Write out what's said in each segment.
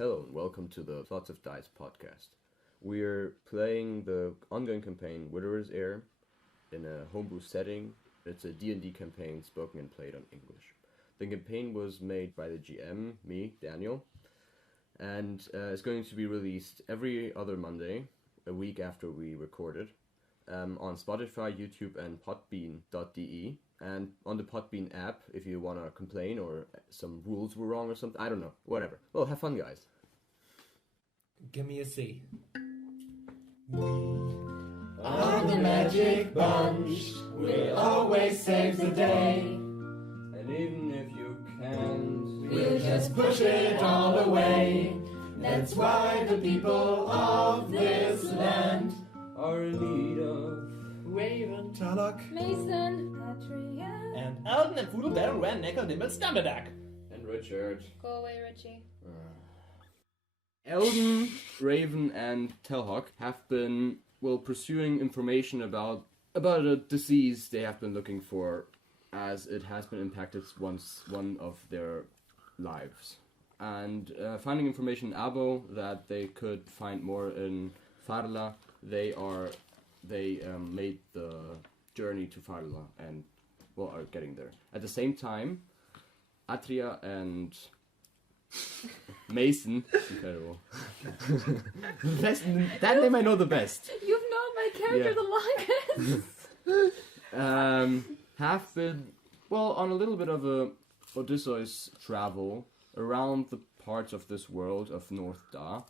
Hello and welcome to the Plots of Dice podcast. We're playing the ongoing campaign Witherer's Heir in a homebrew setting. It's a D&D campaign spoken and played on English. The campaign was made by the GM, me, Daniel, and it's going to be released every other Monday, a week after we record it, on Spotify, YouTube, and podbean.de. And on the Podbean app, if you want to complain or some rules were wrong or something, I don't know, whatever. Well, have fun, guys. Give me a C. We are the magic bunch, we'll always save the day. And even if you can't, We'll just push it all away. That's why the people of this land are in need of Raven, Warlock, Mason, Patria. and Aden and Voodoo Baron Ran Neckle Nimble Stammerduck. and Richard. Go away, Richie. Aden, Raven, and Telhawk have been, pursuing information about a disease they have been looking for, as it has been impacted one of their lives. And finding information in Abo that they could find more in Farla, they made the journey to Farla and, are getting there. At the same time, Atria and Mason, incredible. That name I know the best. You've known my character the longest. Have been, on a little bit of a Odysseus travel around the parts of this world of North Da,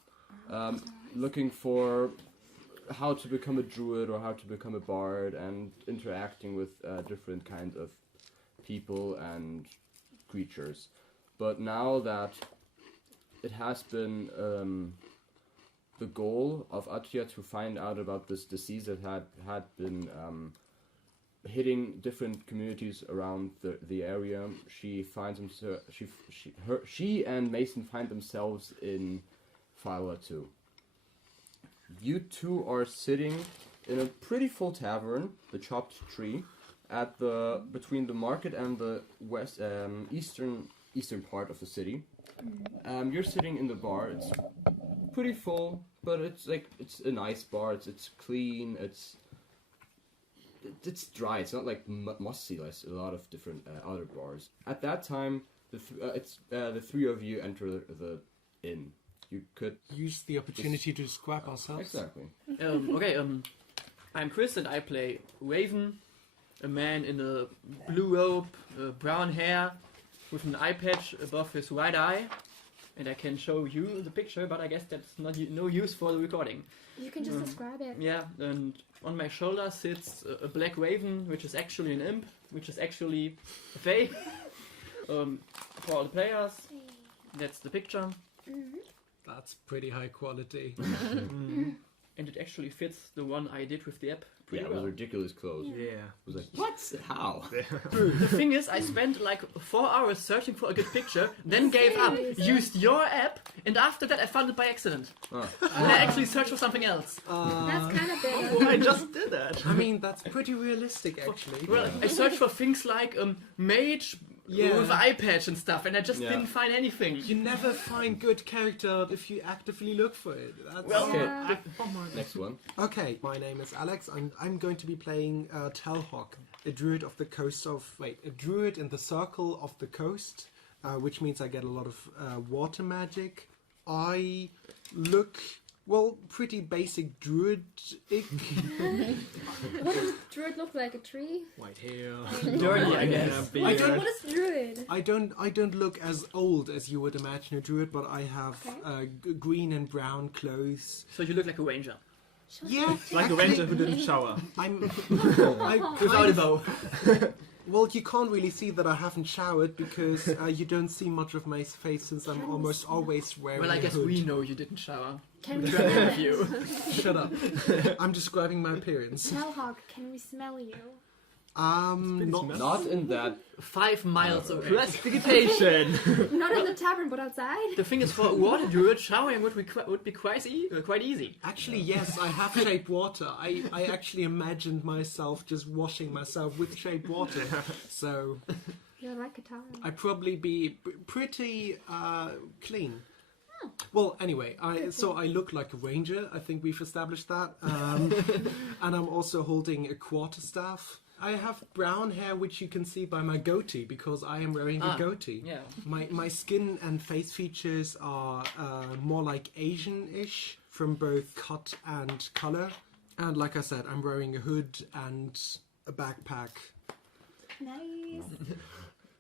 looking for how to become a druid or how to become a bard and interacting with different kinds of people and creatures. But now that it has been the goal of Atria to find out about this disease that had been hitting different communities around the area, she and Mason find themselves in Phila 2. You two are sitting in a pretty full tavern, the Chopped Tree, at between the market and the west eastern part of the city. You're sitting in the bar. It's pretty full, but it's a nice bar. It's clean. It's dry. It's not like musty like a lot of different other bars. At that time, the three of you enter the inn. You could use the opportunity to describe ourselves. Exactly. I'm Chris and I play Raven, a man in a blue robe, brown hair, with an eye patch above his right eye. And I can show you the picture, but I guess that's no use for the recording. You can just describe it. Yeah, and on my shoulder sits a black raven, which is actually an imp, which is actually a fae. For all the players, that's the picture. Mm-hmm. That's pretty high quality. And it actually fits the one I did with the app pretty it was well. ridiculous clothes. Yeah. It was like, what? How? The thing is, I spent like 4 hours searching for a good picture, then gave up, used your app, and after that I found it by accident. And I actually searched for something else. That's kind of big. Oh, I just did that. I mean, that's pretty realistic, actually. Well, I searched for things like mage with an eye patch and stuff, and I just didn't find anything. You never find good character if you actively look for it. That's Okay. Next one. Okay, my name is Alex. I'm going to be playing Telhawk, a druid of the coast a druid in the circle of the coast, which means I get a lot of water magic. I look, pretty basic druid-ic. What does druid look like? A tree? White hair. Dirty, I guess. What is druid? I don't look as old as you would imagine a druid, but I have green and brown clothes. So you look like a ranger. Yeah, Like a ranger who didn't shower. Without a bow. Well, you can't really see that I haven't showered because you don't see much of my face since I'm almost always wearing Well, I guess a hood. we know you didn't shower. Can we smell it? You. Shut up. I'm describing my appearance. Telhawk, can we smell you? Not in that. 5 miles away. Prestidigitation. Not in the tavern, but outside. The thing is, for a water druid, showering would be quite easy. Actually, yes, I have shaped water. I actually imagined myself just washing myself with shaped water. So You're like a tavern. I'd probably be pretty clean. Oh. Well, anyway, I look like a ranger. I think we've established that. And I'm also holding a quarterstaff. I have brown hair, which you can see by my goatee, because I am wearing a goatee. Yeah. My skin and face features are more like Asian-ish from both cut and color. And like I said, I'm wearing a hood and a backpack. Nice.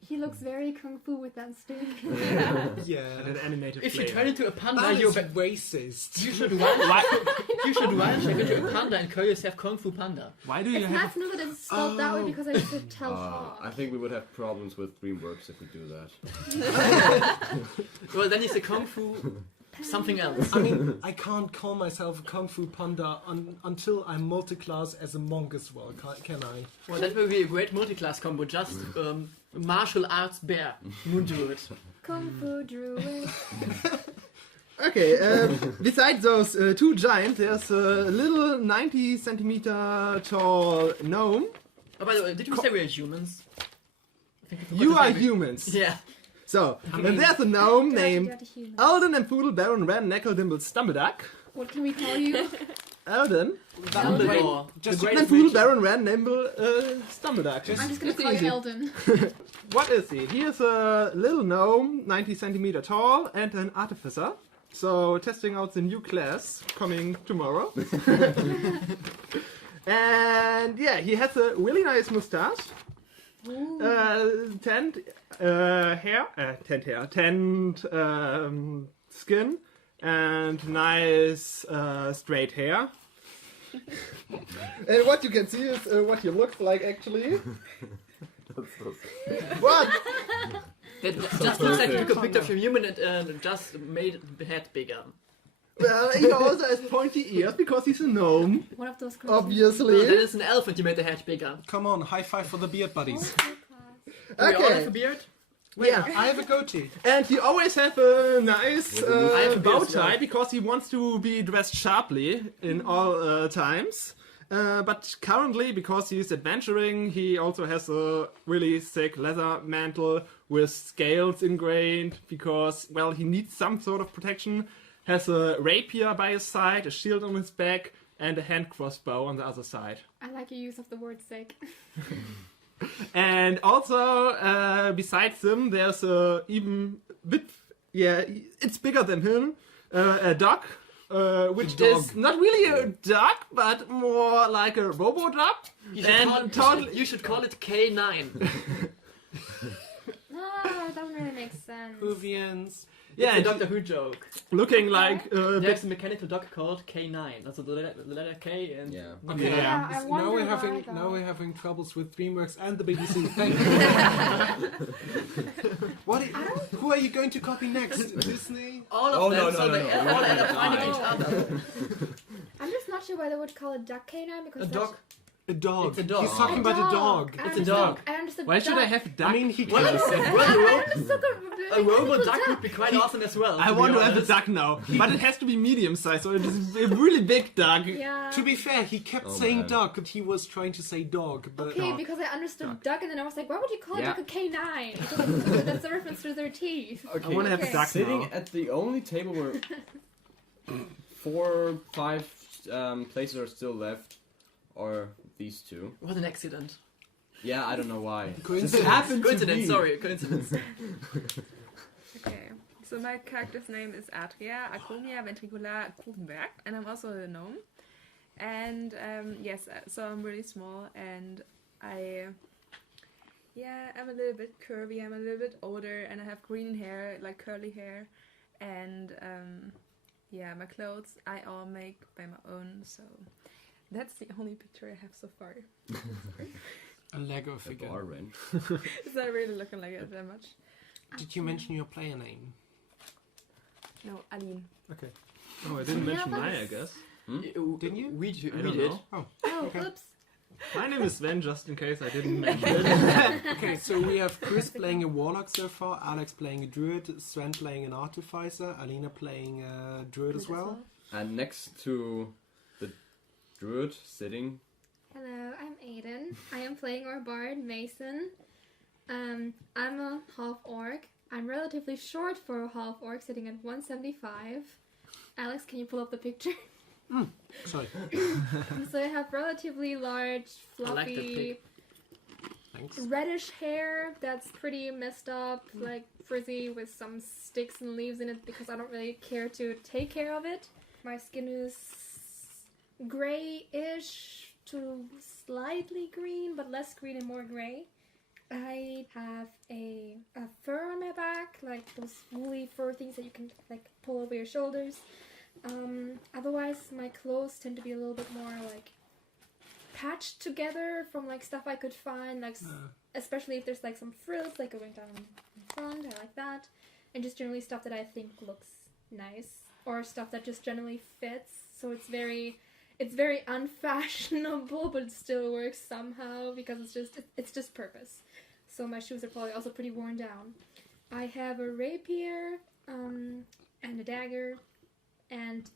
He looks very kung fu with that stick. Yeah. And an animated If you flair. turn into a panda, That you're is racist. you should run. You should run, check into a panda, and call yourself Kung Fu Panda. Why do you It's have nice to know that it's spelled that way because I used to tell Hawk. I think we would have problems with DreamWorks if we do that. Well, then he's a Kung Fu something else. I mean, I can't call myself a Kung Fu Panda until I'm multi-class as a monk as well, can I? Well, that will be a great multi-class combo. Just martial arts bear. Moon Druid. Kung Fu Druid. Okay, besides those two giants, there's a little 90 centimeter tall gnome. Oh, by the way, did you say we're humans? I think we forgot You to are say we- humans. Yeah. So, and there's a gnome named Dirty human. Aden and Poodle Baron Ran Neckle Dimble Stumbleduck. What can we call you? Aden Dumbledore. Just the and greatest Poodle magician. Baron Ran Nimble Stumbleduck. I'm just gonna It's call easy. you Eldon. What is he? He is a little gnome, 90 centimeter tall, and an artificer. So, testing out the new class coming tomorrow. And yeah, he has a really nice mustache. Tanned skin, and nice straight hair. And what you can see is what he looks like actually. What? That just looks like you took a picture of a human and just made the head bigger. Well, he also has pointy ears because he's a gnome, One of those. No, that obviously. is an elf and you made the head bigger. Come on, high five for the beard buddies. Do we all have a Okay, beard? yeah. I have a goatee. And he always have a nice I have a bow beard, tie yeah. because he wants to be dressed sharply in all times. But currently, because he's adventuring, he also has a really sick leather mantle with scales ingrained because, well, he needs some sort of protection. Has a rapier by his side, a shield on his back, and a hand crossbow on the other side. I like your use of the word sick. And also, besides him, there's a even bit, yeah, it's bigger than him, a dog, which is not really a dog, but more like a robo-dog. You should call it K9. Ah, that really makes sense. Hoovians. Yeah, It's a and Doctor Who joke. looking like a There's bit. a mechanical dog called K9. Also the letter K and... Yeah. Okay, Yeah, I now wonder we're why, having though. troubles with DreamWorks and the BBC. Thank you. Who are you going to copy next? Disney? All of Oh, them, no, so no, they no, all no, end no, up no, finding no. each other. I'm just not sure why they would call it duck canine because A that's- dog. A dog. It's a dog. He's talking about a dog. I It's a understood- dog. I understood. Why should I have a duck? I mean, he What can is say. it? I understood A robo duck would be quite awesome as well. I to be want to have a honest. duck now, but it has to be medium sized, so it is a really big duck. Yeah. To be fair, he kept Oh, saying man. duck, but he was trying to say dog. But Okay, because I understood duck, and then I was like, why would you call Yeah. it duck a canine? Because that's a reference to their teeth. I want to have a Okay. duck Sitting now. at the only table where 4, 5 places are still left are these two. What an accident. Yeah, I don't know why. Coincidence. Just happened to Coincidence, be. sorry, coincidence. Okay, so my character's name is Adria Acomia Ventricular Kuchenberg, and I'm also a gnome. And yes, so I'm really small, and I'm a little bit curvy, I'm a little bit older, and I have green hair, like curly hair. And my clothes I all make by my own, so that's the only picture I have so far. A Lego The figure. bar rent. It's not really looking like it that much. Did you mention your player name? No, Aline. Okay. Oh, I didn't Yeah, mention but mine, I it's- guess. Didn't you? We I did. don't know. Oh, oops. My name is Sven, just in case I didn't mention it. Okay, so we have Chris playing a Warlock so far, Alex playing a Druid, Sven playing an Artificer, Alina playing a Druid as well. And next to the druid sitting. Hello, I'm Aden. I am playing our bard, Mason. I'm a half orc, I'm relatively short for a half orc, sitting at 175. Alex, can you pull up the picture? Sorry. So I have relatively large, I like the fluffy, pic. Thanks. reddish hair that's pretty messed up, like frizzy with some sticks and leaves in it because I don't really care to take care of it. My skin is grayish to slightly green, but less green and more gray. I have a fur on my back, like those woolly fur things that you can like pull over your shoulders. Otherwise, my clothes tend to be a little bit more like patched together from like stuff I could find, like especially if there's like some frills like going down in front. I like that, and just generally stuff that I think looks nice or stuff that just generally fits. So it's very unfashionable, but it still works somehow because it's just purpose. So my shoes are probably also pretty worn down. I have a rapier and a dagger, and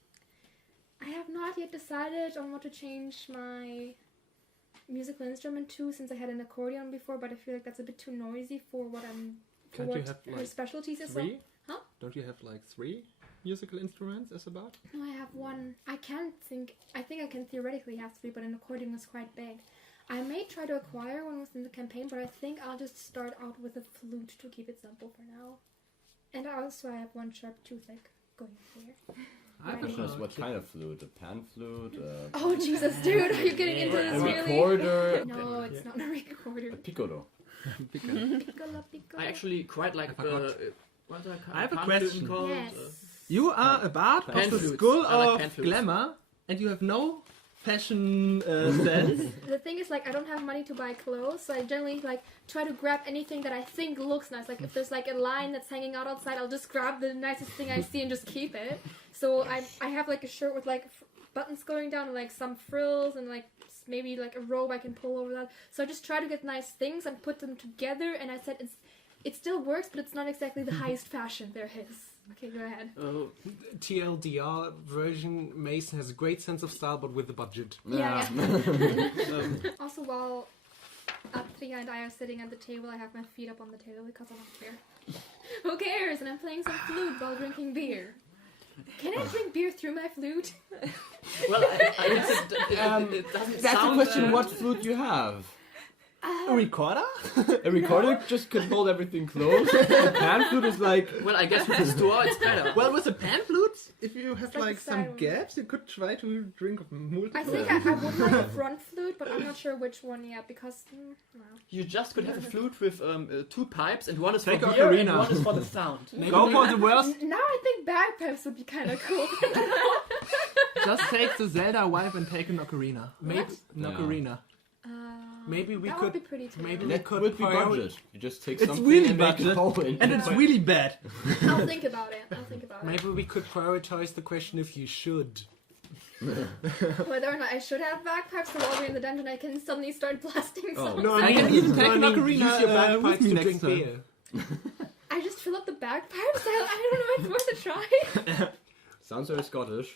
I have not yet decided on what to change my musical instrument to, since I had an accordion before, but I feel like that's a bit too noisy for what Can't you have her like specialties is. three? Huh? Don't you have like 3 musical instruments as a bard? No, I have one. I think I can theoretically have 3, but an accordion is quite big. I may try to acquire one within the campaign, but I think I'll just start out with a flute to keep it simple for now. And also I have one sharp toothache going here. I have a question: what kind of flute? A pan flute? Oh Jesus, dude, are you getting into A this really? recorder? No, it's not a recorder. A piccolo? Piccolo. I actually quite like I forgot. what I have a pan question. flute called, Yes. You are a bard Pan of the flutes. school I like of pan flutes. glamour, and you have no fashion sense. The thing is, like, I don't have money to buy clothes, so I generally like try to grab anything that I think looks nice. Like if there's like a line that's hanging out outside, I'll just grab the nicest thing I see and just keep it. So I have like a shirt with like buttons going down and like some frills and like maybe like a robe I can pull over that. So I just try to get nice things and put them together. And I said it still works, but it's not exactly the highest fashion there is. Okay, go ahead. Oh, TLDR version, Mason has a great sense of style, but with the budget. Yeah. Also, while Atria and I are sitting at the table, I have my feet up on the table because I don't care. Who cares? And I'm playing some flute while drinking beer. Can I drink beer through my flute? well, it doesn't That's sound the question. What flute you have? A recorder? A recorder just can hold everything close. A pan flute is like Well, I guess with the store it's better. Well, with a pan flute, if you have It's like like a some siren. gaps, you could try to drink multiple. I think I would like a front flute, but I'm not sure which one yet because no. You just could have a flute with 2 pipes, and one is Take for beer and ocarina. one is for the sound. Go for the worst. Now I think bagpipes would be kind of cool. Just take the Zelda wife and take an ocarina. Maybe, An Yeah. ocarina. maybe we that could. would be pretty. Maybe we that could would be priori- budget. You just take It's something really and make budget, it whole in. And it's really bad. I'll think about it. Maybe we could prioritize the question if you should. Whether or not I should have bagpipes, so while we're in the dungeon, I can suddenly start blasting Oh. songs. No, I can even take an ocarina use your with bagpipes me to next drink time. beer. I just fill up the bagpipes. I don't know. It's worth a try. Sounds very Scottish.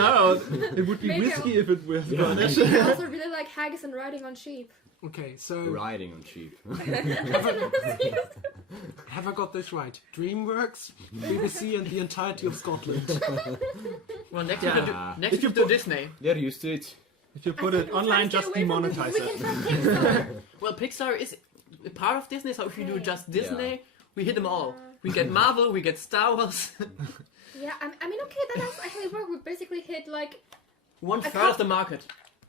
No, it would be Maybe whiskey if it was Yeah. Scottish. I also really like haggis and riding on sheep. Okay, so Riding on sheep. have I got this right? DreamWorks, BBC, and the entirety of Scotland. Well, next Yeah. we do, next If you we do Disney. They're used to it. If you put it online, just demonetize We it. can try Pixar. Well, Pixar is a part of Disney, so if we do just Disney, Yeah. we hit them all. We get Marvel, we get Star Wars. Yeah, I mean, okay, that does actually work. We basically hit like 1/3 of the market.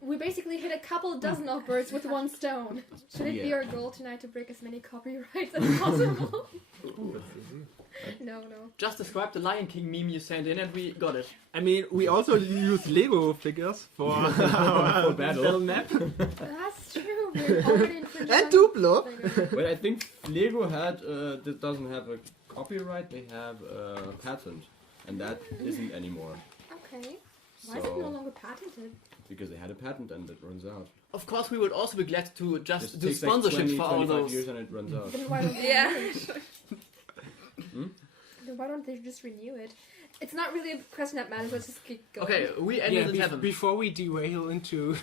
we basically hit a couple dozen of birds with one stone. Should it be Yeah. our goal tonight to break as many copyrights as possible? No. Just describe the Lion King meme you sent in, and we got it. I mean, we also use Lego figures for our battle. map. That's true. We're already infringing And on Duplo. Lego. But I think Lego doesn't have a copyright. They have a patent, and that isn't anymore. Okay. Why is it no So longer patented? because they had a patent and it runs out. Of course, we would also be glad to just Just do takes like sponsorships 20, for all 25 those. years and it runs out. Then why don't we Yeah. merge? then why don't they just renew it? It's not really a question that matters. Let's just keep going. Okay, we ended the tavern. Before we derail into...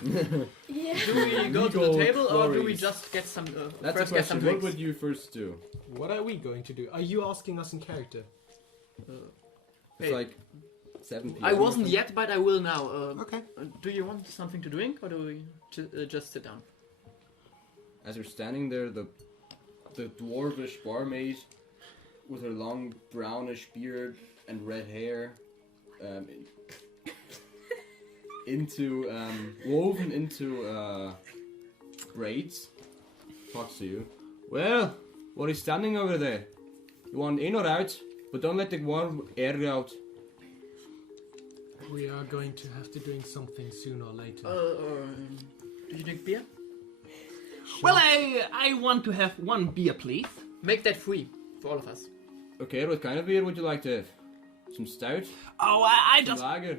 Yeah. Do we go to the table or do we just get some? That's first a get some question. What drinks? would you first do? What are we going to do? Are you asking us in character? It's Hey. like 7 p.m. I wasn't or yet, but I will now. Okay. Do you want something to drink or do we just sit down? As you're standing there, the dwarvish barmaid with her long brownish beard and red hair, woven into braids, talks to you. Well, what are you standing over there? You want in or out? But don't let the warm air out. We are going to have to drink something sooner or later. Do you drink beer? Well, I want to have one beer, please. Make that free for all of us. Okay, what kind of beer would you like to have? Some stout? Oh, I Some just... lager?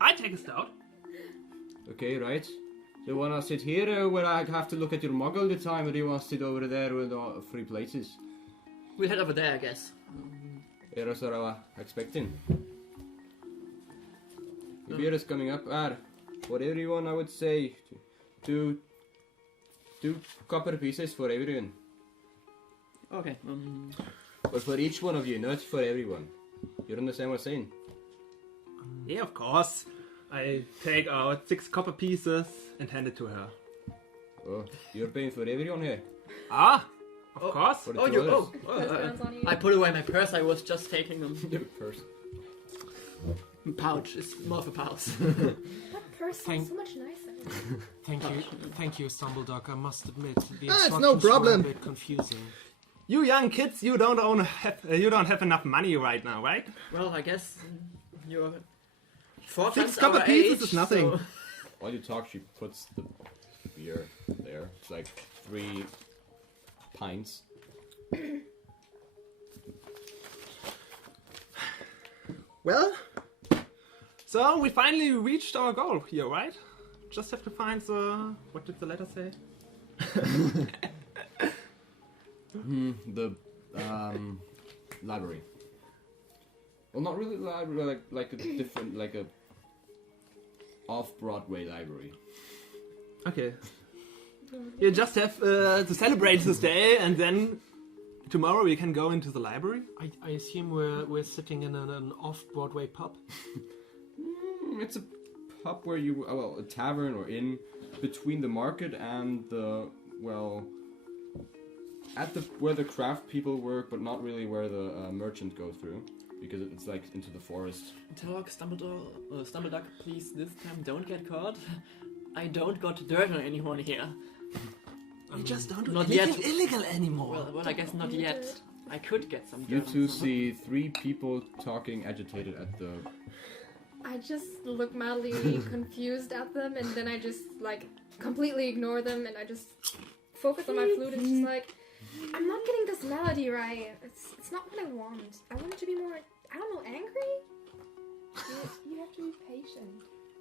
I take a stout. Okay, right. So you wanna sit here where I have to look at your mug all the time, or do you wanna sit over there with all free places? We'll head over there, I guess. Yeah, that's what I was expecting. The beer is coming up. For everyone, I would say two copper pieces for everyone. Okay. But for each one of you, not for everyone. You understand what I'm saying? Yeah, of course. I take out 6 copper pieces and hand it to her. Oh, you're paying for everyone here. Ah, of course. For the Oh, two you. others. That's on you. I put away my purse. I was just taking them. First. Pouch. It's more of a pouch. That person Thank- is so much nicer. Thank you, Stumbledog. I must admit, the it's instructions no were problem. a bit confusing. You young kids, you don't have enough money right now, right? Well, I guess you're 4 6 times copper our pieces age, is nothing. so- While you talk, she puts the beer there. It's like 3 pints. Well, so we finally reached our goal here, right? Just have to find the... What did the letter say? The library. Well, not really library, like a different, like a off-Broadway library. Okay. You just have to celebrate this day and then tomorrow we can go into the library? I assume we're sitting in an off-Broadway pub. It's a pub where a tavern or inn between the market and the, where the craft people work, but not really where the merchant go through, because it's like into the forest. Talk, Stumbledog, please this time don't get caught. I don't got dirt on anyone here. You just don't do Not anything yet. illegal anymore. Well, I guess not You yet. did. I could get some You dirt. two see 3 people talking agitated at the... I just look mildly confused at them, and then I just like completely ignore them, and I just focus on my flute and just like, I'm not getting this melody right. It's not what I want. I want it to be more, I don't know, angry. You have to be patient.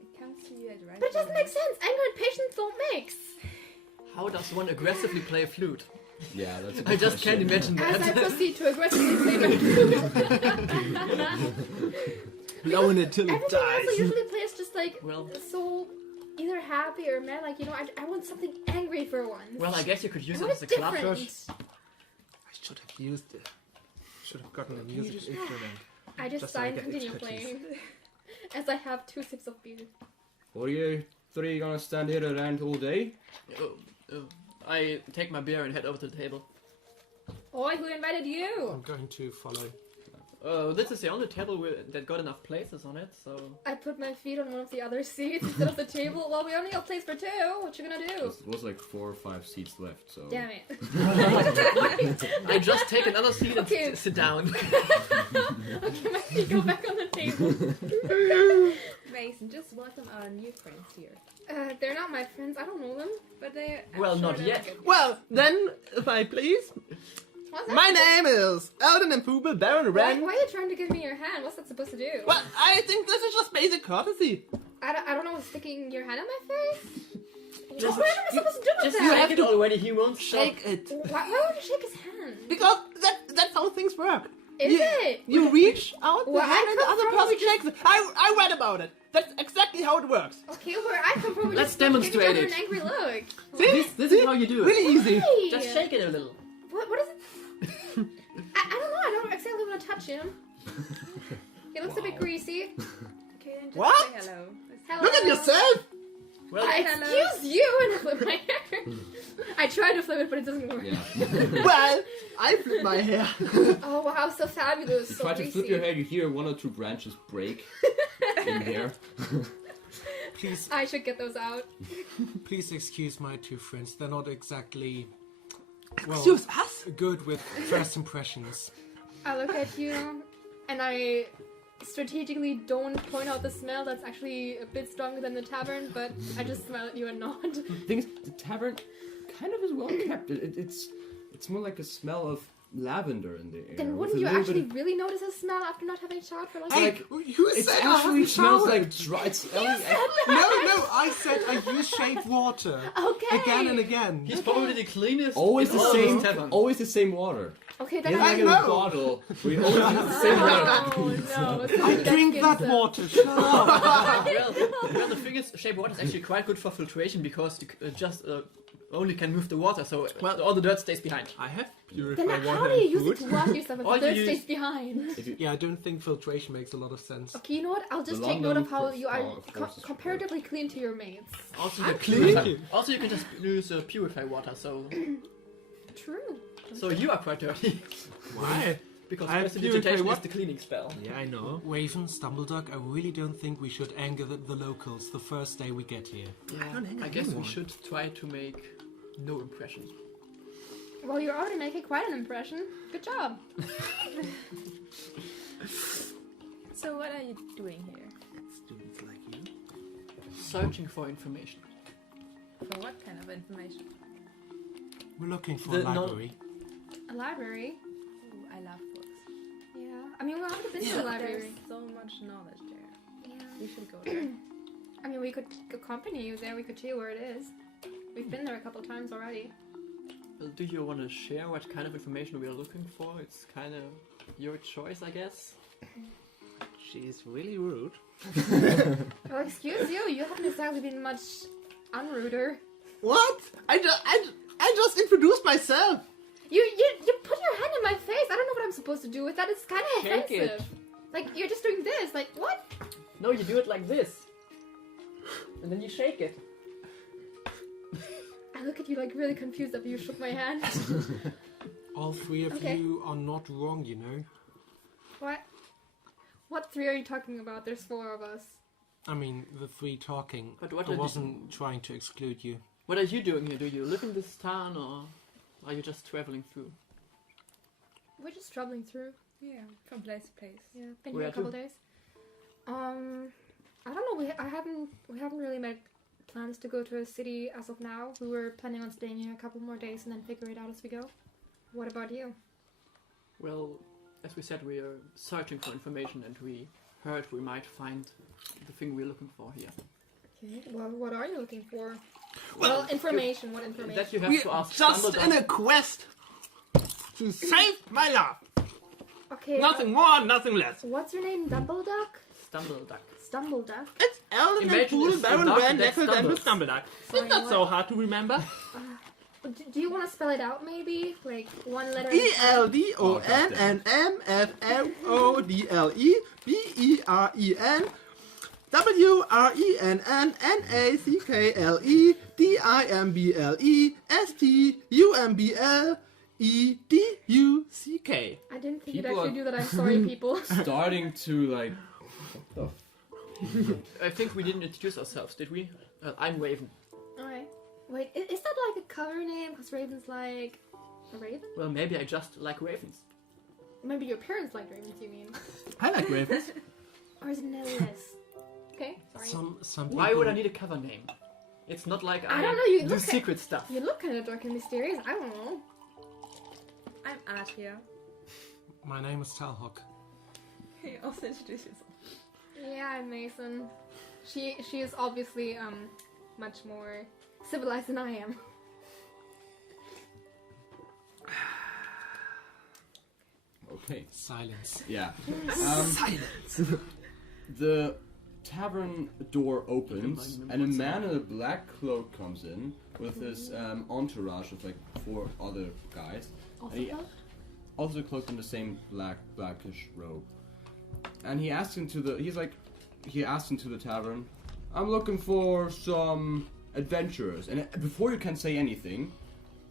It comes to you at the right But it doesn't moment. make sense. Anger and patience don't mix. How does one aggressively play a flute? Yeah, that's a good I just can't question. imagine As I that. proceed to aggressively play my flute. Blowing it till it Everything else I dies. usually play is just like Well- so either happy or mad. Like, I want something angry for once. Well, I guess you could use I it want as a it club different. rush. I should have used it. Should have gotten a music instrument. I just Just so I sigh and get continue expertise. playing as I have 2 sips of beer. Are you 3 gonna stand here around all day? I take my beer and head over to the table. Oi, who invited you? I'm going to follow. This is the only table that got enough places on it, so... I put my feet on one of the other seats instead of the table. Well, we only have place for 2. What you gonna do? There was like 4 or 5 seats left, so... Damn it. I just take another seat and Okay. sit down. Okay, my feet go back on the table. Mason, just welcome our new friends here. They're not my friends. I don't know them. But they Well, not they're yet. good. Well, then, if I please, What's that? my name is Aden and Pooble Baron Why Ren. are you trying to give me your hand? What's that supposed to do? Well, I think this is just basic courtesy. I don't know. Sticking your hand in my face? Just- what am I supposed to do with Just that? take it already, he won't stop. Shake it. Why would you shake his hand? Because that's how things work. Is it? You reach out Where the hand I and the come other from, person we just- shakes it. I read about it. That's exactly how it works. Okay, where I come from, we Let's just give each demonstrate other it. an angry look. This is how you do it. Really easy. Hey! Just shake it a little. What is it? I don't know. I don't exactly want to touch him. He looks a bit greasy. Okay, then just What? say hello. Hello. Look at yourself. Well, Excuse you, and I flip my hair. I try to flip it, but it doesn't work. Yeah. Well, I flip my hair. Oh wow, so fabulous. You So try to greasy. flip your hair, you hear 1 or 2 branches break in here. Please, I should get those out. please excuse my two friends. They're not exactly Excuse us? good with first impressions. I look at you, and I strategically don't point out the smell that's actually a bit stronger than the tavern, but I just smell at you and nod. Thing is, the tavern kind of is well kept. It's more like a smell of lavender in the air. Then with wouldn't a you little actually bit of- really notice a smell after not having showered for like Hey, like, who It said I actually haven't smells showered? like dry. It's No, I said I use shaved water. Okay. Again and again. he's probably the cleanest. always in the all of same. this tavern. Always the same water. Okay, He then has I like a know. bottle. We always use the same water. Oh no. I drink that water. Shut up. well, the thing is, shape water is actually quite good for filtration because you just only can move the water, so all the dirt stays behind. I have Then purified how water do you and use food. it to wash yourself if All the you dirt use- stays behind? If you, Yeah, I don't think filtration makes a lot of sense. Okay, you know what? I'll just The take note of longer how you are of course it's comparatively clean to your mates. Also, I'm you clean. Also, you can just use purified water, so True. you are quite dirty Why? because I have prestidigitation purified is water. the cleaning spell. Yeah, I know. Raven, Stumbleduck, I really don't think we should anger the locals the first day we get here. don't anger I guess we anyone. should try to make no impression. Well, you're already making quite an impression. Good job. So what are you doing here? Students like you. Searching for information. For what kind of information? We're looking for a The non- library. A library. Ooh, I love books. Yeah. I mean, we haven't been to the There's library. so much knowledge there. Yeah. We should go there. I mean, we could accompany you there. We could show you where it is. We've been there a couple times already. Well, do you want to share what kind of information we are looking for? It's kind of your choice, I guess. She's really rude. Oh, excuse you. You haven't exactly been much unruder. What? I just introduced myself. You put your hand in my face. I don't know what I'm supposed to do with that. It's kind of Shake it. offensive. Like, you're just doing this. Like, what? No, you do it like this. And then you shake it. I look at you like really confused after you shook my hand. All three of Okay. you are not wrong, you know. What? What three are you talking about? There's 4 of us. I mean, the three talking. But what I are wasn't trying to exclude you. What are you doing here? Do you live in this town or are you just traveling through? We're just traveling through. Yeah, from place to place. Yeah, been Where here a couple to? days. I don't know. We haven't really made plans to go to a city as of now. We were planning on staying here a couple more days and then figure it out as we go. What about you? Well, as we said, we are searching for information and we heard we might find the thing we're looking for here. Okay. Well, what are you looking for? Well, information. What information? That you have We're to ask just Dumbledore. in a quest to save my life. Okay. Nothing more, nothing less. What's your name? Dumbleduck? Stumbleduck. Stumbleduck. It's Aden and Imagine Pool, it's the Baron duck Van that Deckle, and stumbles. Stumbleduck. Sorry, It's not what? so hard to remember. Do you want to spell it out, maybe? Like one letter. ELDONNMFLODLE WRENNACKLE I didn't think People you'd actually are- do that. I'm sorry, people. starting to like. What I think we didn't introduce ourselves, did we? I'm Raven. Alright. Wait, is that like a cover name? Because Raven's like a raven? Well, maybe I just like ravens. Maybe your parents like ravens, you mean? I like ravens. Or is it an LS? Okay, sorry. Some Why would I people- need a cover name? It's not like I don't know, you do look secret stuff. You look kind of dark and mysterious. I don't know. I'm Artia. My name is Talhawk. You also introduce yourself. Yeah, I'm Mason. She is obviously much more civilized than I am. Wait. Silence. Yeah. Silence. The tavern door opens, and a man in a black cloak comes in with his entourage of like 4 other guys. Also And he- cloaked? Also cloaked in the same blackish robe. And he asks into the tavern, I'm looking for some adventurers. And before you can say anything,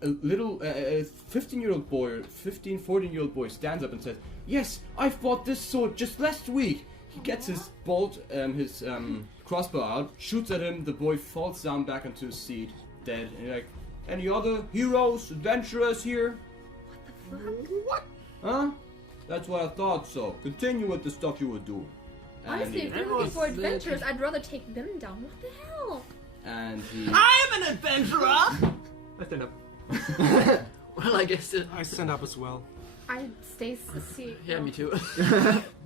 a 15-year-old boy, 14-year-old boy stands up and says, yes, I've bought this sword just last week. He gets his bolt, his crossbow out, shoots at him, the boy falls down back into his seat, dead. And you're like, any other heroes, adventurers here? What? Huh? That's what I thought so. Continue with the stuff you were doing. And Honestly, if he, you're looking for adventurers, I'd rather take them down. What the hell? and he I'm an adventurer! I stand up. Well, I guess I stand up as well. I stay seat. yeah, me too.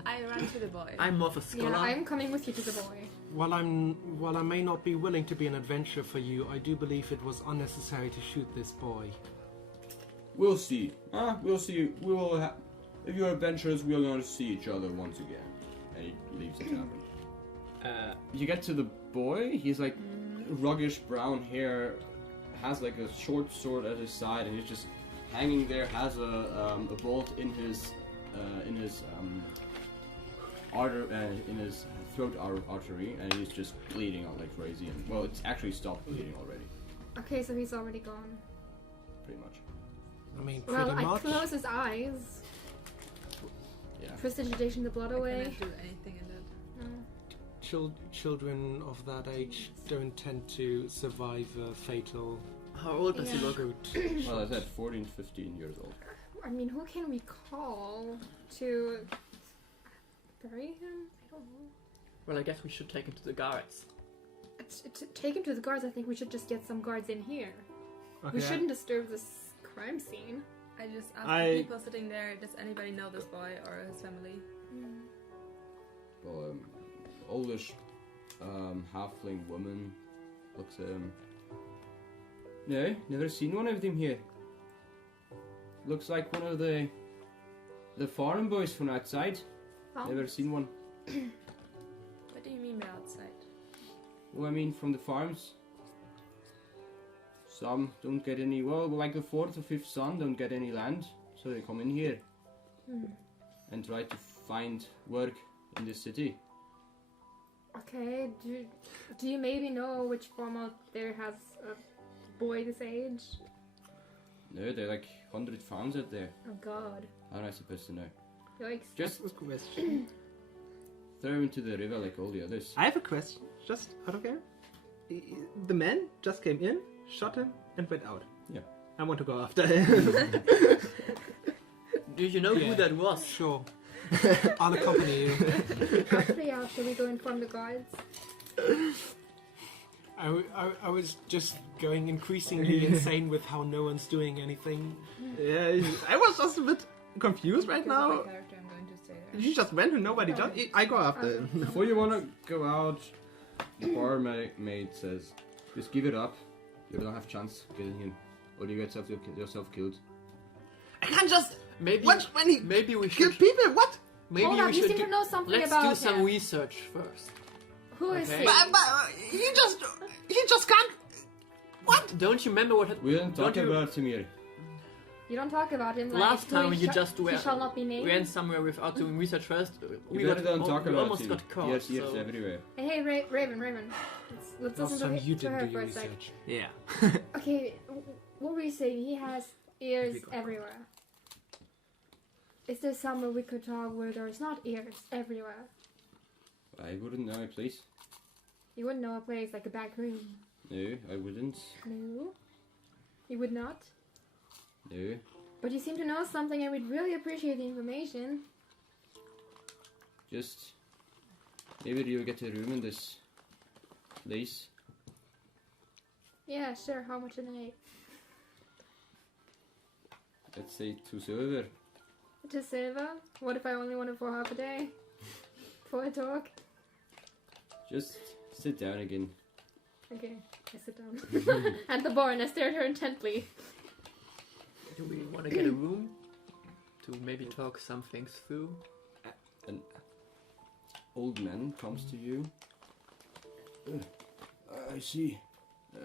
I run to the boy. I'm more of a scholar. Yeah, I'm coming with you to the boy. While I may not be willing to be an adventurer for you, I do believe it was unnecessary to shoot this boy. We'll see. We'll see. We will. If you're adventurers, we're going to see each other once again. And he leaves the tavern. You get to the boy. He's like ruggish brown hair, has like a short sword at his side, and he's just hanging there. Has a bolt in his in his throat artery, and he's just bleeding out like crazy. And well, it's actually stopped bleeding already, Okay, so he's already gone. pretty much. I mean, pretty Well, I much. close his eyes. Yeah. Prestidigitation the blood I away. cannot do anything in that. No. Children of that age don't tend to survive a fatal How old does he Yeah. look? Well, I said 14, 15 years old. I mean, who can we call to bury him? I don't know. Well, I guess we should take him to the guards. To take him to the guards, I think we should just get some guards in here. Okay. We shouldn't disturb this crime scene. I just asked I- the people sitting there, does anybody know this boy or his family? Well, oldish halfling woman looks at him. No, never seen one of them here. Looks like one of the foreign boys from outside. Oh. Never seen one. What do you mean by outside? Well, I mean from the farms. Some don't get any, well, like the 4th or 5th son don't get any land, so they come in here and try to find work in the city. Okay, do you maybe know which farm out there has a boy this age? No, they're like 100 farms out there. Oh god. How am I supposed to know? Yikes. Just That's a question. throw him into the river like all the others. I have a question, just out of game. The man just came in, shot him, and went out. Yeah. I want to go after him. Do you know Yeah. who that was? Sure. I'll accompany you. Actually, should we go inform the guards? I was just going increasingly insane with how no one's doing anything. Yeah, I was just a bit confused right Because of now. my character, I'm going to stay there. He just went and nobody just. I go after him. Before you want to go out, the barmaid says, just give it up. You don't have a chance getting in. Or you get yourself killed. I can't just. Maybe. What? When he Maybe we kill should. people? What? Maybe Hold on, we you should. seem to know something Let's about do some him. research first. Who is Okay. he? But he just can't. What? Don't you remember what? We didn't talk Don't you- about him here. You don't talk about him like Last who time he you sh- just he shall not be named. ran somewhere without doing research first. We better don't talk we about almost him. got caught. Yes, yes, so- everywhere. Hey, Raven. Let's Last listen time to, you to her didn't do for your a sec. research. Yeah. Okay, what were you saying? He has ears Everywhere. everywhere. Is there somewhere we could talk where there's not ears everywhere? I wouldn't know a place. You wouldn't know a place like a back room. No, I wouldn't. No? You would not? No. But you seem to know something and we'd really appreciate the information. Just maybe you'll get a room in this place. Yeah, sure. How much a night? Let's say 2 silver. To Silva? What if I only want it for half a day? For a talk? Just sit down again. Okay, I sit down. At the bar and I stare at her intently. Do we want to get a room to maybe talk some things through. An old man comes to you. I see.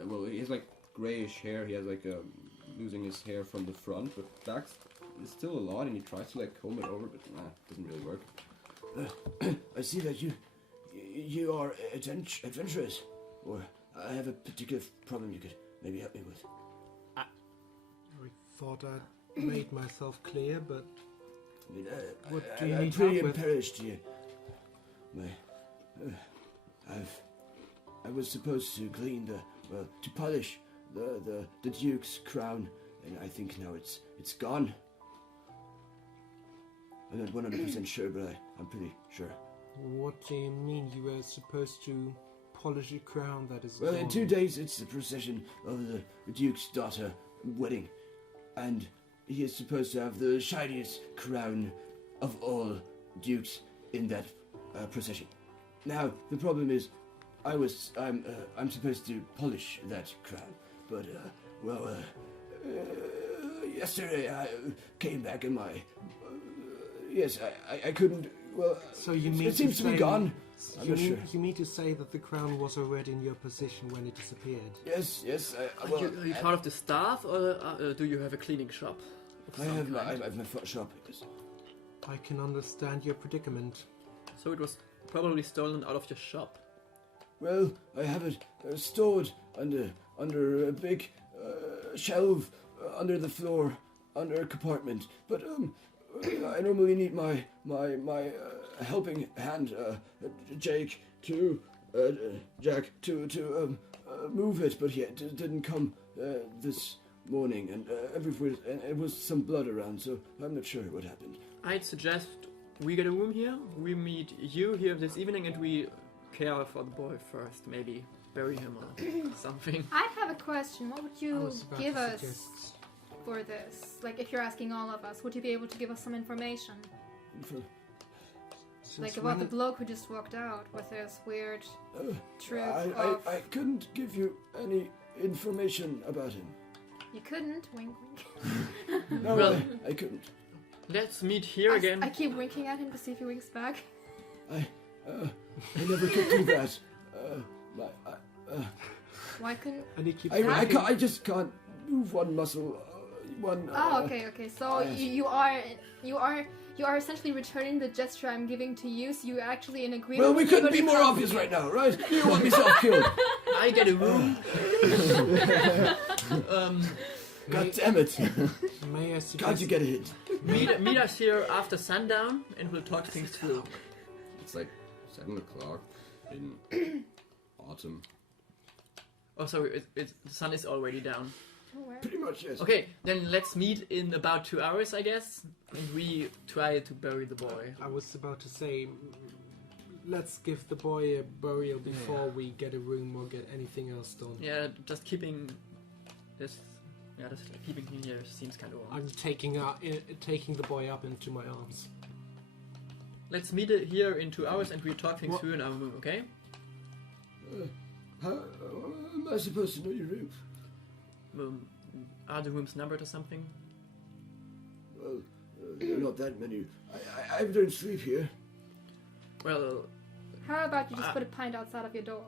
Well, he has like grayish hair. He has like losing his hair from the front, but back is still a lot, and he tries to like comb it over, but doesn't really work. I see that you are adventurous, or I have a particular problem you could maybe help me with. I thought I made myself clear, but I mean, what do you I'm need pretty help with? embarrassed here. I was supposed to clean to polish the Duke's crown, and I think now it's gone. I'm not 100% sure, but I'm pretty sure. What do you mean you were supposed to polish a crown that is Well, gone? in 2 days it's the procession of the Duke's daughter wedding, and he is supposed to have the shiniest crown of all dukes in that procession. Now the problem is, I'm supposed to polish that crown, but yesterday I came back and yes, I couldn't. Well, So you mean it seems to be gone. I'm not sure. You mean to say that the crown was already in your possession when it disappeared? Yes. Are you part of the staff, or do you have a cleaning shop? of I some have kind? my foot shop. Yes. I can understand your predicament. So it was probably stolen out of your shop. Well, I have it stored under a big shelf under the floor, under a compartment. But I normally need my helping hand, Jack, to move it, but he didn't come this morning, and everywhere, and it was some blood around, so I'm not sure what happened. I'd suggest we get a room here, we meet you here this evening, and we care for the boy first, maybe bury him or something. I have a question. What would I you was about give to us suggest- for this? Like, if you're asking all of us, would you be able to give us some information? Since Like about the when- bloke who just walked out with this weird troop I of... couldn't give you any information about him. You couldn't? Wink, wink. No, Well- I couldn't. Let's meet here again. I keep winking at him to see if he winks back. I never could do that. Why couldn't... And he keeps I just can't move one muscle. Okay. So you are essentially returning the gesture I'm giving to you. So you're actually in agreement. Well, we with me, couldn't but be you more can't obvious see right it. now, right? You want me self-killed. I get a room. God damn it. May I suggest... God, you get a hit. meet us here after sundown, and we'll talk things through. It's like 7 o'clock in autumn. Oh, sorry, the sun is already down. Oh, wow. Pretty much, yes. Okay, then let's meet in about 2 hours, I guess, and we try to bury the boy. I was about to say, let's give the boy a burial before we get a room or get anything else done. Yeah, just keeping this. Yeah, just keeping him here seems kind of wrong. I'm taking the boy up into my arms. Let's meet here in 2 hours, and we talk things What? through in our room. Okay? How am I supposed to know your room? Are the rooms numbered or something? Well, there are not that many. I don't sleep here. Well, How about you just put a pint outside of your door?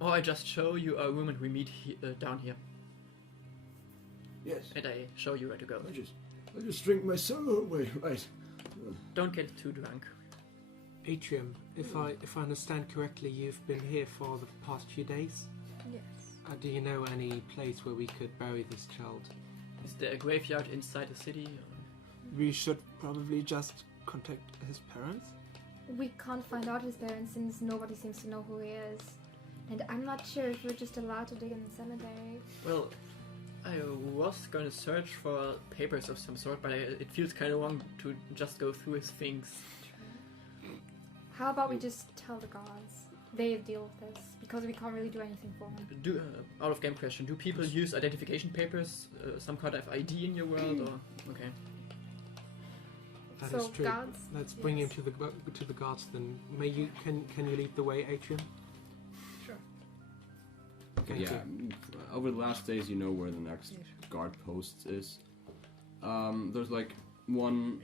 or I just show you our room and we meet down here, Yes. and I show you where to go. I just drink my sorrow away, right? Don't get too drunk. Atrium, if I understand correctly, you've been here for the past few days. Yes. Do you know any place where we could bury this child? Is there a graveyard inside the city? We should probably just contact his parents. We can't find out his parents since nobody seems to know who he is. And I'm not sure if we're just allowed to dig in the cemetery. Well, I was going to search for papers of some sort, but it feels kind of wrong to just go through his things. How about we just tell the gods? They deal with this, because we can't really do anything for them. Out of game question, do people use identification papers, some kind of ID in your world, or... Okay. That So, is true. gods? Let's bring Yes. him to the guards then. Can you lead the way, Atrium? Sure. Thank Yeah. you. Over the last days, you know where the next guard post is. There's like one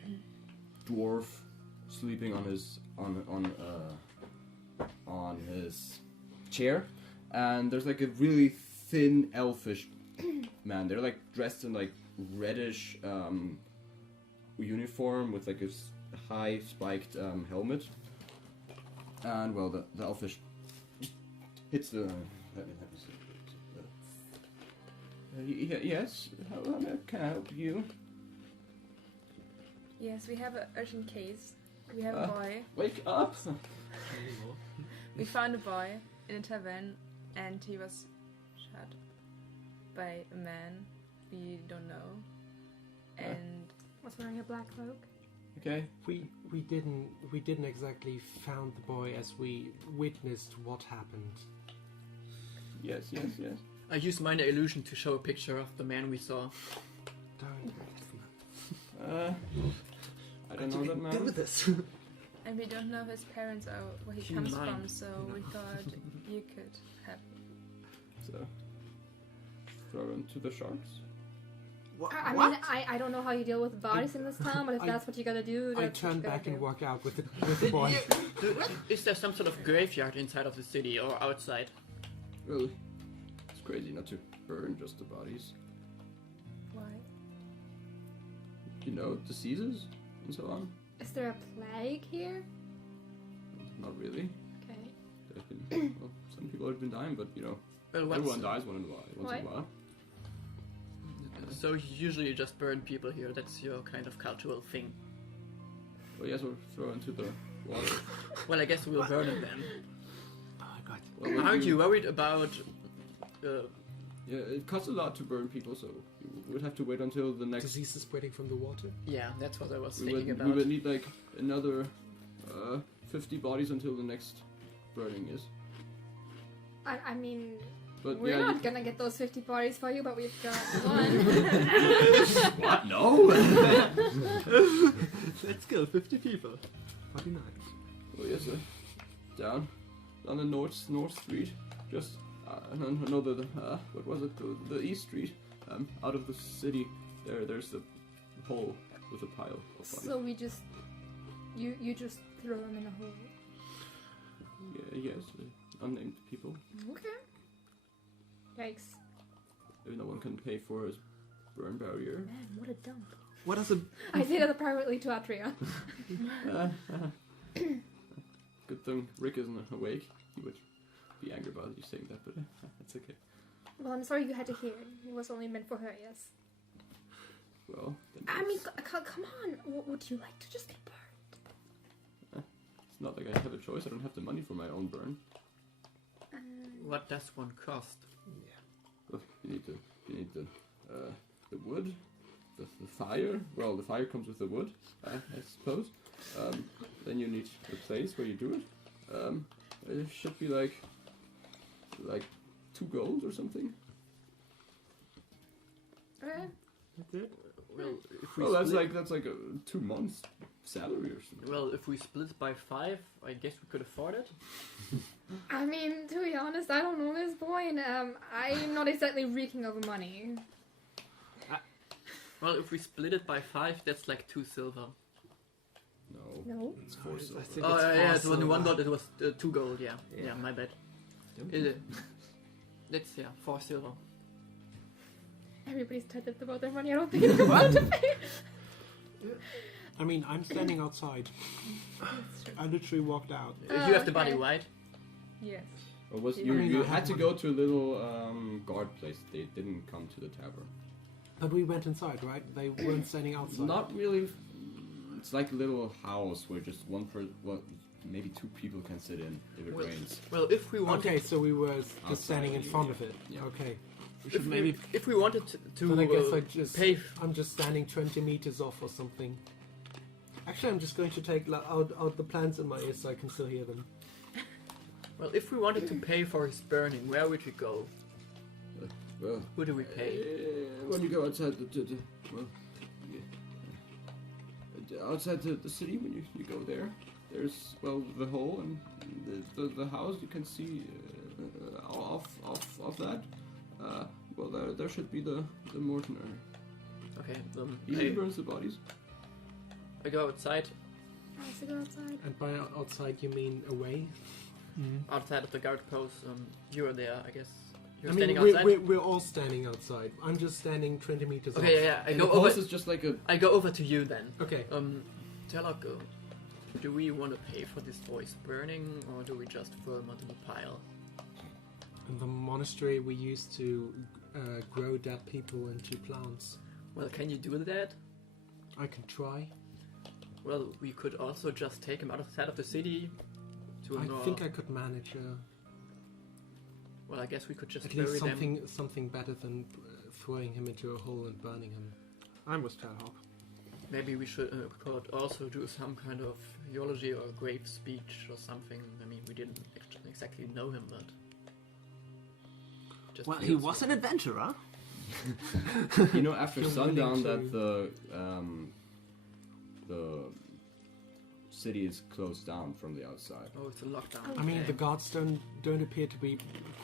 dwarf sleeping on his chair, and there's like a really thin elfish man. They're like dressed in like reddish uniform with like a high spiked helmet, and well, the elfish hits the. Let me see. Yes, how can I help you? Yes, we have an urgent case. We have a boy. Wake up! We found a boy in a tavern, and he was shot by a man we don't know. And Was wearing a black cloak. Okay. We didn't exactly found the boy as we witnessed what happened. Yes. I used minor illusion to show a picture of the man we saw. Don't. I don't know that man. Deal with this. and we don't know his parents or where he Human comes mind, from, so we thought you could help. So, throw him to the sharks. I mean, I don't know how you deal with bodies in this town, but if that's what you gotta do, I that's what turn you gotta back do. and walk out with the boy. Is there some sort of graveyard inside of the city or outside? Well, it's crazy not to burn just the bodies. Why? You know, diseases and so on. Is there a plague here? Not really. Okay. There's been well, some people have been dying, but you know, Well, everyone dies once in a while. So usually you just burn people here. That's your kind of cultural thing. Well, yes, we'll throw into the water. Well, I guess we'll burn it then. Oh God. Well, would Aren't you worried about? Yeah, it costs a lot to burn people, so you would have to wait until the next. Disease is spreading from the water. Yeah, that's what I was We thinking would, about. we would need like another 50 bodies until the next burning is. I mean, But we're yeah, not gonna get those 50 bodies for you, but we've got one. What? No. Let's kill 50 people. 49. Oh yes, sir. Down the north street, just no the what was it? The east street. Out of the city. There's the hole with a pile of bodies. So we just, you just throw them in a hole. Yeah, yes, unnamed people. Okay. Yikes. Maybe no one can pay for his burn barrier. Man, what a dump. What does a I say that privately to Atria. Good thing Rick isn't awake. He would be angry about you saying that, but it's okay. Well, I'm sorry you had to hear it. It was only meant for her, yes. Well, then I mean, it's come on. Would you like to just get burned? not like I have a choice. I don't have the money for my own burn. What does one cost? Well, you need the wood, the fire. Well, the fire comes with the wood, I suppose. Then you need the place where you do it. It should be like 2 gold or something. Okay. That's it? Well, if we Well, that's split, like a 2 months salary or something. well, if we split by 5, I guess we could afford it. I mean, to be honest, I don't know this boy, and I'm not exactly reeking of money. Well, if we split it by 5, that's like 2 silver. No. No. It's 4 silver. Oh yeah, it wasn't 1 gold. It was 2 gold. Yeah, yeah, my bad. That's 4 silver. Everybody's tight about their money. I don't think they're about to pay. I mean, I'm standing outside. I literally walked out. You have the body, okay. right? Yes. Or was Yeah. you had to go to a little guard place. They didn't come to the tavern. But we went inside, right? They weren't standing outside. Not really. It's like a little house where just one person, well, maybe 2 people can sit in if it Well, rains. Well, if we wanted, Okay, so we were Outside just standing in anyway, front of it. yeah. Okay. We should if, maybe. if we wanted to Then I guess I just pay. I'm just standing 20 meters off or something. Actually, I'm just going to take out the plants in my ears so I can still hear them. Well, if we wanted to pay for his burning, where would we go? Well, Who do we pay? when you go outside outside the city, when you go there, there's the hole and the house. You can see off that. There should be the mortar. Okay, He burns the bodies. I go outside, I also go outside. And by outside you mean away? outside of the guard post. You are there, I guess. You're I mean, standing outside. we're all standing outside. I'm just standing 20 meters Okay, off. yeah. I And go the over. post is just like a. I go over to you then. Okay. Telok, do we want to pay for this boy's burning, or do we just throw him onto the pile? In the monastery we used to grow dead people into plants. Well, can you do that? I can try. Well, we could also just take him outside of the city to a I more... think I could manage Well, I guess we could just at bury least something better than throwing him into a hole and burning him. I'm with Talhawk. Maybe we should could also do some kind of eulogy or grave speech or something. I mean, we didn't exactly know him, but... Just Well, he feels was like- an adventurer. You know, after You're sundown, willing that the city is closed down from the outside. Oh, it's a lockdown. I mean, Okay. the guards don't appear to be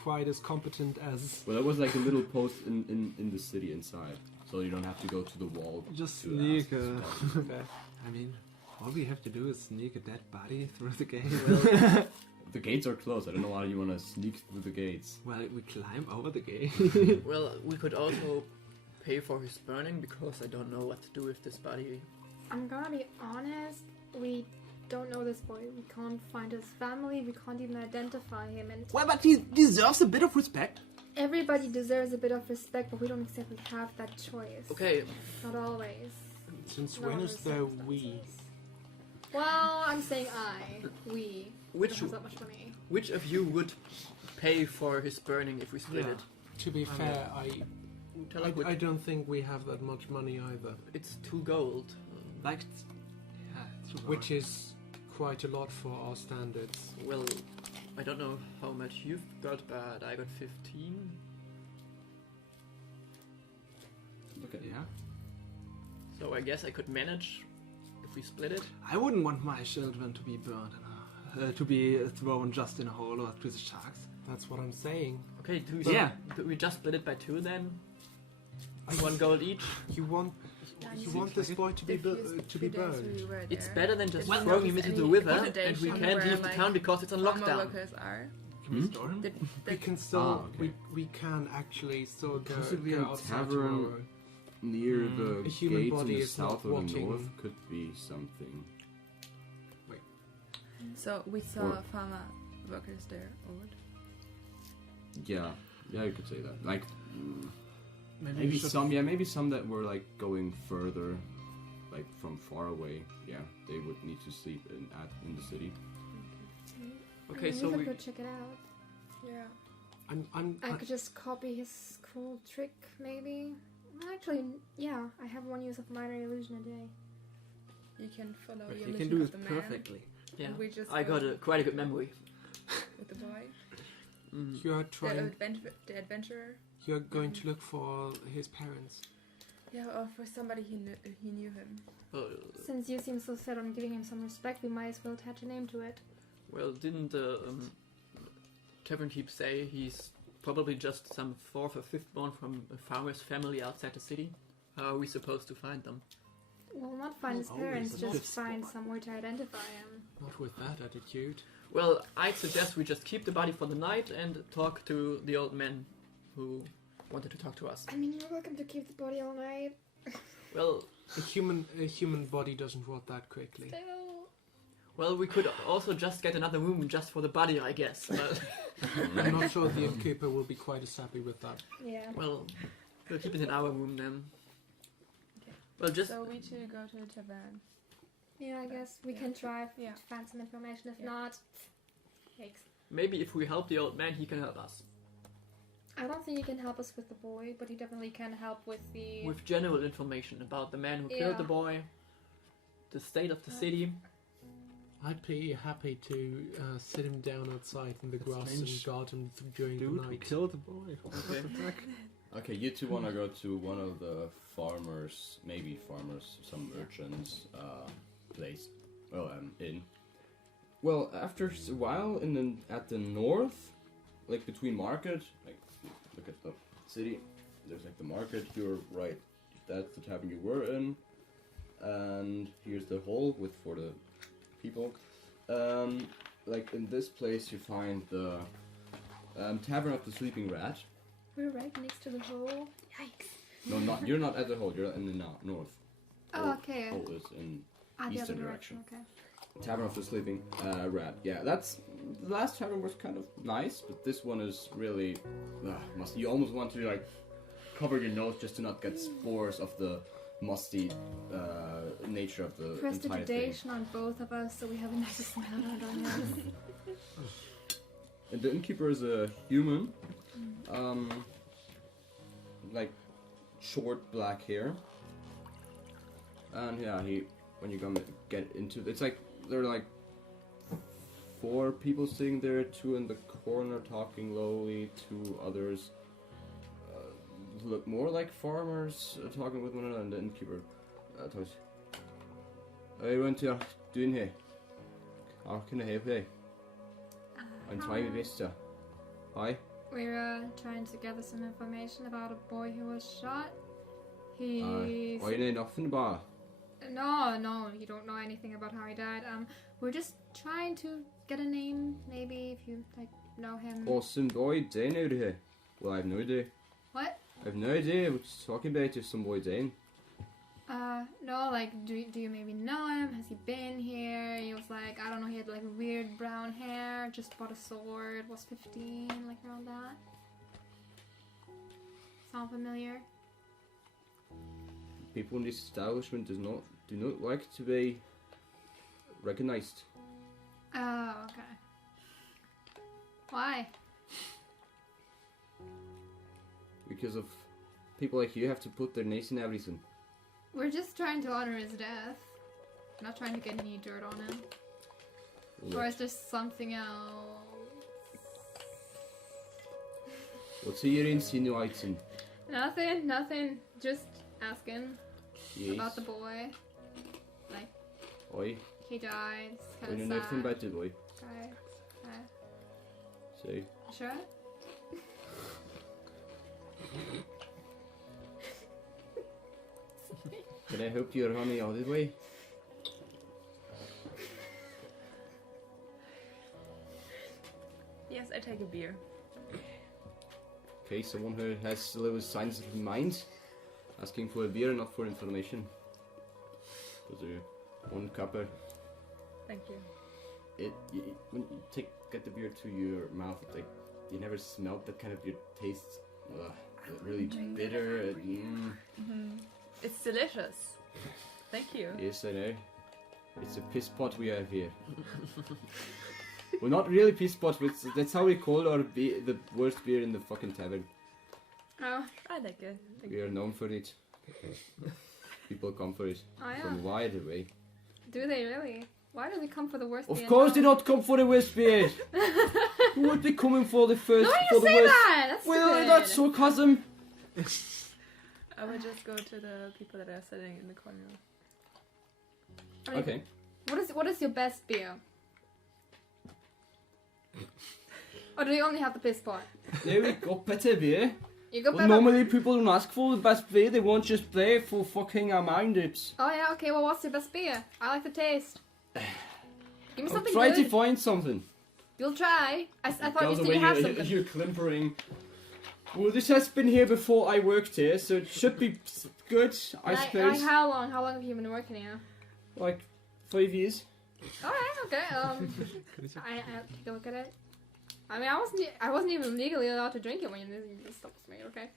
quite as competent as... Well, there was like a little post in the city inside, so you don't have to go to the wall. Just to sneak. ask to stop. Okay. I mean, all we have to do is sneak a dead body through the gate. The gates are closed. I don't know why you want to sneak through the gates. Well, we climb over the gate. Well, we could also pay for his burning, because I don't know what to do with this body. I'm gonna be honest. We don't know this boy. We can't find his family. We can't even identify him. And Well, but he deserves a bit of respect. everybody deserves a bit of respect, but we don't exactly have that choice. Okay, Not always. Since Not when all is there we? circumstances. Well, I'm saying I. We. which Don't have that much money. which of you would pay for his burning if we split Yeah. it? To be fair, Telok would- I don't think we have that much money either, It's 2 gold. Like, yeah, it's which is quite a lot for our standards. Well, I don't know how much you've got, but I got 15. Okay. yeah. So I guess I could manage if we split it. I wouldn't want my children to be burned, to be thrown just in a hole or to the sharks. That's what I'm saying. Okay, do Yeah. we just split it by 2 then? 1 gold each? You want this boy to be burned. It's better than just Did you throwing him notice into the any river, and we accommodation can't where, leave the like, town because it's on Farmer lockdown. workers are. Can we store him? We can still okay. we can actually still go, Possibly go a outside tavern tomorrow. Near the A human gates in body the is not south or the rotting. north could be something. So we saw Or- farmer workers there. Old. Yeah, you could say that. Like Maybe maybe some that were like going further, like from far away. Yeah, they would need to sleep in the city. Okay, I mean, so we we could go check it out. Yeah. I could just copy his cool trick, maybe. Actually, yeah, I have 1 use of minor illusion a day. You can follow But your he mission can do of it the man perfectly. yeah, and we just I go got quite a good memory. with the boy. You are The, trying. the adventurer. You're going to look for his parents. Yeah, or for somebody he knew him. Since you seem so set on giving him some respect, we might as well attach a name to it. Well, didn't the tavern keep say he's probably just some 4th or 5th born from a farmer's family outside the city? How are we supposed to find them? Well, not find his Always parents, a just fifth find spot. somewhere to identify him. Not with that attitude. Well, I'd suggest we just keep the body for the night and talk to the old man who wanted to talk to us. I mean, you're welcome to keep the body all night. Well, A human body doesn't rot that quickly. Still. well, we could also just get another room just for the body, I guess. But I'm not sure the innkeeper will be quite as happy with that. Yeah. well, we'll keep it in our room then. Well, just So we two go to the tavern. Yeah, I guess we Yeah. can try Yeah. to find some information. If Yeah. not, yikes. maybe if we help the old man, he can help us I don't think he can help us with the boy, but he definitely can help with the. with general information about the man who killed the Yeah. boy, the state of the city. I'd be happy to sit him down outside in the That's grass strange. and guard him during Dude, the we night. killed the boy. Okay. Okay, you two want to go to one of the farmers, maybe farmers, some merchants, place. Well, inn. Well, after a while, at the north, like between market, like look at the city. There's like the market. You're right. That's the tavern you were in. and here's the hole for the people. Like in this place, you find the tavern of the sleeping rat. We're right next to the hole. Yikes. No, you're not at the hole. You're in the north. Oh, okay. Hole is in The other eastern direction. Okay. Tavern of the Sleeping Rat. Yeah, the last tavern was kind of nice, but this one is really you almost want to like cover your nose just to not get spores of the musty nature of the entire thing. Prestidigitation on both of us, so we have a nice smell around our nose. And the innkeeper is a human, like short black hair, and yeah, when you gonna get into it's like there are like 4 people sitting there, 2 in the corner talking lowly, 2 others look more like farmers talking with one another, and the innkeeper talks. I want to doing here. How can I help you? I'm trying my best, sir. Hi. We're trying to gather some information about a boy who was shot. He's... I know nothing about. No, you don't know anything about how he died. We're just trying to get a name, maybe, if you, like, know him. Oh, some boy dying out here. Well, I have no idea. What? I have no idea what you're talking about if some boy dying. No, like, do you maybe know him? Has he been here? He was like, I don't know, he had like weird brown hair, just bought a sword, was 15, like around that. Sound familiar? People in this establishment do not like to be recognized. Oh, okay. Why? Because of people like you have to put their names in everything. We're just trying to honor his death. Not trying to get any dirt on him. Or is there something else? What's your insinuating? Nothing. Just asking Yes. about the boy. Like, Oi. he died. It's I kind know of nothing sad. about the boy. Okay. So, Sure? can I help you on the other way? Yes, I take a beer. Okay, someone who has little signs of mind, asking for a beer, not for information. There's one cuppa. Thank you. When you get the beer to your mouth, it's like you never smelled that kind of beer. Tastes really bitter. It's delicious. Thank you. Yes, I know. It's a piss pot we have here. Well, not really piss pot, but that's how we call our the worst beer in the fucking tavern. Oh. I like it. We are known for it. People come for it Oh, yeah. from wide away. Do they really? Why do they come for the worst Of beer course, now? they don't come for the worst beer. Who would be coming for the first? No, for you the say worst? that! That's Well, stupid. that's sarcasm. I would just go to the people that are sitting in the corner. I mean, Okay. What is your best beer? Or do you only have the piss pot? There we go, better beer. You go Well, better. normally people don't ask for the best beer, they want just beer for fucking our mind dips. Oh yeah, okay, well what's your best beer? I like the taste. Give me I'll something try good. to find something. You'll try. I thought you Because said the way you have you're, something. you're climpering. Well, this has been here before I worked here, so it should be good, I suppose. How long have you been working here? Like 5 years. Alright, okay, I take a look at it. I mean, I wasn't even legally allowed to drink it when this stuff was made, okay?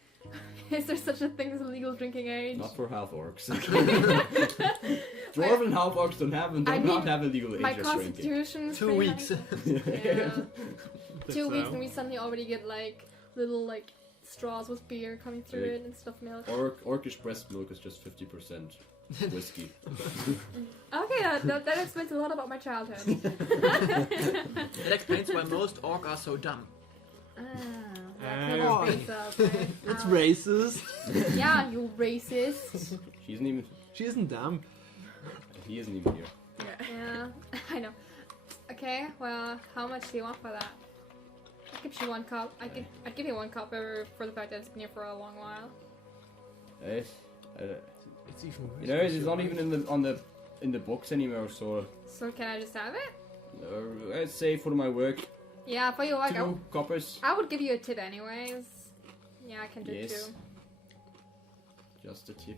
Is there such a thing as a legal drinking age? Not for half orcs. Dwarven and half orcs don't have not have a legal age My of drinking. constitution is 2 pretty weeks. high. Yeah. 2 weeks So- and we suddenly already get like little like straws with beer coming through Hey. it and stuff milk. Orcish breast milk is just 50% whiskey. Okay, that explains a lot about my childhood. That explains why most orc are so dumb. That Oh. clever face up, right? It's Ow. racist. Yeah, you racist. She isn't even. She isn't dumb. He isn't even here. Yeah, I know. Okay, well, how much do you want for that? I'll give you 1 cup. I'd give you 1 cup for the fact that it's been here for a long while. Eh? It's even worse. You know, it's not even in the books anymore. So So can I just have it? I'd say for my work, Yeah, for your work, 2 coppers. I would give you a tip anyways. Yeah, I can do Yes. 2. Just a tip.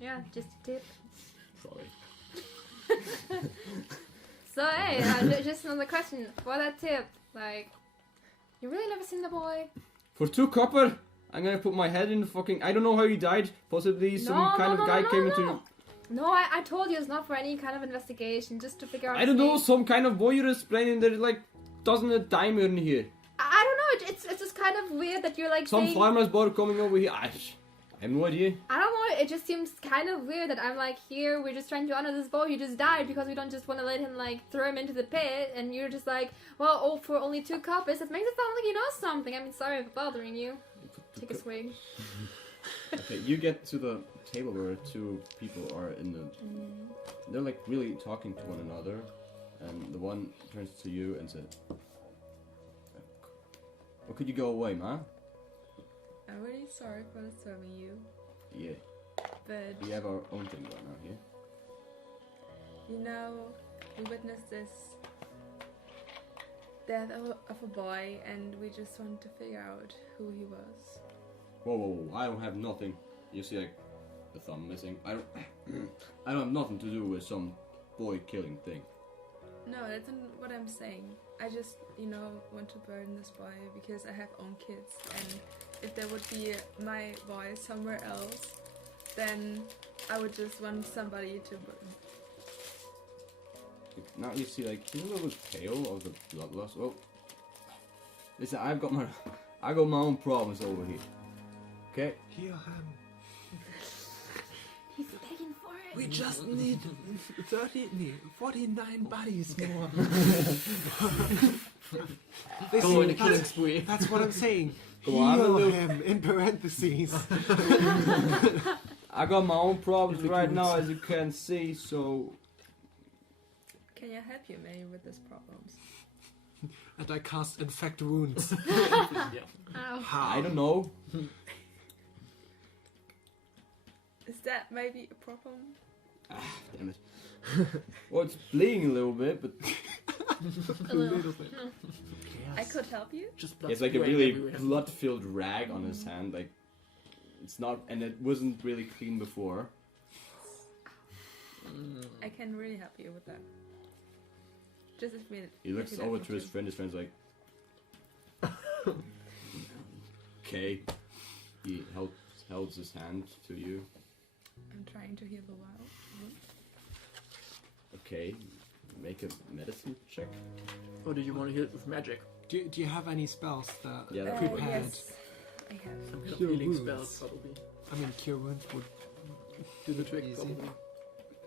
Yeah, just a tip. Sorry. So hey, just another question. For that tip, like, you really never seen the boy? For 2 copper, I'm gonna put my head in the fucking. I don't know how he died. Possibly some kind of guy came into. No, I told you it's not for any kind of investigation, just to figure out. I don't know, his name. some kind of voyeur is playing. There's like doesn't a dime in here. I don't know. It's just kind of weird that you're like Some saying. farmer's boy coming over here. I have no idea. I don't know. It just seems kind of weird that I'm like here. We're just trying to honor this boy. He just died because we don't just want to let him like throw him into the pit. And you're just like, well, oh, for only 2 coppers. It makes it sound like you know something. I mean, sorry for bothering you. Take a swig. Okay, you get to the table where 2 people are in the. They're like really talking to one another, and the one turns to you and says, "Well, could you go away, ma?" I'm really sorry for disturbing you, Yeah, but we have our own thing going on here. you know, we witnessed this death of a boy, and we just wanted to figure out who he was. Whoa, whoa, whoa! I don't have nothing. You see, like the thumb missing. I don't. I don't have nothing to do with some boy killing thing. No, that's not what I'm saying. I just, you know, want to burden this boy because I have own kids, and if there would be my boy somewhere else, then I would just want somebody to burden. Now you see, like, you know the tail of the bloodlust. Oh, listen, I got my own problems over here. Okay. Heal him. He's begging for it. We just need 49 bodies more. Go on a killing spree. That's what I'm saying. Go on, Heal Luke. him in parentheses. I got my own problems If it right comes. now, as you can see. So Can I help you maybe with these problems? And I cast infect wounds. Ow. How? I don't know. Is that maybe a problem? Damn it. Well, it's bleeding a little bit, but A little. I could help you? Just blood it's like a spraying really everywhere. blood-filled rag on his hand. Like it's not, and it wasn't really clean before. I can really help you with that. Just if we. He looks if you over let to me his friend. His friend's like, "Okay." He holds his hand to you. I'm trying to heal the wild. Okay, make a medicine check. Or do you want to heal it with magic? Do you have any spells that Yeah, that prepared? Yes, I have. Some kind of Cure healing wounds. spells, probably. I mean, cure wounds would Do the trick, Easy. probably.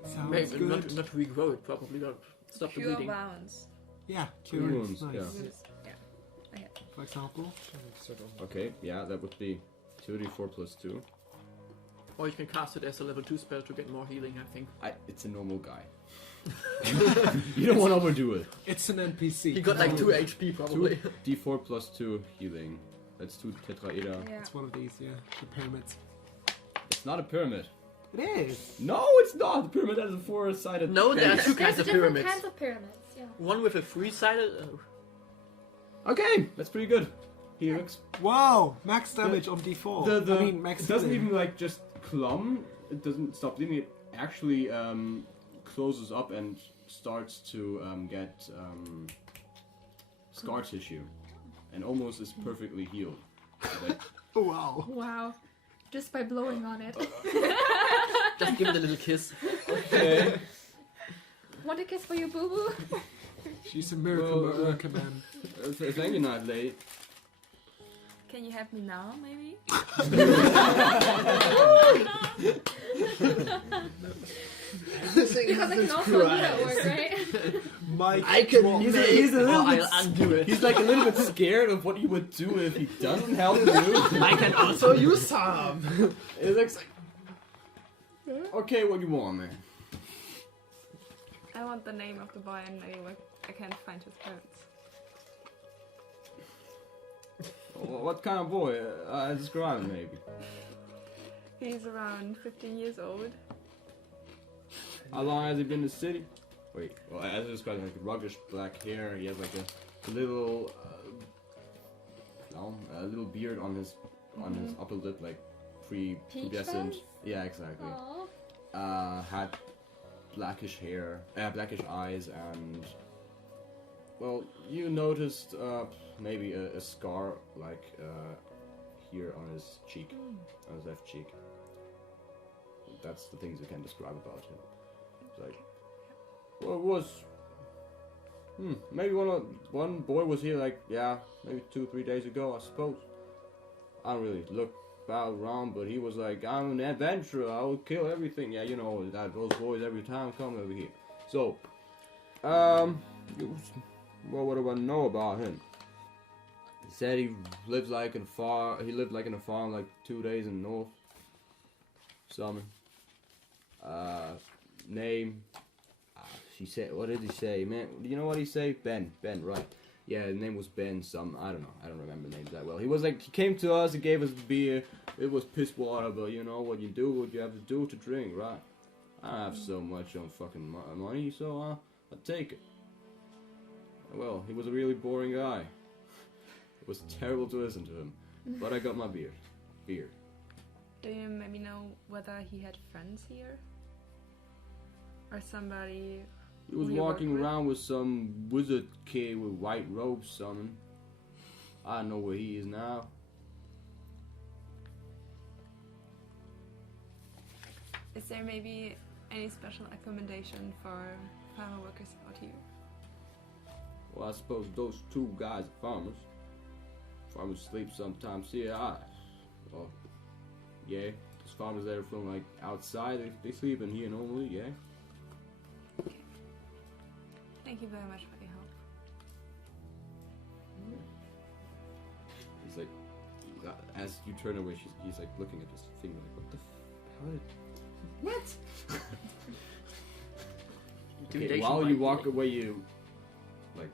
sound Maybe good. not regrow it, probably, but stop the Cure bleeding. wounds. Yeah, cure Cure wounds. wounds, Nice. yeah. I have. For example. Okay, yeah, that would be 2d4 plus 2. Or you can cast it as a level 2 spell to get more healing, I think. It's a normal guy. You don't want to overdo it. It's an NPC. He got like 2 HP, probably. 2d4 plus 2 healing. That's 2 tetraeder. Yeah. It's one of these, yeah. The pyramids. It's not a pyramid. It is. No, it's not. The pyramid has a 4-sided. No, there are base. 2 There's kinds of different pyramids. kinds of pyramids. Yeah. One with a 3-sided. Okay, that's pretty good. He looks. Wow! Max damage on D4. I mean, max it doesn't healing. even like just clumb. It doesn't stop bleeding. It actually closes up and starts to get scar tissue, and almost is perfectly healed. Like, Oh, wow. Wow. Just by blowing on it. Just give it a little kiss. okay. Want a kiss for your boo boo? She's a miracle Well, worker, man. Thank you, Nightly. Can you help me now, maybe? Because I can also do that work, right? Mike, I can drop. He's make a little or bit I'll undo it. He's like a little bit scared of what he would do if he doesn't help you. I can also use some. It looks like. Okay, what do you want, man? I want the name of the boy and I can't find his parents. What kind of boy? Describe him, maybe. He's around 15 years old. How long has he been in the city? Wait, well, as I described, like ruggish black hair. He has like a little, a little beard on his upper lip, like pre-pubescent. fuzz? Yeah, exactly. Aw. Had blackish hair, blackish eyes, and well, you noticed maybe a scar like here on his cheek, on his left cheek. That's the things you can describe about him. It's like, well, it was. Maybe one boy was here like, yeah, maybe 2-3 days ago, I suppose. I don't really look around, but he was like, I'm an adventurer, I will kill everything. Yeah, you know that those boys every time come over here. So, well, what do I know about him? He said he lives like in a farm. He lived like in a farm, like 2 days in the north. Summon. Name. She said, what did he say, man? Do you know what he say? Ben, right? Yeah, his name was Ben. I don't know. I don't remember names that well. He was like, he came to us. He gave us beer. It was piss water, but you know what you have to do to drink, right? I don't have so much on fucking money, so I'll take it. Well, he was a really boring guy. It was terrible to listen to him, but I got my beer. Do you maybe know whether he had friends here? Or somebody... He was who you walking work with? around with some wizard kid with white robes, summon. I don't know where he is now. Is there maybe any special accommodation for farmer workers out here? Well, I suppose those two guys are farmers. Farmers sleep sometimes here. Well, yeah. Those farmers that are from like outside, they sleep in here normally, yeah. Thank you very much for your help. He's like, as you turn away, he's like looking at his finger, like, what the how did... What? Okay, Intimidation while might you be walk like- away, you like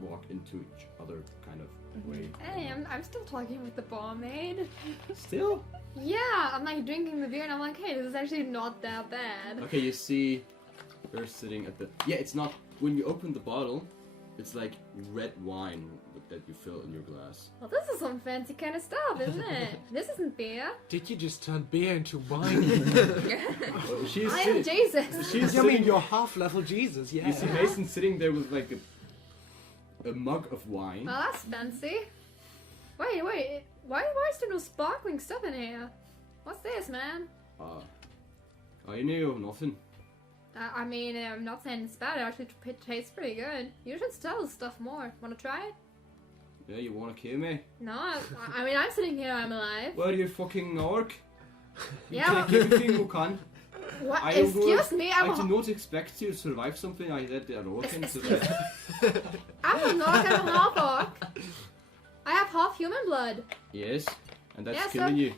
walk into each other kind of way. Hey, I'm still talking with the barmaid. Still? Yeah, I'm like drinking the beer and I'm like, hey, this is actually not that bad. Okay, you see her sitting at the... Yeah, it's not... When you open the bottle, it's like red wine that you fill in your glass. Well, this is some fancy kind of stuff, isn't it? This isn't beer. Did you just turn beer into wine? Well, she's I am Jesus. She's I mean, sitting... you're half-level Jesus, yeah. You see Mason sitting there with like a mug of wine. Well, that's fancy. Wait, why is there no sparkling stuff in here? What's this, man? I knew nothing. I mean, I'm not saying it's bad. It actually tastes pretty good. You should sell this stuff more. Wanna try it? Yeah, you wanna kill me? No, I mean, I'm sitting here. I'm alive. Well, you fucking orc. You Yeah. take everything you can. What? I Excuse me. I did not expect you to survive something like that. An orc can survive. I'm not a half orc. I have half human blood. Yes, and that's Yeah, killing so- you.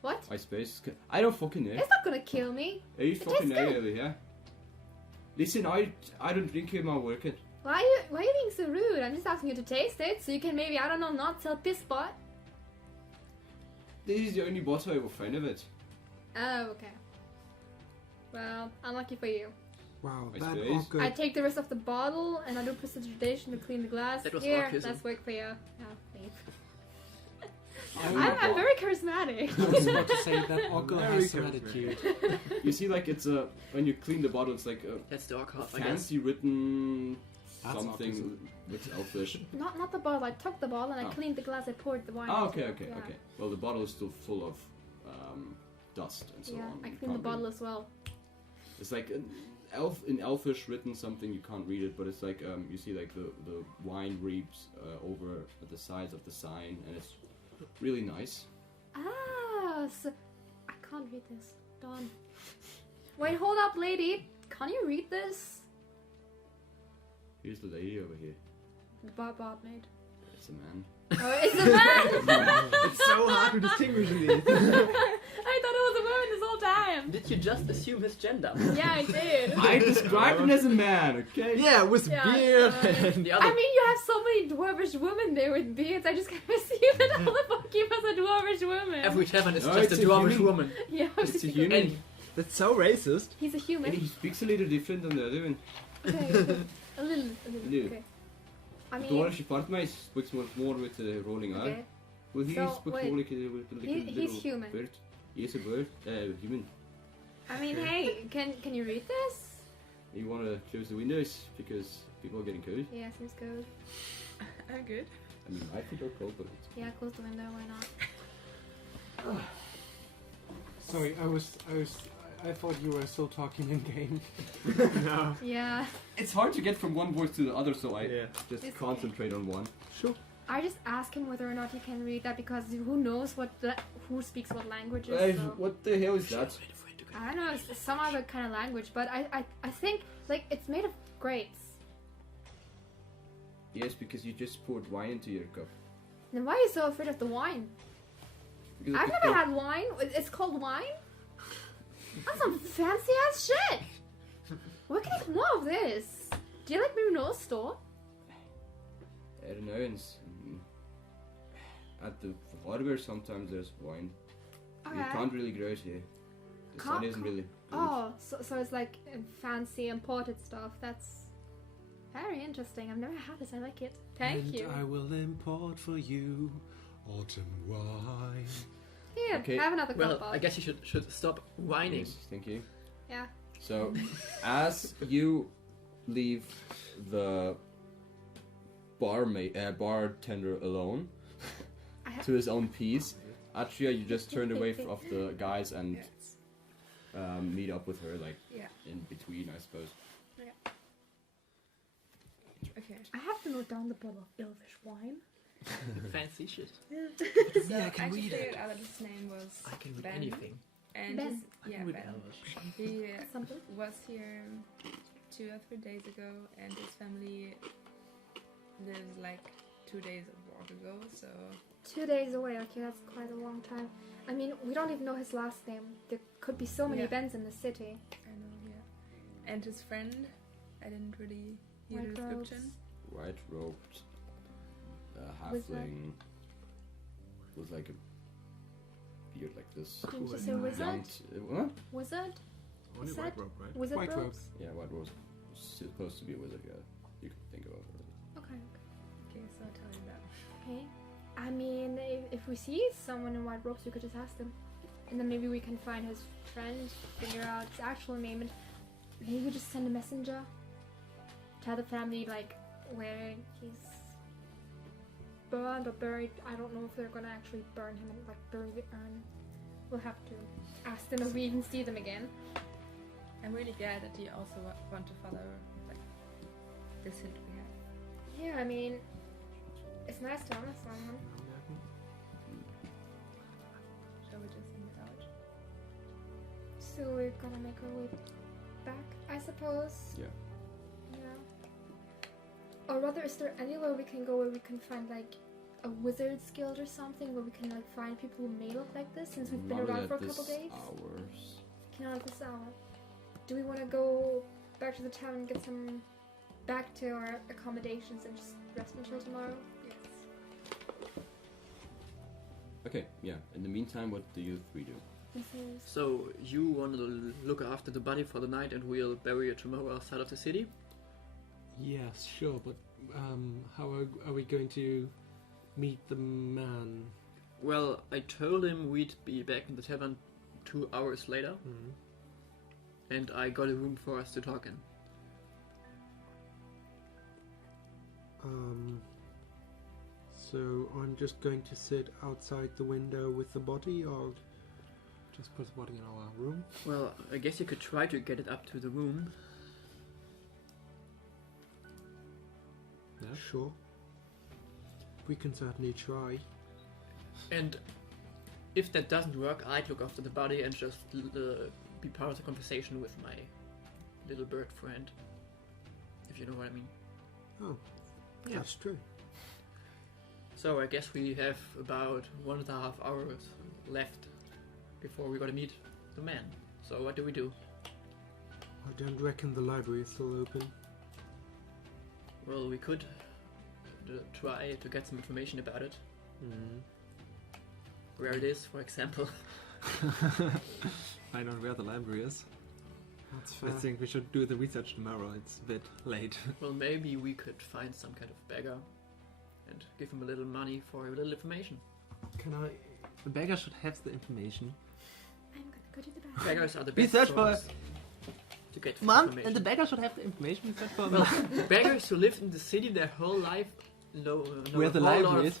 What? I suppose. I don't fucking know. It's not gonna kill me. Are you It fucking tastes know good. over here? Listen, I don't drink here while working. Why are you being so rude? I'm just asking you to taste it, so you can maybe, I don't know, not sell piss pot. This is the only bottle I will find of it. Oh, okay. Well, unlucky for you. Wow, I that suppose. awkward. I take the rest of the bottle and I do precipitation to clean the glass. That was Here, orcism. that's work for you. Yeah, leave. Oh, I'm very charismatic. I was about to say that Ogre Very has some charismatic. attitude. You see, like it's a when you clean the bottle, it's like a That's the orc half, I guess. fancy written That's something autism. looks elfish. Not the bottle. I took the bottle and I Oh. cleaned the glass. I poured the wine. Oh, into okay, it. Yeah. okay. Well, the bottle is still full of dust and so Yeah, on. I You cleaned the can't bottle read as well. it. It's like an in elfish written something, you can't read it, but it's like you see like the wine reaps over at the sides of the sign, and it's really nice. Ah, so I can't read this. Darn. Wait, hold up, lady. Can you read this? Here's the lady over here. The barmaid. It's a man. Oh, it's a man! It's so hard to distinguish these. I thought it was a woman this whole time. am. Did you just assume his gender? Yeah, I did. I described him as a man, okay? Yeah, with Yeah, beard. And the other. I mean, you have so many dwarvish women there with beards. I just can't assume that all the bookkeepers are dwarvish women. Every tavern is No, just it's a a dwarvish human. woman. Yeah, It's a human. And That's so racist. he's a And human. he speaks a little different than the other one. Okay, a little. Little. Okay. I The mean, Dwarvish part my speaks more with the rolling R. okay. Well, he So, speaks wait. more like a He's little human. bird. He is a bird. Human. I mean, hey, can you read this? You want to close the windows because people are getting cold. Yeah, seems good. I'm good. I mean, my feet are cold, but it's Yeah, close the window. Why not? Sorry, I thought you were still talking in game. No. Yeah. It's hard to get from one voice to the other, so I Yeah. just It's- concentrate on one. Sure. I just ask him whether or not he can read that because who knows who speaks what languages. So. What the hell is that? I don't know, it's some other kind of language, but I think like it's made of grapes. Yes, because you just poured wine into your cup. Then why are you so afraid of the wine? Because I've never had wine. It's called wine? That's some fancy ass shit! Where can I get more of this? Do you like maybe know a store? I don't know. At the hardware, sometimes there's wine. You Okay. can't really grow it here. The sun Can't- isn't really good. Oh, so it's like fancy imported stuff. That's very interesting. I've never had this. I like it. Thank and you. I will import for you autumn wine. Here, Okay. have another well, cup of. I guess you should stop whining. Yes, thank you. Yeah. So, as you leave the bartender alone I have- to his own peace, Atria, you just turned away of the guys and Yes. meet up with her, like Yeah. in between, I suppose. Okay. I have to note down the bottle of Elvish wine. Fancy shit. So Yeah, I can actually read figured it. out that his name was I can read Ben. anything. And Ben. his, I yeah, can read Ben. Elvish. He Something. was here 2 or 3 days ago, and his family lives like 2 days of walk ago. So 2 days away. Okay, that's quite a long time. I mean, we don't even know his last name. There could be so many Yeah. Bens in the city. I know, yeah. And his friend, I didn't really hear the White robes. description. White robed, Wizard. halfling with like a beard like this. Didn't you say wizard? What? Wizard? Only Is white that- robe, right? Wizard White robes? Yeah, white rose. Supposed to be a wizard. Yeah, you can think about it. Okay. Okay, so I'll tell you that. Okay. I mean, if we see someone in white robes, we could just ask them. And then maybe we can find his friend, figure out his actual name, and maybe just send a messenger. Tell the family, like, where he's burned or buried. I don't know if they're gonna actually burn him and, like, bury the urn. We'll have to ask them if we even see them again. I'm really glad that you also want to follow like this hint we have. Yeah, I mean, it's nice to honor someone. Shall we just send it out? So we're gonna make our way back, I suppose. Yeah. Yeah. Or rather, is there anywhere we can go where we can find like a wizard's guild or something where we can like find people who may look like this since we've been Not around at for a this couple days? hours. Cannot at this hour. Do we want to go back to the town and get some back to our accommodations and just rest until tomorrow? Yes. Okay, yeah. In the meantime, what do you three do? This is So you want to look after the body for the night, and we'll bury it tomorrow outside of the city. Yes, sure, but how are we going to meet the man? Well, I told him we'd be back in the tavern 2 hours later, and I got a room for us to talk in. So I'm just going to sit outside the window with the body, or Just put the body in our room. Well, I guess you could try to get it up to the room. Yeah. sure. We can certainly try. And if that doesn't work, I'd look after the body and just be part of the conversation with my little bird friend. If you know what I mean. Oh, Yeah. that's true. So I guess we have about 1.5 hours left before we gotta meet the man. So what do we do? I don't reckon the library is still open. Well, we could try to get some information about it. Where it is, for example. Find out where the library is. That's I fair. think we should do the research tomorrow. It's a bit late. Well, maybe we could find some kind of beggar and give him a little money for a little information. Can I? The beggar should have the information. I'm gonna go to the bathroom. Beggars are the We best search for- source to get Mom, information. and the beggar should have the information. We search for. Well, beggars who lived in the city their whole life know Where the a whole lot library of, is.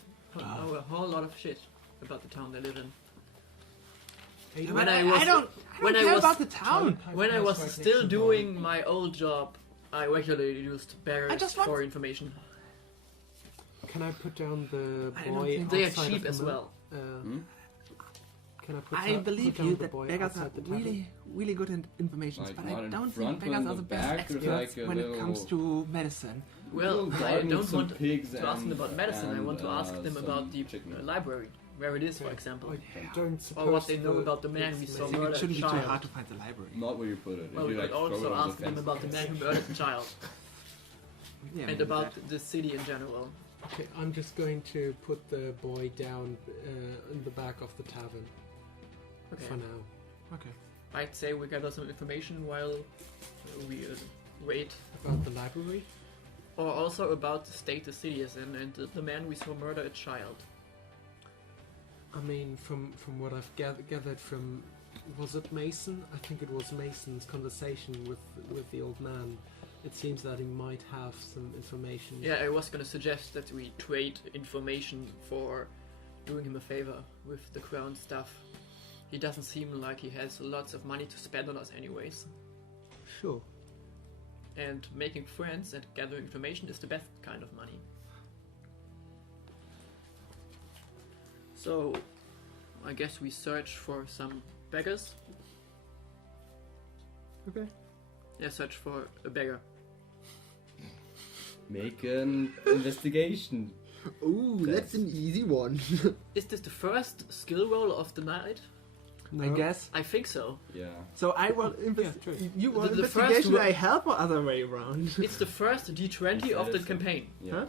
know a whole lot of shit about the town they live in. Hey, When I was- I don't when I care was- about the town. When I was still doing my old job, I regularly used beggars I just want- for information. Can I put down the I don't boy? think They are outside cheap of as the well. Can I put? I believe put down you the that boy beggars are outside the tavern? really, really good in information, Like, but not I in don't front, think but beggars in are the the best back, there's experts like a when it comes little- to medicine. Well, Little I garden with don't some want pigs to ask them about and- medicine. I and, want to ask them some about the chicken. library, where it is, for Okay. example. I don't suppose Or what they know the- about the man we it's saw I think murder it a shouldn't be too child. hard to find the library. Not where you put it. Well, if we you could like throw also it on ask the them fence. about the man who murdered the child Yeah, and maybe about that. the city in general. Okay, I'm just going to put the boy down in the back of the tavern Okay. for now. Okay. I'd say we gather some information while we wait. About the library? Or also about the state the city is in and the man we saw murder a child. I mean, from what I've gathered from, was it Mason? I think it was Mason's conversation with the old man. It seems that he might have some information. Yeah, I was gonna suggest that we trade information for doing him a favor with the crown stuff. He doesn't seem like he has lots of money to spend on us anyways. Sure. And making friends and gathering information is the best kind of money. So, I guess we search for some beggars. Okay. Yeah, search for a beggar. Make an investigation. Ooh, that's an easy one. Is this the first skill roll of the night? I guess. I think so. Yeah. So I will true. You want The first investigation? ro- I help or other way around? It's the first D20 of the campaign. Yeah. Huh?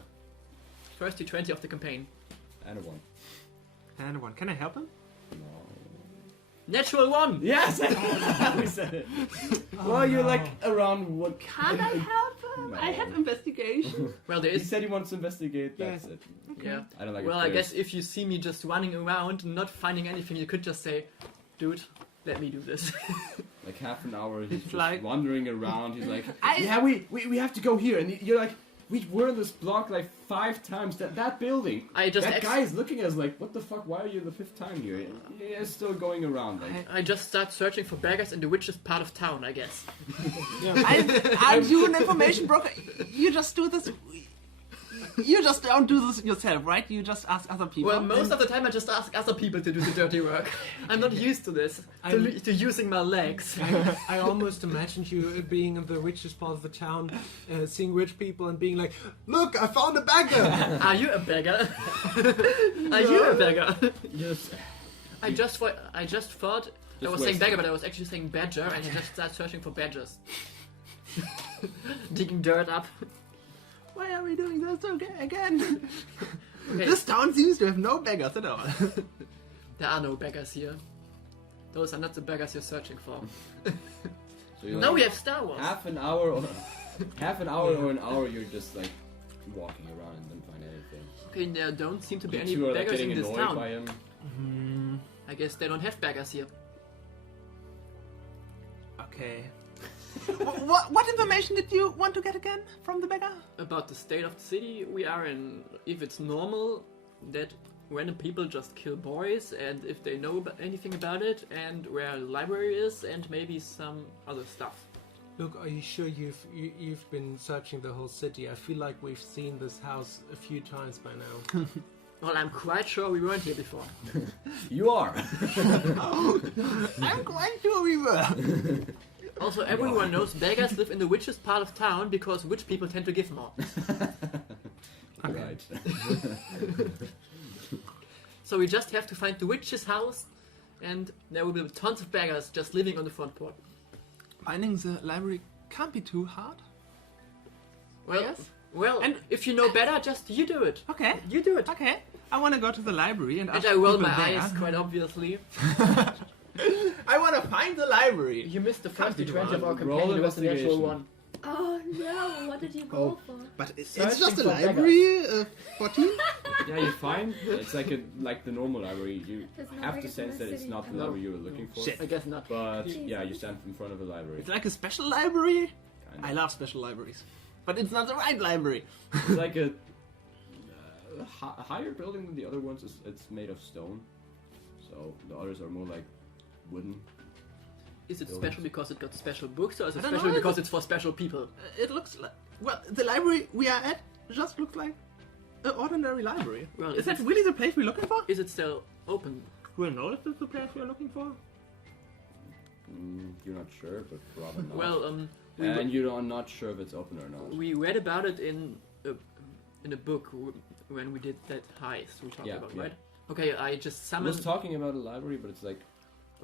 First D20 of the campaign. And a one. And one. Can I help him? No. Natural 1! Yes! We said it. Well, you're like around what? Can I help him? No. I have investigation. Well, there He is. said he wants to investigate. That's it. Yeah. I don't like. Well, it I guess first. if you see me just running around and not finding anything, you could just say, dude, let me do this. like half an hour, he's It's just like- wandering around. He's like, I- yeah, we have to go here, and you're like, we were in this block like 5 times. That building. I just That guy is looking at us like, what the fuck? Why are you the 5th time here? Yeah, it's still going around. Like, I just start searching for beggars in the richest part of town, I guess. I'm you an information broker. You just do this. You just don't do this yourself, right? You just ask other people. Well, most of the time I just ask other people to do the dirty work. I'm not used to this, to using my legs. I almost imagined you being in the richest part of the town, seeing rich people and being like, "Look, I found a beggar." Are you a beggar? Are you a beggar? yes. I just thought I was saying wait. beggar, but I was actually saying badger, and I just started searching for badgers. Digging dirt up. Why are we doing this again? Okay, This town seems to have no beggars at all. there are no beggars here. Those are not the beggars you're searching for. So you're Now like, we have Star Wars. half an hour or an hour. You're just like walking around and don't find anything. Okay, there don't seem to be You any two are like beggars getting in this annoyed town. by him. I guess they don't have beggars here. Okay. what information did you want to get again from the beggar? About the state of the city we are in, if it's normal that random people just kill boys, and if they know anything about it, and where the library is, and maybe some other stuff. Look, are you sure you've been searching the whole city? I feel like we've seen this house a few times by now. Well, I'm quite sure we weren't here before. You are. I'm quite sure we were. Also, everyone knows beggars live in the richest part of town because rich people tend to give more. Right. So we just have to find the richest house and there will be tons of beggars just living on the front porch. Finding the library can't be too hard. Well, Yes. well, And- and if you know better, just you do it. Okay. You do it. Okay. I want to go to the library and ask And I roll people my there. eyes, quite obviously. I want to find the library. You missed the Can't first be D20 of hard. our Roll campaign. It was the natural investigation. one. Oh no! What did you go for? But it's Searching just a for library. 14. Yeah, you find it's like the normal library. You There's no have to regular sense that it's city. not the No. library you were looking for. Shit. I guess not. But yeah, you stand in front of a library. It's like a special library. Kinda. I love special libraries, but it's not the right library. It's like a higher building than the other ones. It's made of stone, so the others are more like wooden. Is it Buildings. special because it got special books, or is it I don't special know, because it's for special people? It looks like the library we are at just looks like an ordinary library. Well, Is that really the place we're looking for? Is it still open? We'll know if it's the place we're looking for. You're not sure, but rather not. Well, we, and you're not sure if it's open or not. we read about it in a book when we did that heist we talked Yeah, about, yeah. right? Okay, I just I summoned. was talking about a library, but it's like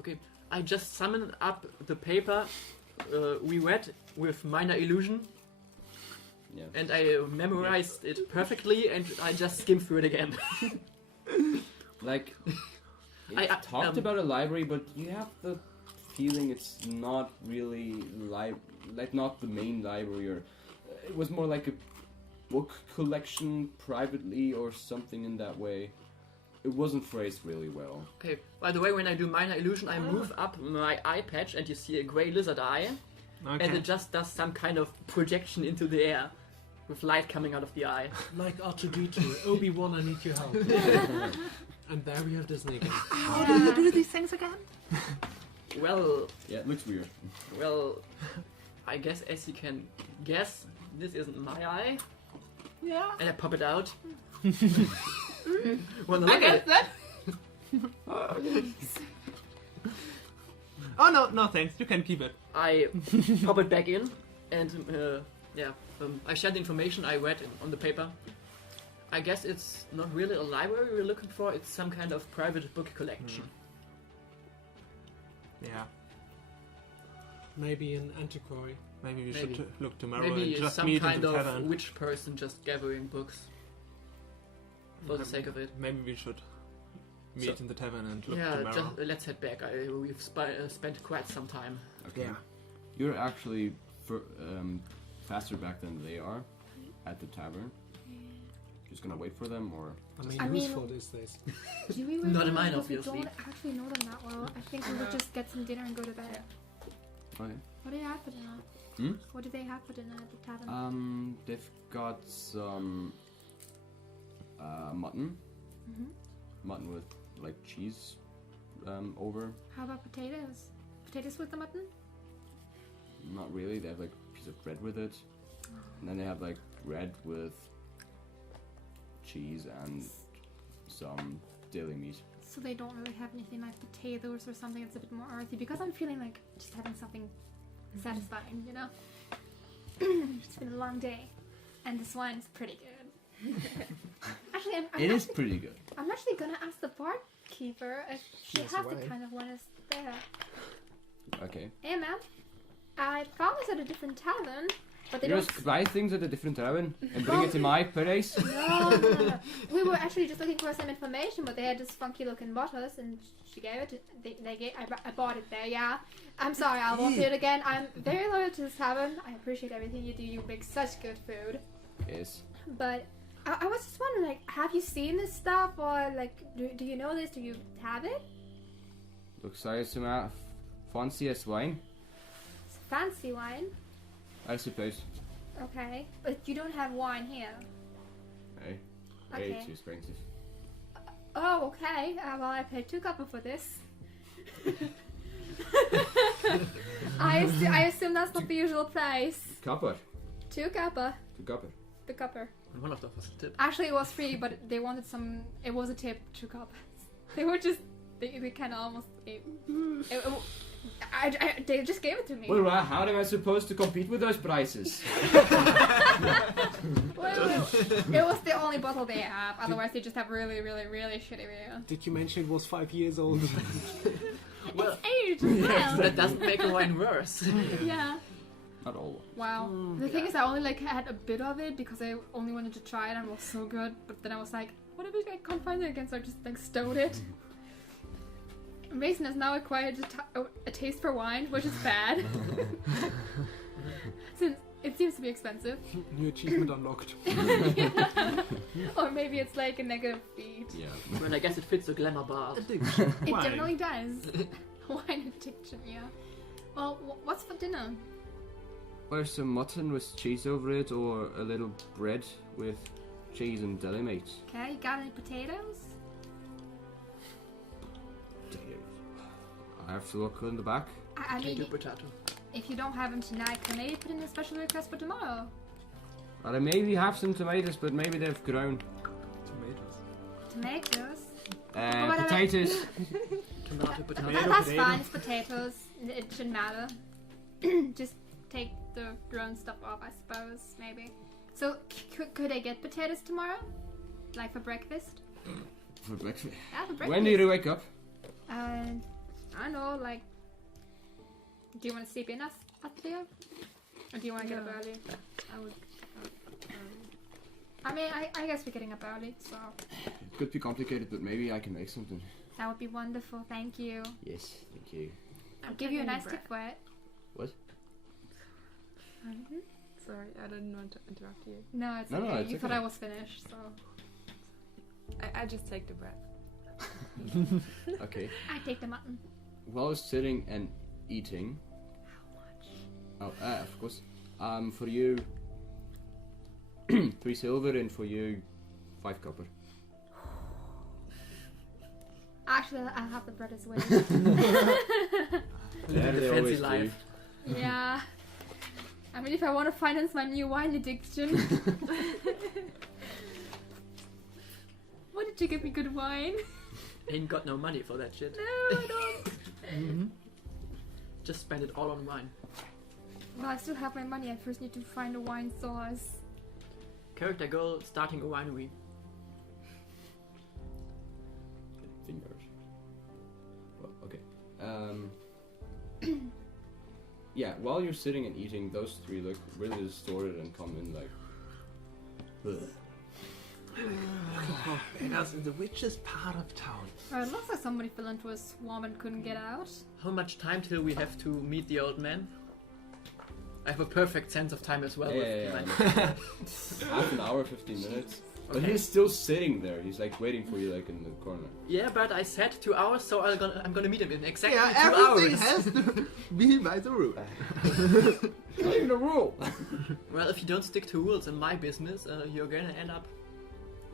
Okay, I just summoned up the paper we read with minor illusion, yeah. and I memorized it perfectly, and I just skimmed through it again. Like I- it talked about a library, but you have the feeling it's not really like not the main library, or it was more like a book collection privately or something in that way. It wasn't phrased really well. Okay, by the way, when I do minor illusion, I move up my eye patch, and you see a grey lizard eye, Okay. and it just does some kind of projection into the air with light coming out of the eye. Like R2D2, Obi-Wan, I need your help. And there we have Disney again. How do you do these things again? Well, Yeah, it looks weird. well, I guess as you can guess, this isn't my eye, Yeah. and I pop it out. Wanna I look at guess it? that. Oh no, thanks. You can keep it. I pop it back in, and I shared the information I read on the paper. I guess it's not really a library we're looking for, it's some kind of private book collection. Yeah. Maybe an antiquary. Maybe we Maybe. should look tomorrow Maybe and just some meet kind in the of tavern. witch person just gathering books for the sake of it. Maybe we should meet in the tavern and look Yeah, tomorrow. just let's head back. We've spent quite some time. Okay. Yeah. You're actually faster back than they are at the tavern. Just gonna wait for them, or I mean- whose fault is this? Do we Not really in mine, because we obviously. don't actually know them that well. I think we would just get some dinner and go to bed. okay. What do they have for dinner? Hmm? What do they have for dinner at the tavern? They've got some mutton. Mutton with like cheese over. How about potatoes? Potatoes with the mutton? Not really. They have like a piece of bread with it, and then they have like bread with cheese and some daily meat. So they don't really have anything like potatoes or something that's a bit more earthy, because I'm feeling like just having something satisfying, you know? It's been a long day, and this wine is pretty good. Actually, It is pretty good. I'm actually gonna ask the barkeeper if she Yes, has the wine. kind of wine that's there. Okay. Hey, ma'am, I found this at a different tavern, but they You don't. just buy things at a different tavern and bring it to my place. No. We were actually just looking for some information, but they had this funky looking bottles, and she gave it. I bought it there. Yeah. I'm sorry, I won't do it again. I'm very loyal to this tavern. I appreciate everything you do. You make such good food. Yes. But I was just wondering, like, have you seen this stuff, or like, do you know this? Do you have it? Looks like some fancy as wine, It's fancy wine. I suppose. Okay, but you don't have wine here. Hey. Okay. Hey, too expensive. Oh, okay. Well, I paid 2 copper for this. I assume that's not the usual price. Copper. 2 copper. 2 copper. The copper. And one of them was a tip. Actually, it was free, but they wanted some. It was a tip. 2 coppers. They were just. They kind of almost. They just gave it to me. Well, how am I supposed to compete with those prices? Well, it was the only bottle they have. Otherwise, they just have really, really, really shitty beer. Did you mention it was 5 years old? Well, It's aged as well. that doesn't make a wine worse. Yeah. Not all. Wow. The thing is, I only like had a bit of it because I only wanted to try it and it was so good. But then I was like, what if I can't find it again? So I just like stowed it. Mason has now acquired a taste for wine, which is bad. Since it seems to be expensive. New achievement unlocked. Yeah. Or maybe it's like a negative feed. Yeah. Well, I guess it fits the glamour bar. It definitely does. Wine addiction, yeah. Well, what's for dinner? Or some mutton with cheese over it, or a little bread with cheese and delimate. Okay, you got any potatoes? I have to look in the back. I Take mean, a potato. if you don't have them tonight, can maybe put in a special request for tomorrow? I maybe have some tomatoes, but maybe they've grown. Tomatoes? Potatoes. Tomato, potato. That's potato. fine, it's potatoes. It shouldn't matter. Just take the grown stuff off, I suppose, maybe. So, could I get potatoes tomorrow? Like for breakfast? For breakfast. Yeah, for breakfast. When do you wake up? I don't know, like... Do you want to sleep in us up there? Or do you want to get up early? I would. I mean, I guess we're getting up early, so... It could be complicated, but maybe I can make something. That would be wonderful, thank you. Yes, thank you. I'll give you a nice bread. tip for it. What? Sorry, I didn't want to interrupt you. No, it's No, no, okay. it's You thought okay. I was finished, so... I just take the bread. Okay. I take the mutton. While sitting and eating... How much? Oh, of course. For you... 3 silver, and for you... 5 copper. Actually, I'll have the bread as well. Yeah, the they fancy always do. life. Yeah. I mean, if I want to finance my new wine addiction... Why did you give me good wine? Ain't got no money for that shit. No, I don't. Just spend it all on wine. Well, I still have my money. I first need to find a wine source. Character goal, starting a winery. Fingers. Well, okay. Yeah, while you're sitting and eating, those 3 look really distorted and come in like... Ugh. That's in the richest part of town. It looks like somebody fell into a swarm and couldn't get out. How much time till we have to meet the old man? I have a perfect sense of time as well. Yeah, with half an hour, 15 minutes. But Okay. he's still sitting there. He's like waiting for you, like in the corner. Yeah, but I said 2 hours, so I'm gonna meet him in exactly Yeah, 2 everything hours. has to be by the rule. Not even a rule. Well, if you don't stick to rules in my business, you're gonna end up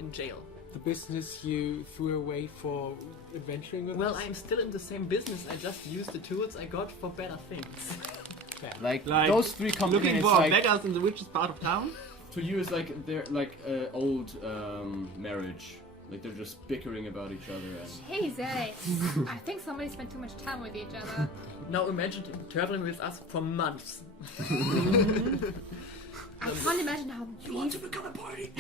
in jail. The business you threw away for adventuring with Well, us? I'm still in the same business. I just use the tools I got for better things. Like, Like, those 3 come in, Looking it's for like... beggars in the richest part of town? To you, it's like they're like old marriage. Like they're just bickering about each other and... Jesus! I think somebody spent too much time with each other. Now imagine him traveling with us for months. I can't imagine how deep... to become a party?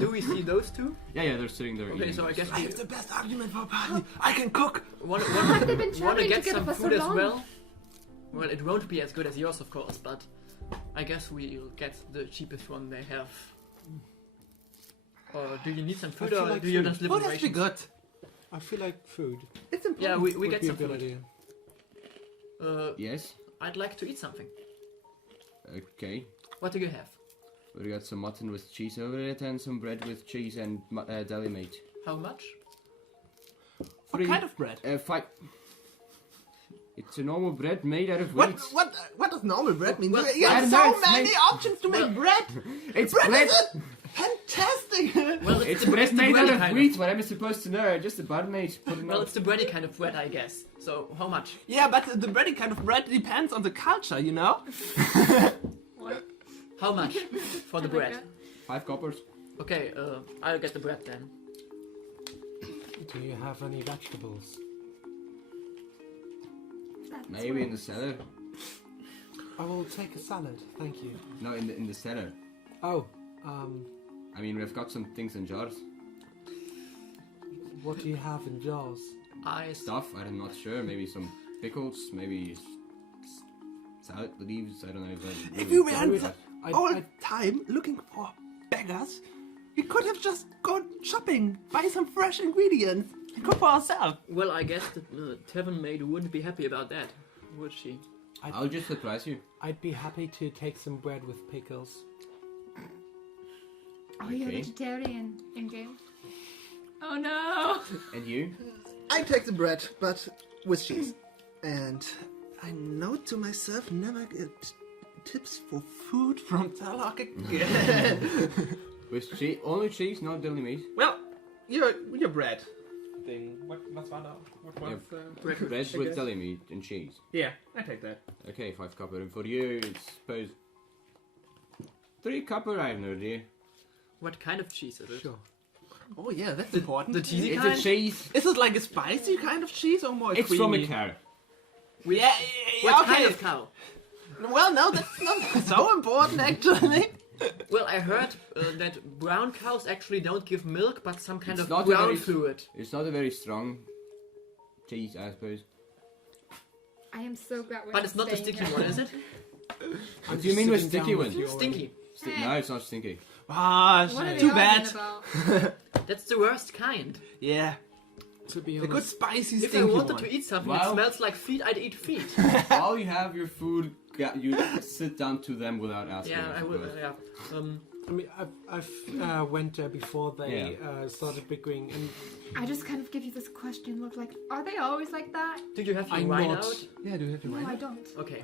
Do we see those two? Yeah, they're sitting there Okay, eating. so I guess I we have the best argument for a party. I can cook. want Have they been to traveling get together some for so food as long? well. Well, it won't be as good as yours, of course, but I guess we'll get the cheapest one they have. Or do you need some food, feel or like do you food. just live Oh, on that's be rations? good. I feel like food. It's important. Yeah, we Would get be some a good food. idea. Yes? I'd like to eat something. Okay. What do you have? We got some mutton with cheese over it and some bread with cheese and deli mate. How much? What kind of bread? 5... It's a normal bread made out of What, wheat. what does normal bread mean? Well, you I have don't so know, it's many made- options to make bread. It's Bread bread. is a fantastic. Well, It's the- bread the made bready out of kind wheat. What am I supposed to know? Just a bun made. Well, it's the bready kind of bread, I guess. So, how much? Yeah, but the bready kind of bread depends on the culture, you know. How much for the bread? 5 coppers. Okay, I'll get the bread then. Do you have any vegetables? Maybe in the cellar. I will take a salad, thank you. No, in the cellar. Oh, I mean, we've got some things in jars. what do you have in jars? Stuff, I'm not sure. Maybe some pickles, maybe salad leaves, I don't know. If you were I- all I- time looking for beggars, we could have just gone shopping, buy some fresh ingredients, and cook for ourselves. Well, I guess the tavern maid wouldn't be happy about that, would she? I'll just surprise you. I'd be happy to take some bread with pickles. Oh, you're Okay. vegetarian in game. Oh no! And you? I take the bread, but with cheese. And I note to myself, never get tips for food from Talok again. With cheese? Only cheese, not deli meat. Well, your bread thing. What's that? What was Bread with deli meat and cheese. Yeah, I take that. Okay, 5 copper. And for you, it's suppose 3 copper. I have no idea. What kind of cheese is it? Sure. Oh yeah, that's important. The cheesy It's kind? a cheese. Is it like a spicy kind of cheese or more It's creamy? from a cow. Yeah, What okay. kind of cow? Well, no, that's not so important actually. Well, I heard that brown cows actually don't give milk, but some kind It's of not a brown very- fluid. It's not a very strong cheese, I suppose. I am so glad we're But it's not the staying sticky here. one, is it? What do you mean with sitting sticky down one? you Stinky. No, it's not stinky. Ah, What are they too arguing bad. about? That's the worst kind. Yeah, To be the good honest, spicy If I stinky wanted one. to eat something Wow. that smells like feet, I'd eat feet. While you have your food, you sit down to them without asking. Yeah, I would. suppose. Yeah. I mean, I've went there before they started bickering, and I just kind of give you this question. Look, like, are they always like that? Do you have your I'm wine not. out? Yeah, do you have to No, I don't. Okay.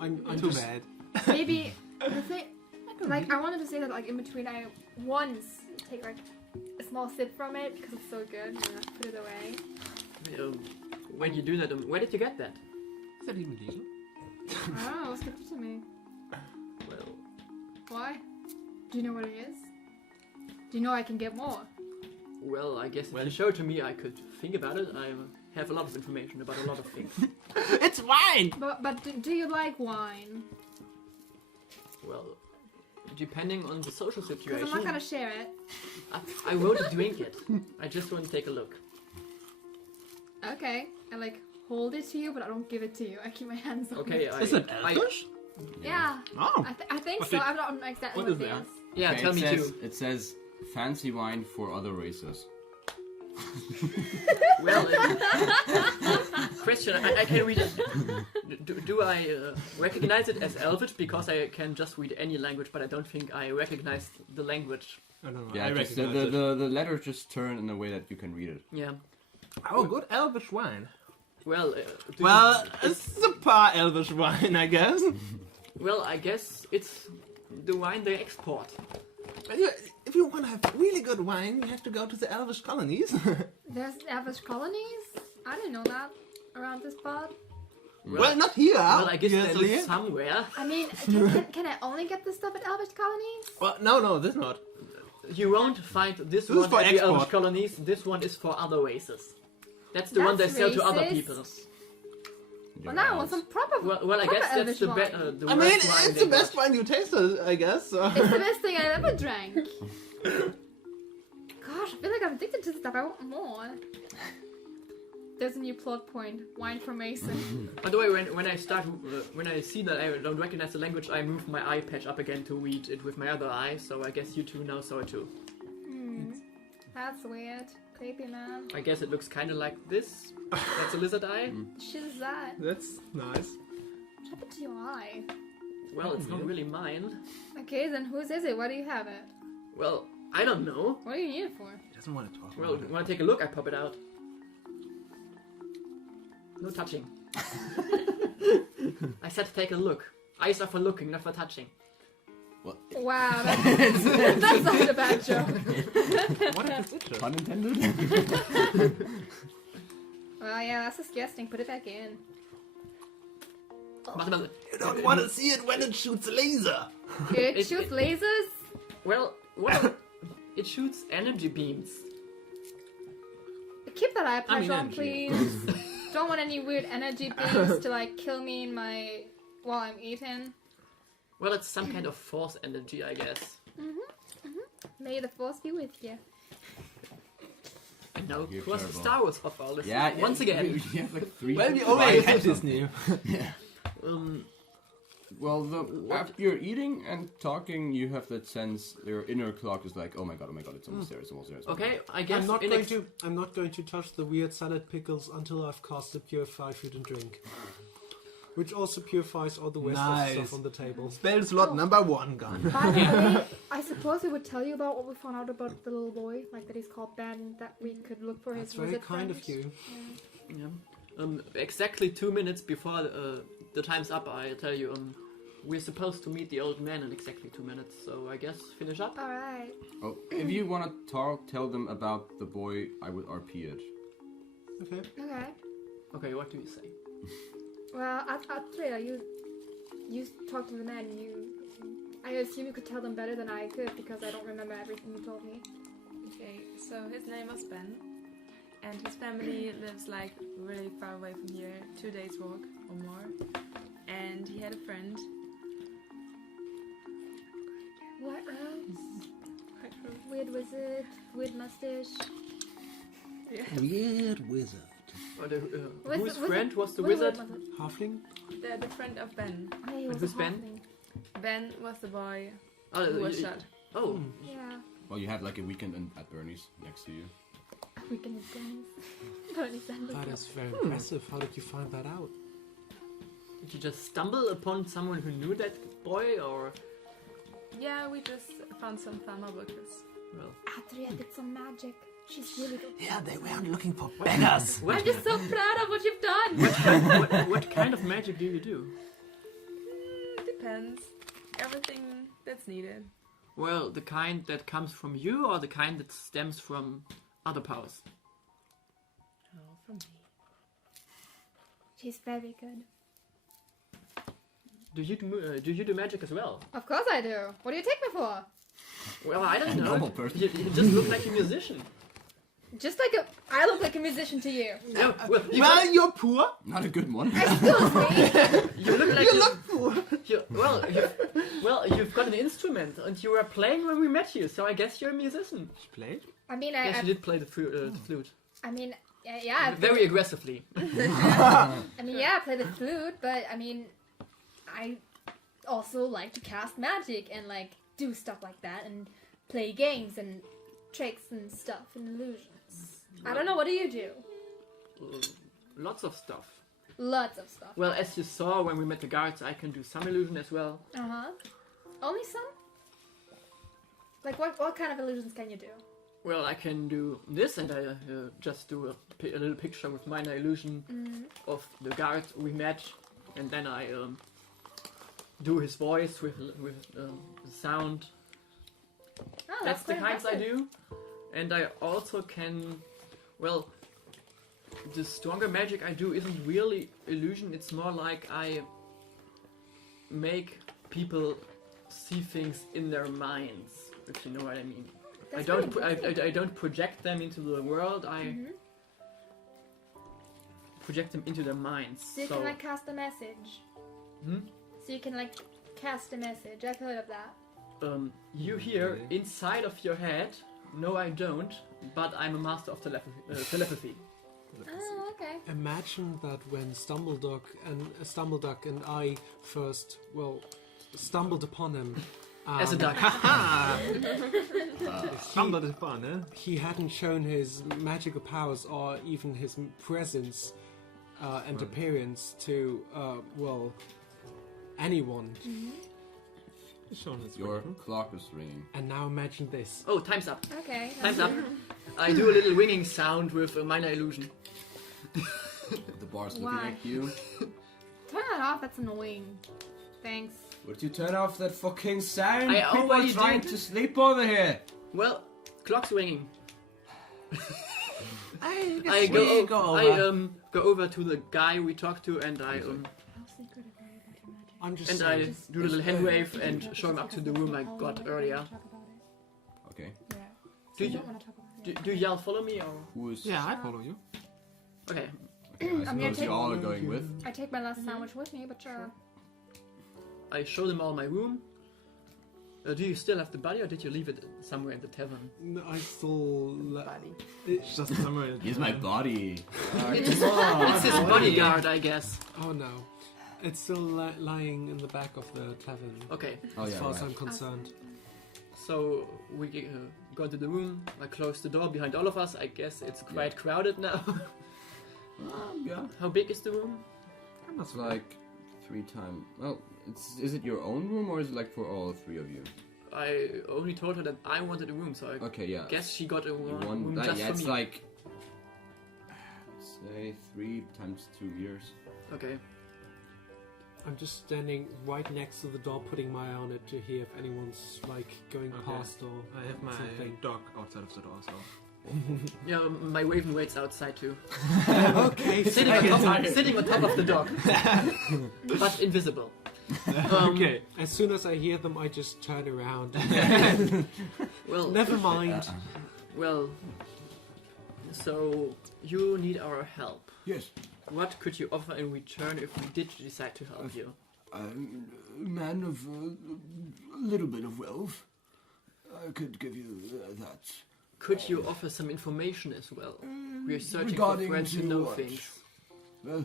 I'm Too just bad. Maybe the thing, like, I wanted to say that, like, in between, I once take like a small sip from it because it's so good, and I put it away. When you do that, where did you get that? Is that even legal? Oh, it was gifted to me. Well, Why? Do you know what it is? Do you know I can get more? well, I guess if you show it to me, I could think about it. I have a lot of information about a lot of things. It's wine! But do you like wine? Well, depending on the social Because situation, I'm not gonna share it. I won't drink it. I just want to take a look. Okay, I like hold it to you, but I don't give it to you. I keep my hands on Okay, it. Is it I- Elvish? Yeah, Oh. I think What so. did- I'm not exactly what what is it that? is. Yeah, Okay, tell me it says, too. It says fancy wine for other races. Well, question, I can read it. Do I recognize it as Elvish because I can just read any language, but I don't think I recognize the language. I don't know. Yeah, I just recognize it. the letters just turn in a way that you can read it. Yeah. Oh, good Elvish wine. Well, Well, it's a par Elvish wine, I guess. well, I guess it's the wine they export. If you want to have really good wine, you have to go to the Elvish colonies. There's Elvish colonies? I didn't know that around this part. well, not here. Well, I guess obviously. there's somewhere. I mean, can I only get this stuff at Elvish colonies? Well, no, this not. You won't find this This is one for at the export. Elvish colonies. This one is for other races. That's the one they That's sell to other racist. people. Well, now I want some proper. Well, I proper guess that's Elvish the wine. the I worst mean, wine it's they the best got. wine you tasted, I guess. So. It's the best thing I ever drank. Gosh, I feel like I'm addicted to this stuff. I want more. There's a new plot point. Wine for Mason. By the way, when I see that I don't recognize the language, I move my eye patch up again to read it with my other eye. So I guess you two now saw it too. That's weird. Creepy, man. I guess it looks kind of like this. That's a lizard eye. Shit is that? That's nice. What happened to your eye? Well, it's not really mine. Okay, then whose is it? Why do you have it? Well, I don't know. What do you need it for? He doesn't want to talk Well, about it. want to take a look? I pop it out. No touching. I said take a look. Eyes are for looking, not for touching. Wow, that's not a bad joke. What if it's itcher? Pun intended? Well, yeah, that's disgusting. Put it back in. You don't want to see it when it shoots a laser. It shoots lasers? Well, it shoots energy beams. Keep that eye I mean, patch on, energy. please. don't want any weird energy things to like kill me in my while I'm eating. Well, it's some kind of force energy, I guess. May the force be with you. And now You're cross the terrible. Star Wars hop all this Yeah, once again. You have like 3. Well, we already five have this something. new. Well, after you're eating and talking, you have that sense. Your inner clock is like, oh my god, it's almost there, it's almost there. Okay, I guess I'm not going to touch the weird salad pickles until I've casted Purify Food and Drink. Which also purifies all the rest of the Nice. stuff on the table. Spell slot number 1 gone. By the way, I suppose we would tell you about what we found out about the little boy, like that he's called Ben, that we could look for his That's very wizard kind friend. of you. Yeah. Exactly 2 minutes before the time's up, I tell you, we're supposed to meet the old man in exactly 2 minutes, so I guess finish up. Alright. Oh, if you want to tell them about the boy, I would RP it. Okay. Okay. Okay, what do you say? Well, Atreya, you talked to the man, I assume you could tell them better than I could because I don't remember everything you told me. Okay, so his name was Ben, and his family lives like really far away from here, 2 days walk or more. And he had a friend. What else? Weird wizard, weird mustache. Weird wizard. Whose friend was the wizard? Halfling? The friend of Ben. Oh, he was who's a Ben? halfling. Ben was the boy Oh, who was shot. Oh, Yeah. Well, you had like a weekend at Bernie's next to you. We can do Bernie's. Bernie's Sanders. That is very impressive. How did you find that out? did you just stumble upon someone who knew that boy, or? Yeah, we just found some farmer workers. Well, Atreya did some magic. She's really good. Yeah, they weren't looking for beggars. I'm just so proud of what you've done. what kind of magic do you do? Depends. Everything that's needed. Well, the kind that comes from you, or the kind that stems from other powers? Oh, from me. She's very good. Do you do magic as well? Of course I do. What do you take me for? Well, I don't know. Normal person. You just look like a musician. Just like I look like a musician to you. No, well, You're poor. Not a good one. Excuse me. you look like You look poor. you've got an instrument, and you were playing when we met you, so I guess you're a musician. Played? I mean, Yes, I you did play the flute. I mean, yeah. Very aggressively. I mean, yeah, I play the flute, but I mean, I also like to cast magic and like do stuff like that and play games and tricks and stuff and illusions. I don't know. What do you do? Lots of stuff. Lots of stuff. Well, as you saw when we met the guards, I can do some illusion as well. Only some? Like what kind of illusions can you do? Well, I can do this, and I just do a little picture with minor illusion of the guard we met, and then I do his voice with the sound. Oh, That's the quite kinds I impressive. do, and I also can. Well, the stronger magic I do isn't really illusion. It's more like I make people see things in their minds, if you know what I mean. That's I don't. very impressive. I don't project them into the world. I project them into their minds. So you can like cast a message. So you can like cast a message. I've heard of that. You hear inside of your head. No, I don't. But I'm a master of telepathy. Oh, okay. Imagine that when Stumbleduck and I first, stumbled upon him. As a duck. Stumbled upon, eh? He hadn't shown his magical powers or even his presence and appearance to, anyone. Your clock is ringing. And now imagine this. Oh, time's up. Okay. Time's up. I do a little winging sound with a minor illusion. The bar's looking Why? at you. Turn that off. That's annoying. Thanks. Would you turn off that fucking sound? I People already are trying did. to sleep over here. Well, clock's ringing. I I go go over to the guy we talked to, and I I'm just and saying. I do a little hand wave and show him up to the room I got earlier. Okay. Do you yell follow me or? Who is? Yeah, I follow you. Okay. I suppose you all are going with. I take my last sandwich with me, but I show them all my room. Do you still have the body, or did you leave it somewhere in the tavern? No, I still. Body. It's Just somewhere. Here's my body. It's his bodyguard, I guess. Oh no. It's still lying in the back of the tavern, Okay, Oh as yeah, far as right. I'm concerned. so we go into the room. I close the door behind all of us. I guess it's quite crowded now. Yeah. How big is the room? It's like 3 times. Well, is it your own room or is it like for all 3 of you? I only told her that I wanted a room, so I Okay, yeah. guess she got a You room want that? just Yeah, for it's me. like say 3 times 2 years. Okay. I'm just standing right next to the door, putting my eye on it to hear if anyone's like going Okay. past or I have my something. dog outside of the door, so. Yeah, my raven waits outside too. Okay, Sitting on top of the dog. But invisible. okay. As soon as I hear them, I just turn around. Well, Never mind. well, so you need our help. Yes, What could you offer in return if we did decide to help you? I'm a man of a little bit of wealth. I could give you that. Could you offer some information as well? We're searching regarding for friends who to know what? things. Well,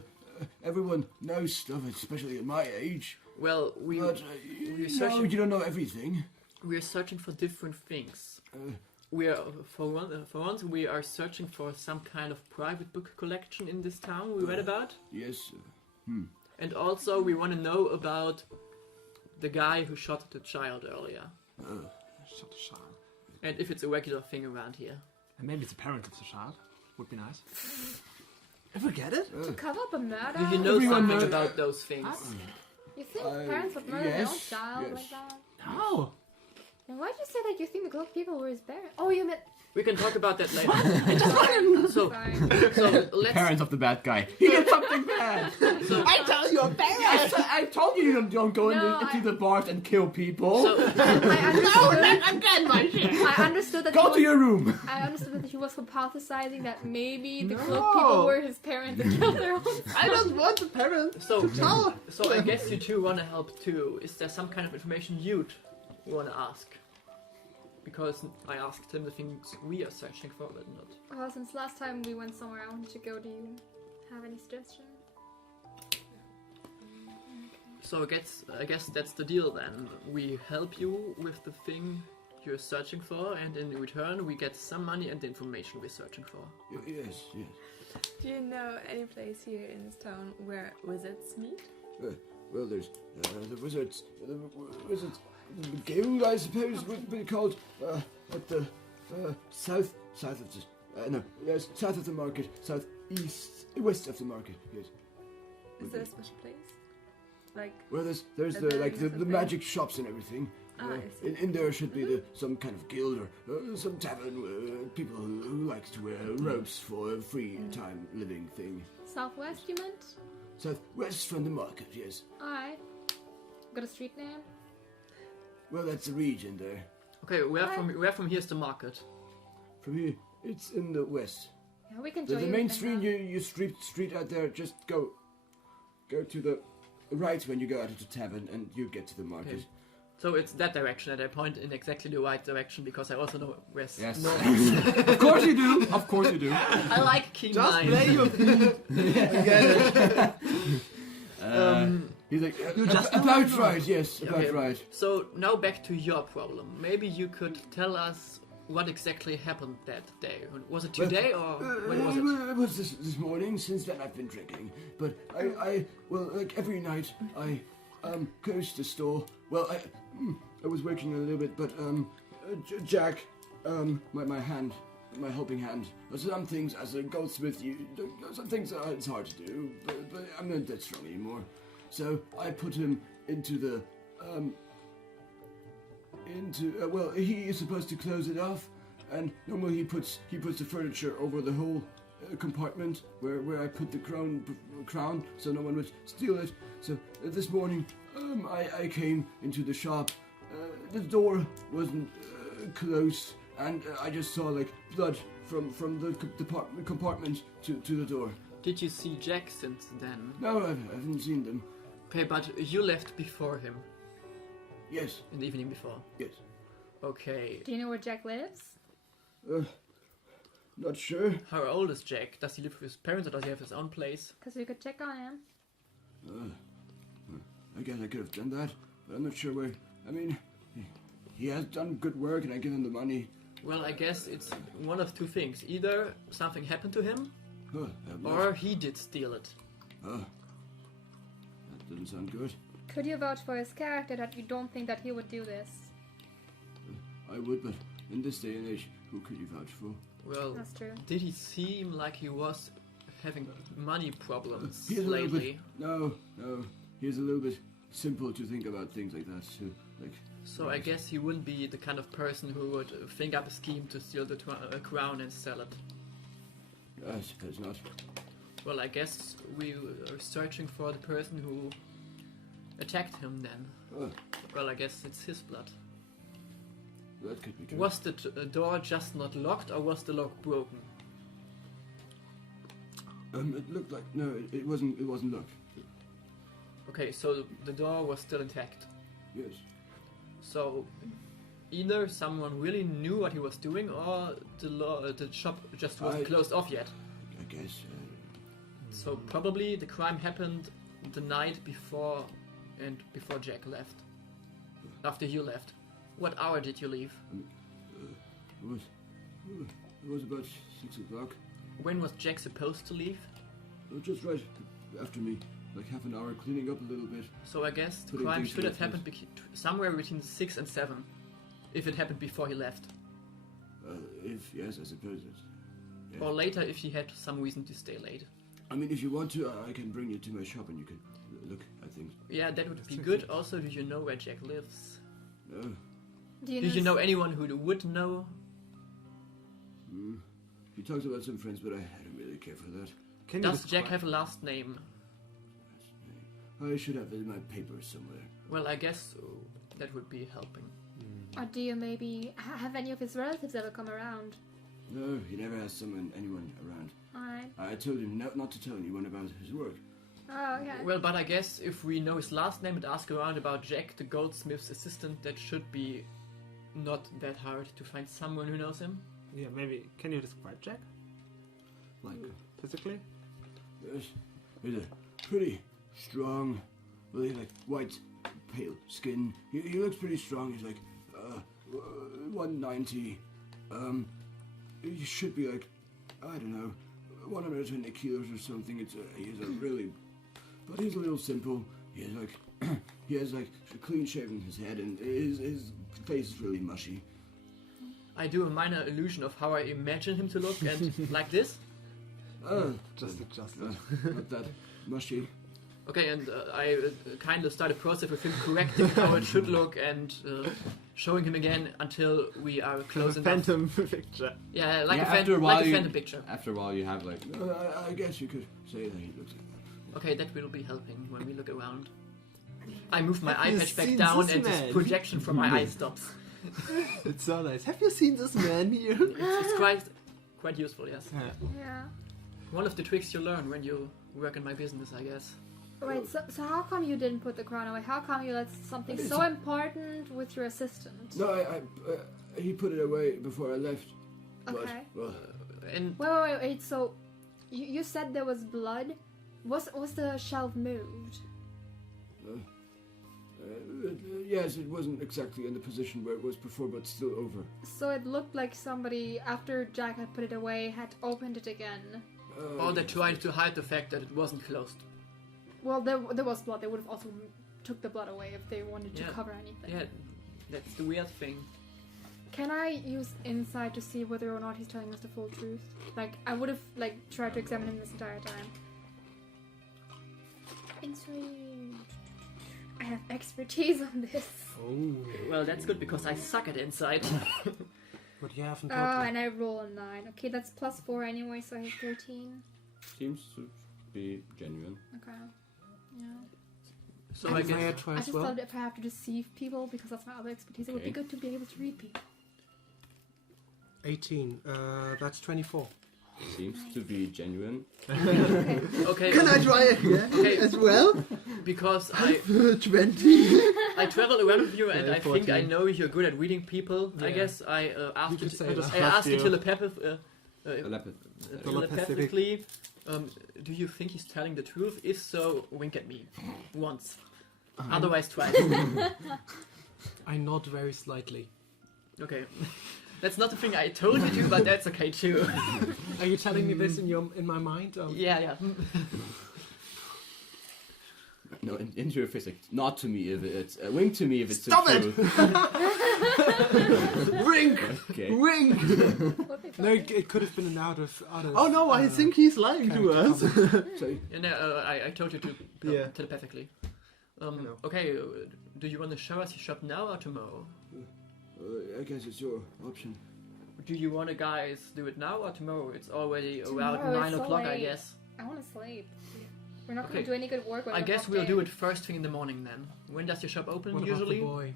everyone knows stuff, especially at my age. Well, But we're no, searching. you don't know everything. We're searching for different things. We are for once we are searching for some kind of private book collection in this town we read about, Yes. and also we want to know about the guy who shot the child earlier, Shut the child. and if it's a regular thing around here. And maybe it's a parent of the child. Would be nice. Ever get it? to cover up a murder. Do you know Everyone something knows- about those things? You think parents would murder their own yes, child yes. like that? No! And why'd you say that you think the cloak people were his parents? Oh, you meant. We can talk about that later. So, Sorry. so let's. Parents of the bad guy. He did something bad. I tell you, a parent! I told you don't go No, into I- the bars and kill people. So, I understood. Again, my shit! I understood that. Go he to was, your room. I understood that he was hypothesizing that maybe the No. cloak people were his parents and killed their own. I don't want a parent! so, No! so I guess you two want to help too. Is there some kind of information you'd want to ask? Because I asked him the things we are searching for, but not. Well, since last time we went somewhere I wanted to go, do you have any suggestion? So I guess that's the deal then. We help you with the thing you're searching for, and in return we get some money and the information we're searching for. Yes, yes. Do you know any place here in this town where wizards meet? Well, there's the wizards. The wizards. The gaming, I suppose, would be called at the south of the no, yes, south of the market, west of the market. Yes. Is there a special place? Like, Well, there's Are the there like the different magic shops and everything. I see. In there should be some kind of guild or some tavern where people who likes to wear robes for a free time living thing. Southwest, you meant? Southwest from the market, yes. Alright. Got a street name? Well, that's the region there. Okay, where from here's the market? From here, it's in the west. Yeah, we can The join you. main with street, them you street out there. Just go to the right when you go out of the tavern, and you get to the market. Okay. So it's that direction, and I point in exactly the right direction because I also know where's Yes. north. Of course you do. Of course you do. I like keen Just minds. play your He's like, You just about right, yes, about Okay. right. So now back to your problem. Maybe you could tell us what exactly happened that day. Was it today or when was it? It was this morning. Since then, I've been drinking. But I well, like every night, I goes to the store. Well, I was working a little bit, but Jack, my hand, my helping hand. Some things as a goldsmith, some things it's hard to do, but I'm not that strong anymore. So I put him into the well, he is supposed to close it off, and normally he puts the furniture over the whole compartment where I put the crown, so no one would steal it. So this morning, I came into the shop. The door wasn't closed, and I just saw like blood from the compartment to the door. Did you see Jack since then? No, I haven't seen them. Okay, but you left before him. Yes. In the evening before. Yes. Okay. Do you know where Jack lives? Not sure. How old is Jack? Does he live with his parents or does he have his own place? Because we could check on him. I guess I could have done that, but I'm not sure where. I mean, he has done good work and I give him the money. Well, I guess it's one of two things. Either something happened to him, That or he did steal it. That doesn't sound good. Could you vouch for his character that you don't think that he would do this? I would, but in this day and age, who could you vouch for? Well, That's true. did he seem like he was having money problems He's a little lately? bit, no. He's a little bit simple to think about things like that. So I guess he wouldn't be the kind of person who would think up a scheme to steal the crown and sell it. I suppose not. Well, I guess we are searching for the person who attacked him then. Well, I guess it's his blood. That could be true. Was the door just not locked or was the lock broken? It looked like it wasn't locked. Okay, so the door was still intact. Yes. So either someone really knew what he was doing or the shop just wasn't closed off yet. I guess. So probably the crime happened the night before Jack left. After you left. What hour did you leave? It was about 6 o'clock. When was Jack supposed to leave? Just right after me. Like half an hour cleaning up a little bit. So I guess the Putting crime things should have in place. happened somewhere between 6 and 7. If it happened before he left. Yes, I suppose it. Yes. Or later if he had some reason to stay late. I mean, if you want to, I can bring you to my shop and you can look at things. Yeah, that would be good. Also, do you know where Jack lives? No. Do Do you know anyone who would know? He talks about some friends, but I don't really care for that. Does Jack have a last name? I should have it in my papers somewhere. Well, I guess that would be helping. Or do you maybe have any of his relatives ever come around? No, he never has anyone around. Alright. I told him not to tell anyone about his work. Oh, okay. Well, but I guess if we know his last name and ask around about Jack, the goldsmith's assistant, that should be not that hard to find someone who knows him. Yeah, maybe. Can you describe Jack? Like, physically? yes, he's a pretty strong, well, he's like white, pale skin. He looks pretty strong. He's like 190. He should be like, I don't know, 120 kilos or something. He's a really, but he's a little simple. He has like clean shaven his head and his face is really mushy. I do a minor illusion of how I imagine him to look, and like this. Just adjust Not that mushy. Okay, and I kind of start a process with him correcting how it should look and showing him again until we are close enough. Phantom picture. Yeah, like after a phantom picture. After a while, you have like. I guess you could say that he looks like that. Okay, that will be helping when we look around. I move my eye you patch back seen down this and man? this projection from my eye stops. It's so nice. Have you seen this man here? It's quite useful, yes. Yeah. One of the tricks you learn when you work in my business, I guess. Wait, so how come you didn't put the crown away? How come you let something so important with your assistant? No, he put it away before I left. Okay. But, And Wait, so you said there was blood? Was the shelf moved? yes, it wasn't exactly in the position where it was before, but still over. So it looked like somebody, after Jack had put it away, had opened it again. or they tried to hide the fact that it wasn't closed. Well, there was blood. They would have also took the blood away if they wanted to Yeah. cover anything. Yeah, that's the weird thing. Can I use insight to see whether or not he's telling us the full truth? Like, I would have tried to examine him this entire time. Ensue. I have expertise on this. Oh. Well, that's good because I suck at insight. But you haven't Oh, told me. and I roll a 9. Okay, that's +4 anyway, so I have 13. Seems to be genuine. Okay. Yeah. So Can I I guess try I as just well? thought if I have to deceive people, because that's my other expertise, it would be Okay. good to be able to read people. 18. That's 24. Seems to be genuine. Okay. Can I try again Okay. as well? Because I 20. I travel around with you, and Yeah, I think I 14. know you're good at reading people. I Yeah. guess I asked could you. say I that. asked you Trust telepathically. Do you think he's telling the truth? If so, wink at me once. Otherwise, twice. I nod very slightly. Okay. That's not the thing I told you to, but that's okay too. Are you telling me this in my mind? Or? Yeah. No, into your face, like, not to me if it's wink to me if it's Stop the it! truth. Wink! Okay. Wink! No, it could have been an out of. Oh no, I think he's lying to us. Sorry. And I told you to telepathically. Okay, do you want to show us your shop now or tomorrow? I guess it's your option. Do you want to guys do it now or tomorrow? It's already Tomorrow, around 9 it's so o'clock, I late. guess. I want to sleep. We're not Okay. going to do any good work. I guess we'll do it first thing in the morning then. When does your shop open What usually? about the boy?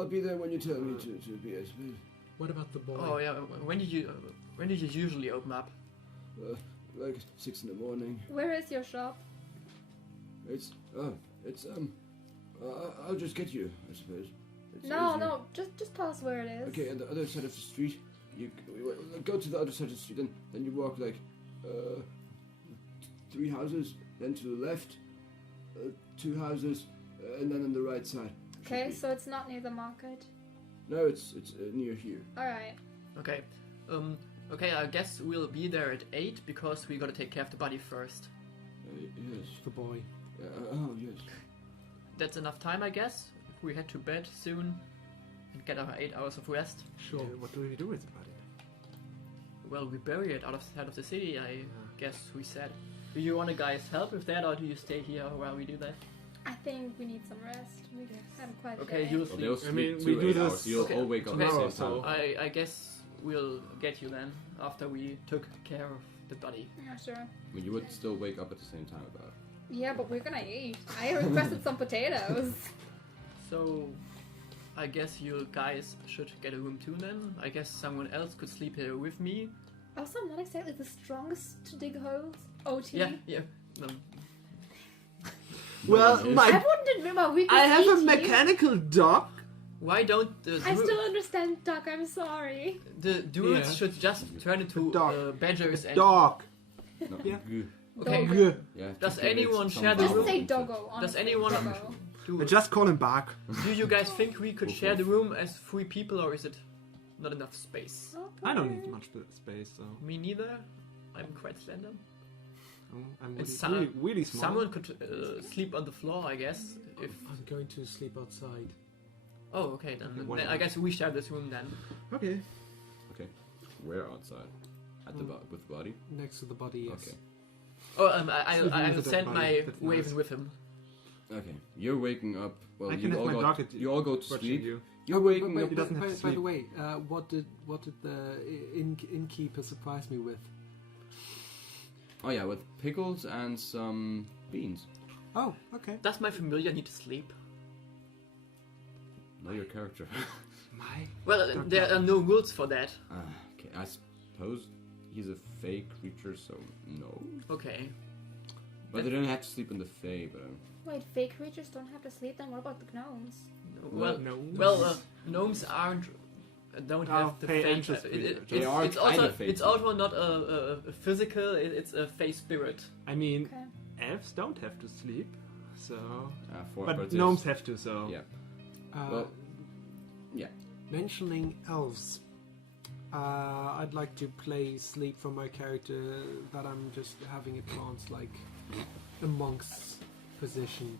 I'll be there when you tell me to be, I suppose. What about the boy? Oh yeah. When did you usually open up? Like 6 in the morning. Where is your shop? It's I'll just get you, I suppose. It's No, easier. no, just tell us where it is. Okay, on the other side of the street, you go to the other side of the street, then you walk like 3 houses, then to the left, 2 houses, and then on the right side. Okay, so it's not near the market. No, it's near here. Alright. Okay. Okay, I guess we'll be there at 8 because we gotta take care of the body first. Yes. The boy. Oh yes. That's enough time, I guess. If we head to bed soon and get our 8 hours of rest. Sure. What do we do with the body? Well, we bury it out of the city, I guess we said. Do you want to guys help with that, or do you stay here while we do that? I think we need some rest. We had quite a Okay, day. you'll Well, sleep. they'll I sleep mean, 2 we do 8 this- hours. You'll Okay, all wake up okay, at the so- same time. I guess we'll get you then after we took care of the body. Yeah, sure. But you would still wake up at the same time about. Yeah, but we're gonna eat. I requested some potatoes. So, I guess you guys should get a room too then. I guess someone else could sleep here with me. Also, I'm not exactly the strongest to dig holes. OT. Yeah. Well, Yes. I my wouldn't admit my weakness. I have a ET. mechanical dog. Why don't I still understand, Doc. I'm sorry. the druids Yeah. should just turn into Dog. badgers and Dog. No, Yeah. goo. Okay. Doggo. Yeah, Does to give it anyone some share the Just room? say input. doggo. Honestly. anyone- Doggo. Do, I just call him Bark. do you guys think we could share the room as 3 people, or is it not enough space? I don't need much space, so Me neither. I'm quite slender. I'm It's really small. Someone could sleep on the floor, I guess. If I'm going to sleep outside. oh, okay then. Okay, Then whatever. I guess we share this room then. Okay. Where outside? At the with the body? Next to the body, yes. Okay. Oh, Sleeping I with will the send dead my body, that's Raven nice. with him. Okay. You're waking up. Well, I can you have all my go. dog You all go to watching sleep. you. You're waking But- up. He doesn't have to by the sleep. way, what did the innkeeper surprise me with? Oh yeah, with pickles and some beans. Oh, okay. Does my familiar need to sleep? Know your character. My Well, there are no rules for that. Okay, I suppose he's a fey creature, so no. Okay. But they don't have to sleep in the fey, but Wait, fake creatures don't have to sleep. Then what about the gnomes? Well, no. gnomes aren't. Don't Oh, have the fey fey. ancestry. They are it's kind also of fey it's too. also not a physical. It's a fey spirit. I mean, Okay. elves don't have to sleep, so. but But there's- gnomes have to, so. Yeah. Uh, Well, yeah. Mentioning elves, I'd like to play sleep for my character that I'm just having a trance, like a monk's position.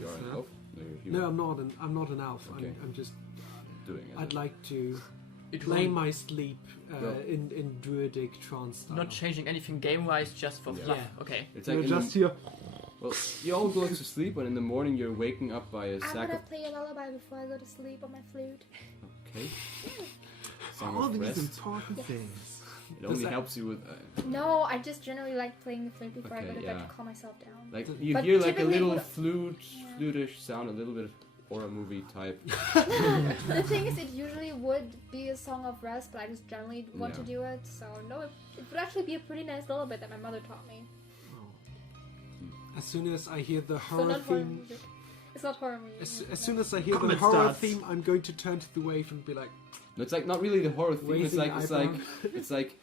You're an So- elf. No, you're human. No, I'm not an elf. Okay. I'm just. Doing it. I'd like to It play will my sleep No. in druidic trance style. not changing anything game wise, just for Yeah. fluff. Yeah. Okay. It's You're like just here. well, you all go to sleep, and in the morning you're waking up by a I'm sack gonna of. play a lullaby before I go to sleep on my flute. Okay. Song All of these rest. important Yes. things. It only that- helps you with. No, I just generally like playing the flute before I go Okay, to bed yeah. to calm myself down. Like But you hear like a typically little what- flutish sound, a little bit horror movie type. The thing is, it usually would be a song of rest, but I just generally want to do it. So no, it would actually be a pretty nice lullaby that my mother taught me. As soon as I hear the So horror not horror theme, music. It's not horror music. as soon as I hear the Combat horror starts. theme, I'm going to turn to the wave and be like, No, it's like not really the horror theme. It's Raising like eyebrow. it's like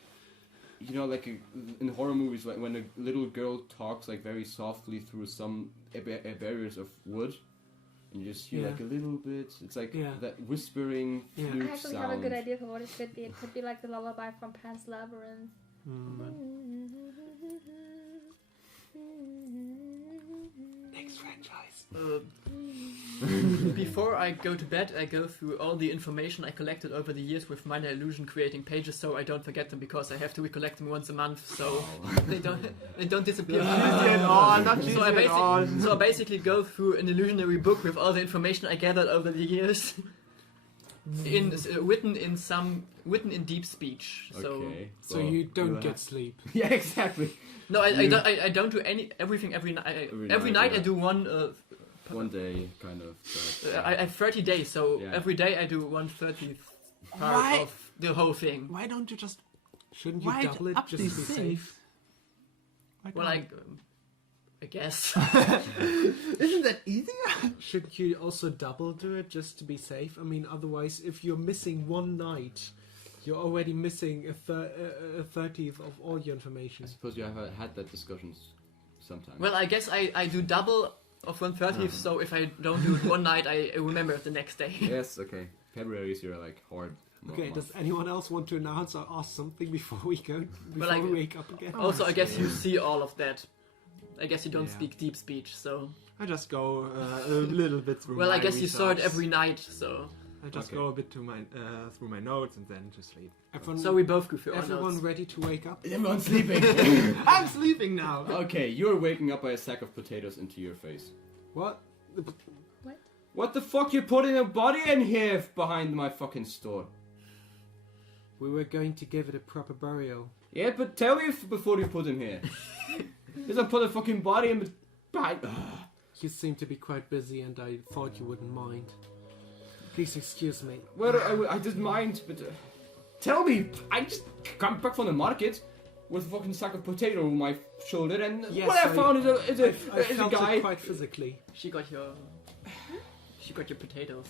you know, like in horror movies, like when a little girl talks like very softly through some barriers of wood, and you just hear Yeah. like a little bit. It's like Yeah. that whispering Yeah. flute I actually sound. have a good idea for what it could be. It could be like the lullaby from Pan's Labyrinth. next franchise. Before I go to bed, I go through all the information I collected over the years with minor illusion creating pages, so I don't forget them because I have to recollect them once a month, so they don't disappear. So I basically go through an illusionary book with all the information I gathered over the years, written in deep speech. So Okay. So well, you don't will get have- sleep. Yeah, exactly. no, I don't do everything every night. Every night I do one. One day, kind of. but, I have 30 days, so Yeah. every day I do 1/30th part Why? of the whole thing. Why don't you just Shouldn't you write double it up just to these be things? safe? Why Well, can't- I guess. Isn't that easier? Shouldn't you also double do it just to be safe? I mean, otherwise, if you're missing one night, you're already missing a 30th of all your information. I suppose you have had that discussion sometime. Well, I guess I do double of 1/30th, so if I don't do it one night, I remember it the next day. Yes. Okay. February is your like hard. Okay, does anyone else want to announce or ask something before we go? Before Well, we wake up again? Also, I guess you see all of that. I guess you don't Yeah. speak deep speech, so... I just go a little bit through Well, my I guess you saw it research. every night, so... I just Okay. go a bit to my through my notes and then just sleep. Everyone, So we both go through our everyone notes. ready to wake up? Everyone's sleeping. I'm sleeping now. Okay, you're waking up by a sack of potatoes into your face. What? What the fuck you putting a body in here behind my fucking store? We were going to give it a proper burial. Yeah, but tell me before you put him here. Just put a fucking body in behind. You seem to be quite busy, and I thought you wouldn't mind. Please excuse me. Well, I didn't mind, but tell me. I just come back from the market with a fucking sack of potato on my shoulder, and Yes, what I found is I a felt guy. it quite physically. She got your potatoes.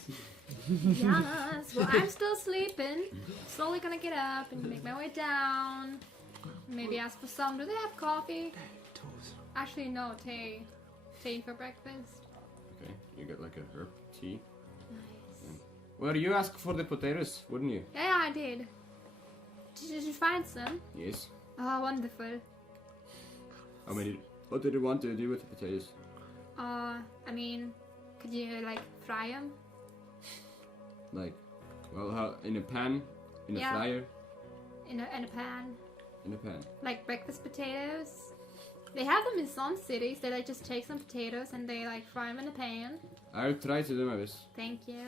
Yes, well, I'm still sleeping. Slowly gonna get up and make my way down. Maybe ask for some. Do they have coffee? Actually, no, tea. Tea for breakfast. Okay, you get like a herb tea. Well, you asked for the potatoes, wouldn't you? Yeah, I did. Did you find some? Yes. Oh, wonderful. What did you want to do with the potatoes? I mean, could you, like, fry them? Like, well, how, in a pan, in a Yeah. fryer, In a pan? in a pan. Like breakfast potatoes? They have them in some cities. They, like, just take some potatoes and they, like, fry them in a pan. I'll try to do my best. Thank you.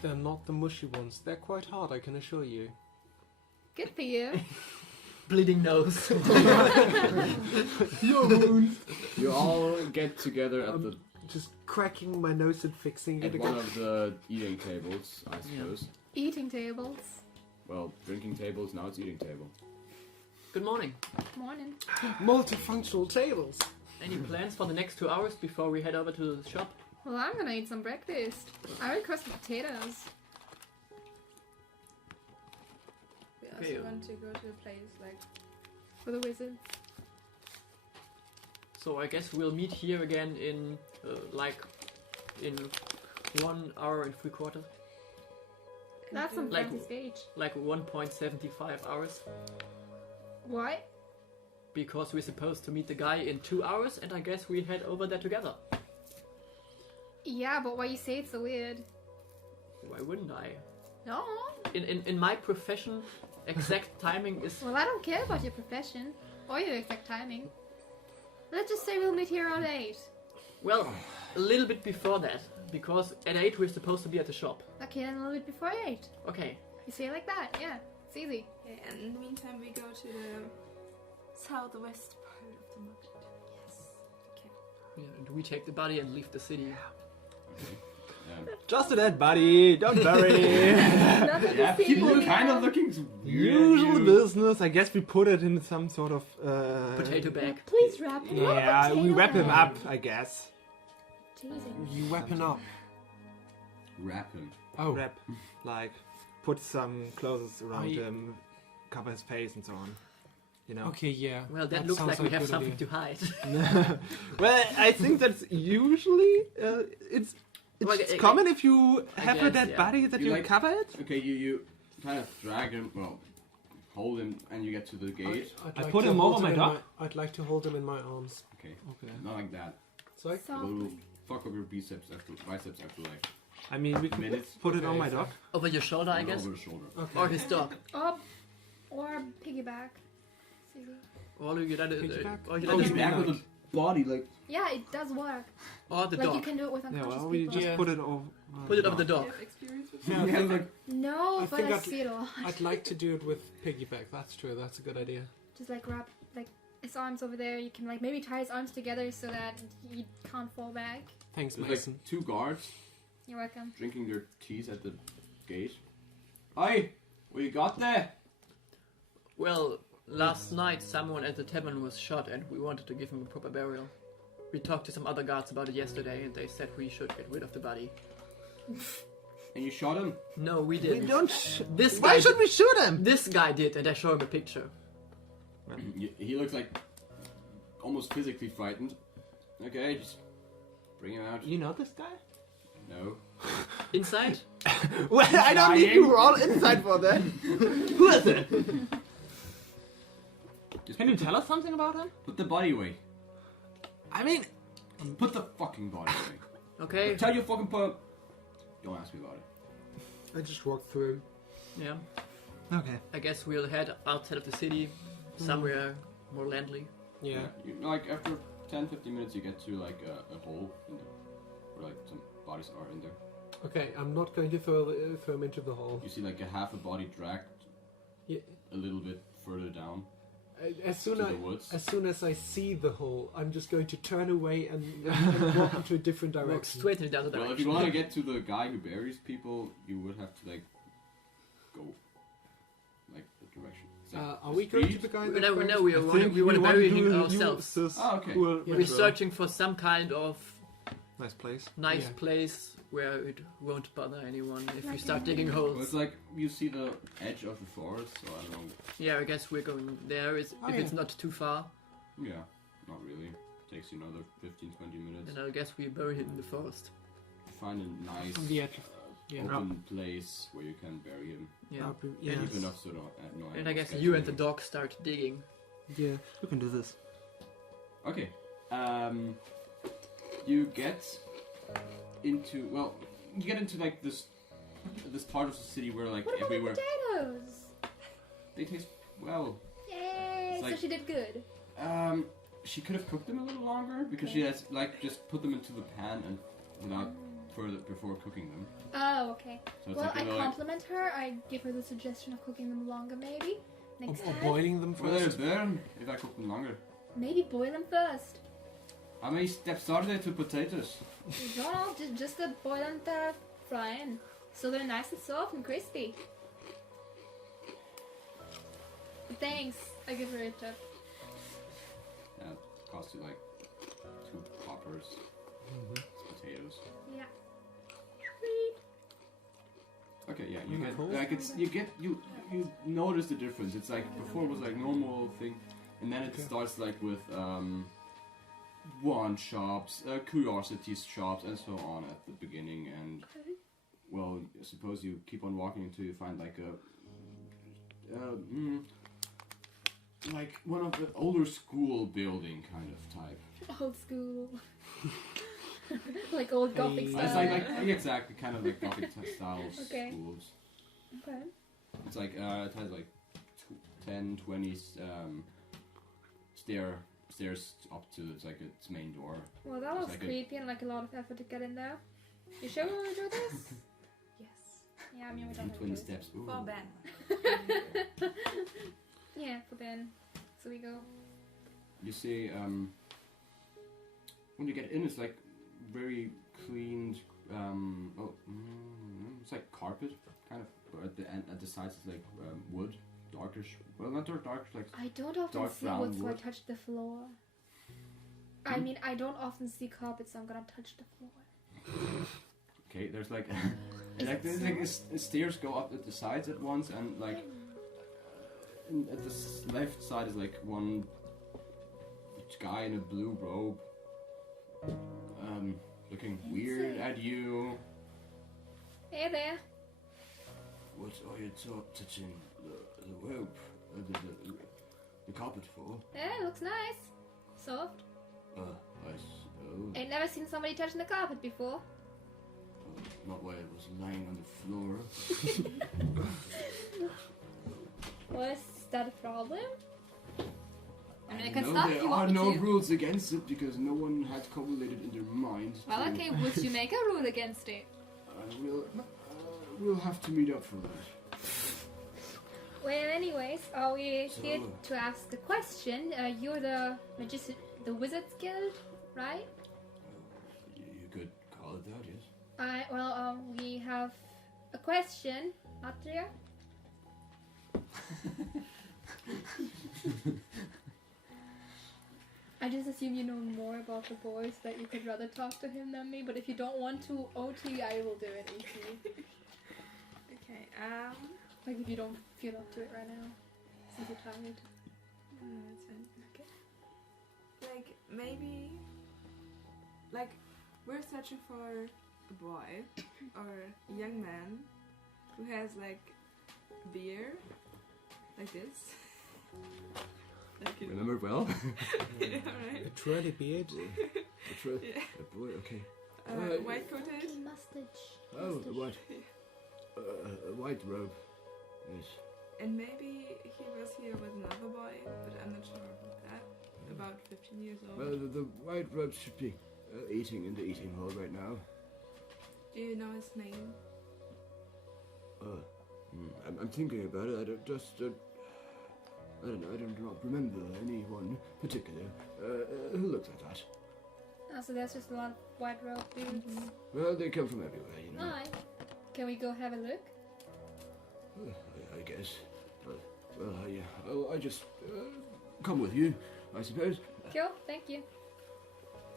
They're not the mushy ones. They're quite hard, I can assure you. Good for you. Bleeding nose. Your wound! You all get together at the Just cracking my nose and fixing it at one again. of the eating tables, I suppose. Eating tables. Well, drinking tables, now it's eating table. Good morning. Morning. Multifunctional tables. Any plans for the next 2 hours before we head over to the shop? Well, I'm gonna eat some breakfast. I request potatoes. We also Okay. want to go to a place like For the wizards. So I guess we'll meet here again in in 1 hour and 3/4, That's some Like- fancy speech. like 1.75 hours, What? because we're supposed to meet the guy in 2 hours, and I guess we head over there together. Yeah, but why you say it's so weird? Why wouldn't I? No. In my profession, exact timing is Well, I don't care about your profession or your exact timing. Let's just say we'll meet here around 8. well a little bit before that, because at 8 we're supposed to be at the shop. Okay, then a little bit before 8. Okay. You say it like that? Yeah, it's easy. yeah, and in the meantime we go to the southwest part of the market. Yes. Okay. Yeah, and we take the body and leave the city. Just a dead body. Don't worry. Nothing Yeah, to see people are here. kind of looking weird. Usual business. I guess we put it in some sort of Potato bag. Please wrap him up. Yeah, we wrap him Potato up. I guess. bag. Jesus. You weapon up. Wrap him. Oh, Wrap, like, put some clothes around I- him, cover his face and so on. You know. okay, yeah. Well, that looks sounds like we a have good something idea. to hide. Well, I think that's usually it's Well, common if you I have a guess, dead yeah. body that You you like- cover it. Okay, you kind of drag him, well, hold him, and you get to the gate. I'd I put to him hold over my in dog? I'd like to hold him in my arms. Okay, Okay. not like that. Sorry? It will Softly. fuck up your biceps after like I mean, we can minutes. put it on Okay, my so- dog. Over your shoulder, I and guess. over the shoulder. Okay. Or his dog. Or piggyback. See? Or you let it. Piggyback? Or you Oh, let he's it. back with a body like. Yeah, it does work. Or the Like you dog. can do it with Yeah, unconscious well, we people. just put it over. Put it over the Do you dog. have experience with Yeah, I Yeah, think, like No, I but think I I'd- see it a lot. I'd like to do it with piggyback. That's true. That's a good idea. Just like wrap like his arms over there. You can like maybe tie his arms together so that he can't fall back. Thanks, there's Mason. like two guards You're welcome. drinking their teas at the gate. Hi, what you got there? Well, last night someone at the tavern was shot and we wanted to give him a proper burial. We talked to some other guards about it yesterday and they said we should get rid of the body. And you shot him? No, we We didn't. don't. This Why guy should we shoot him? This guy did and I show him a picture. He looks like almost physically frightened. Okay, just bring him out. You know this guy? No. Inside? Well, I don't need you all inside for that. Who is it? Just Can you tell us something about him? put the body away. I mean, Put the fucking body away. Okay. Tell your fucking perp. Don't ask me about it. I just walked through. Yeah. okay. I guess we'll head outside of the city, somewhere more landly. Yeah. You, like after 10-15 minutes, you get to like a hole in the, where like some bodies are in there. Okay, I'm not going to throw him into the hole. You see like a half a body dragged Yeah. a little bit further down As to soon the woods. as I see the hole, I'm just going to turn away and walk into a different Walk direction. straight in the other Well, if direction. you want to get to the guy who buries people, you would have to like go like the direction. It's like Are the we going to street. the guy No, that no, burns- we want to bury him ourselves. Oh, okay. We're searching for some kind of Nice place. nice Yeah. place where it won't bother anyone if we Like start a- digging Well, holes. it's like you see the edge of the forest, so I don't know. Yeah, I guess we're going there if it's not too far. Yeah, not really. Takes you another 15-20 minutes. And I guess we bury him in the forest. Find a nice On the edge of- yeah. open place where you can bury him. Yeah. Yeah. Deep enough so no And I animals guess get you to and the dog start digging. Yeah, we can do this. Okay. You get into like this part of the city where like What about the everywhere potatoes? they taste well. Yay! It's So like- she did good. She could have cooked them a little longer because she has like just put them into the pan and without further before cooking them. Oh, okay. So it's Well, like, I you know, like compliment her. I give her the suggestion of cooking them longer, maybe next Or time. boiling them well, first. they're burn if I cook them longer. Maybe boil them first. How many steps are there to potatoes? No, just the boil and the frying, so they're nice and soft and crispy. Thanks. I give her a tip. Yeah, cost you like 2 poppers. Potatoes. Yeah. Okay, yeah, you get like you notice the difference. It's like before it was like normal thing, and then it starts like with wand shops, curiosities shops, and so on at the beginning. And well, I suppose you keep on walking until you find like like one of the older school building kind of type. Old school. Like old Gothic Hey. style. It's like exactly kind of like Gothic style Okay. schools. Okay. It's like it has like 10, 20 stairs up to its like its main door. Well, that It's looks like a- creepy and like a lot of effort to get in there. You sure we want to do this? Yes. Yeah, I mean we don't have 20 to. steps. Ooh. For Ben. Yeah, for Ben. So we go. You see, when you get in, it's like very cleaned it's like carpet, kind of. But at the end, at the sides, it's like wood, darkish. Well, not darkish, like I don't often dark see brown wood, so I wood. touch the floor. I mean, I don't often see carpet, so I'm gonna touch the floor. Okay, there's like Is like it there's like stairs go up at the sides at once, and like at the left side is like one guy in a blue robe, looking weird at you. Hey there. What are you touching the rope, the carpet for? Yeah, looks nice. Soft. I suppose. Ain't never seen somebody touching the carpet before. Not while it was lying on the floor. Was that a problem? I mean, I can No, stop if there you are want me no to. rules against it because no one had correlated in their mind. Well, to- okay, would you make a rule against it? We'll have to meet up for that. Well, anyways, are we So- here to ask a question? You're the the Wizards Guild, right? You could call it that, yes. We have a question, Atria. I just assume you know more about the boys, that you could rather talk to him than me, but if you don't want to OT, I will do it AT. Okay, Like if you don't feel up to it right now, since you're tired. no, it's fine. Okay. Like, maybe, like, we're searching for a boy or a young man who has, like, beer, like this. Like, Remember well. yeah, right? A twirly beard. Yeah. A boy, okay. White coated. Funky mustache. Oh, a white. A white robe. Yes. And maybe he was here with another boy, but I'm not sure about that. About 15 years old. Well, the white robe should be eating in the eating hall right now. Do you know his name? I'm thinking about it. I don't I don't know. I do not remember anyone particular who looks like that. Oh, so there's just a lot of white robe dudes. Well, they come from everywhere, you know. Alright. Can we go have a look? I guess. I just come with you, I suppose. Cool, thank you.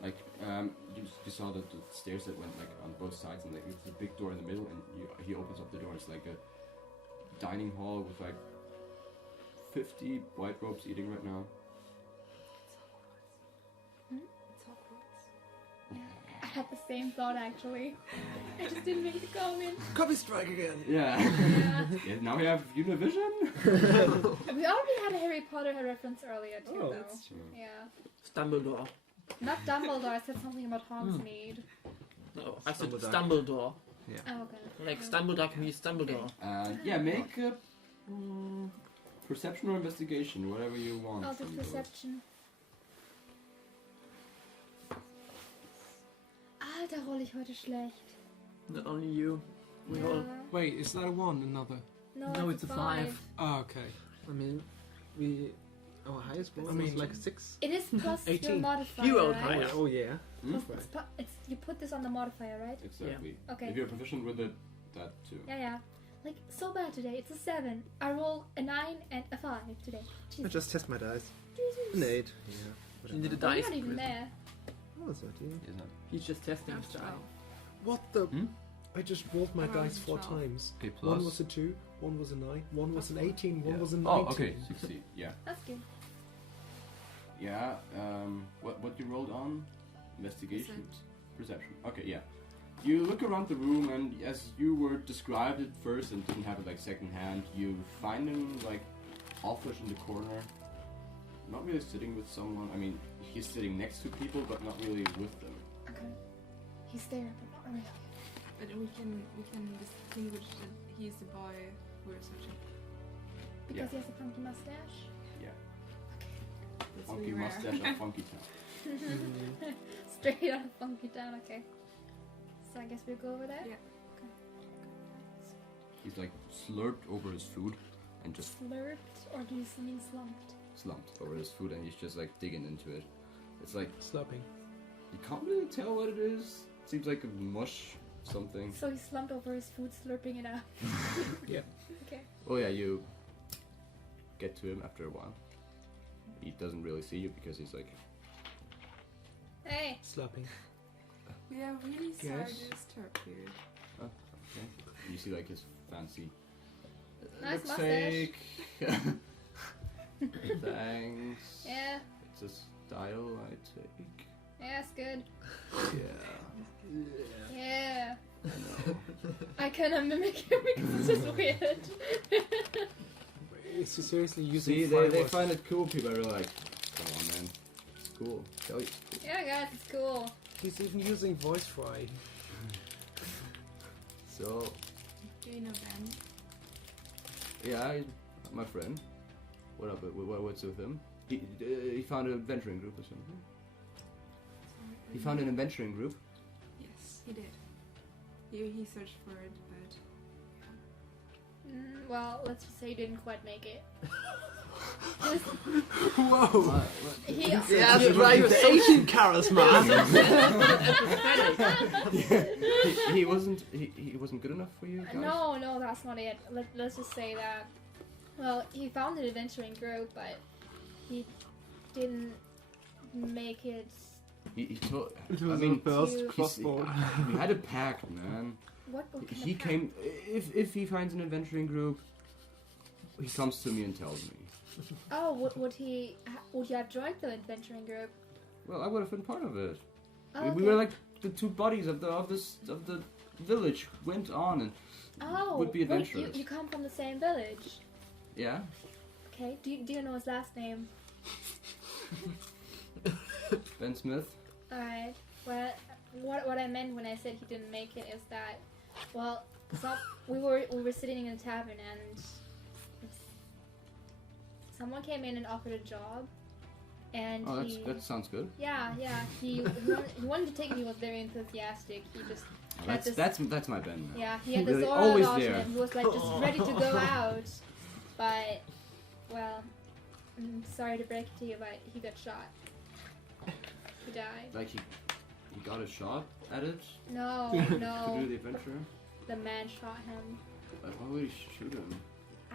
Like you saw the stairs that went like on both sides, and like there's a big door in the middle, and he opens up the door. It's like a dining hall with like 50 white robes eating right now. It's Hogwarts. I had the same thought actually. I just didn't make the comment. Copy strike again. Yeah. Yeah. Yeah, now we have Univision. We already had a Harry Potter reference earlier too, Oh, though. That's true. Yeah. Stumbledore. Not Dumbledore, I said something about Hogsmeade. No, I said Stumbledore. Stumbledore. Oh, okay. Like Stumbledore can be Stumbledore. Yeah, make a perception or investigation, whatever you want. I'll do from those. Perception. Da roll ich heute schlecht. Not only you. We all. Yeah. Wait, is that a one? Another? No, it's a 5. Oh, okay. I mean, our highest one I mean, was like a 6. It is plus your 18. modifier, You rolled right? higher. Oh yeah. Hmm? It's you put this on the modifier, right? Exactly. Okay. If you're proficient with it, that too. Yeah. Like, so bad today. It's a 7. I roll a 9 and a 5 today. I Jesus. just test my dice. Jesus. An 8. Yeah. You need a Oh, you're dice. not even quiz. there. What was that? Yeah. Isn't it? He's just testing his That's die. 12. What the? Hmm? I just rolled my I rolled dice 4 12. times. Okay, One plus. was a 2, one was a 9, one was an 18, one Yeah. was a 19. Oh, okay, 60. Yeah. That's good. Yeah. What you rolled on? Investigation. Perception. Okay, yeah. You look around the room, and as you were described at first and didn't have it like second hand, you find him like offish in the corner, not really sitting with someone. I mean, he's sitting next to people, but not really with them. Okay. He's there, but not really. But we can distinguish that he's the boy we're searching. Because Yeah. he has a funky mustache. That's Funky really rare. mustache of Funky Town. Straight out of Funky Town, okay. So I guess we'll go over there? Yeah. He's like slurped over his food and just Slurped, or do you mean slumped? slumped over his food, and he's just like digging into it. It's like Slurping. you can't really tell what it is. It seems like a mush something. So he slumped over his food, slurping it up. Yeah. Okay. Oh yeah, you get to him after a while. He doesn't really see you because he's like, Hey. Slurping. We are really sorry Yes. to disturb you. oh, okay. You see like his fancy Nice lipstick. Thanks. Yeah. It's a style I take. Yeah, it's good. Yeah. Yeah. No. I cannot mimic him because it's just weird. Is he seriously using See, they fireworks? find it cool. People are like, come on, man. It's cool. Tell you. Yeah, guys, it's cool. He's even using voice fry. So, Do you know Ben? yeah, my friend. What up? What's with him? He found an adventuring group or something. He found an adventuring group. Yes, he did. He searched for it, but Well, let's just say he didn't quite make it. Whoa! He, Yeah, reputation charisma. He wasn't good enough for you guys. no, that's not it. Let's just say that. Well, he found an adventuring group, but he didn't make it. He told. It I was mean, the first you- crossbow. we had a pact, man. What kind He of came. If he finds an adventuring group, he comes to me and tells me. Oh, would you have joined the adventuring group? Well, I would have been part of it. Oh, We were like the two bodies of the village went on and would be wait, adventurous. you come from the same village. Yeah. Okay. Do you know his last name? Ben Smith. Alright. Well, what I meant when I said he didn't make it is that, well, we were sitting in a tavern and someone came in and offered a job, and Oh, he that sounds good. yeah he wanted to take it. He was very enthusiastic. He just had this, That's my Ben. Now. yeah, he had this Really, aura always about there. him. He was like just ready to go out, but well, I'm sorry to break it to you, but he got shot. He died. Like he got a shot at it No, to do no, the adventure. the man shot him. Like, why would he shoot him?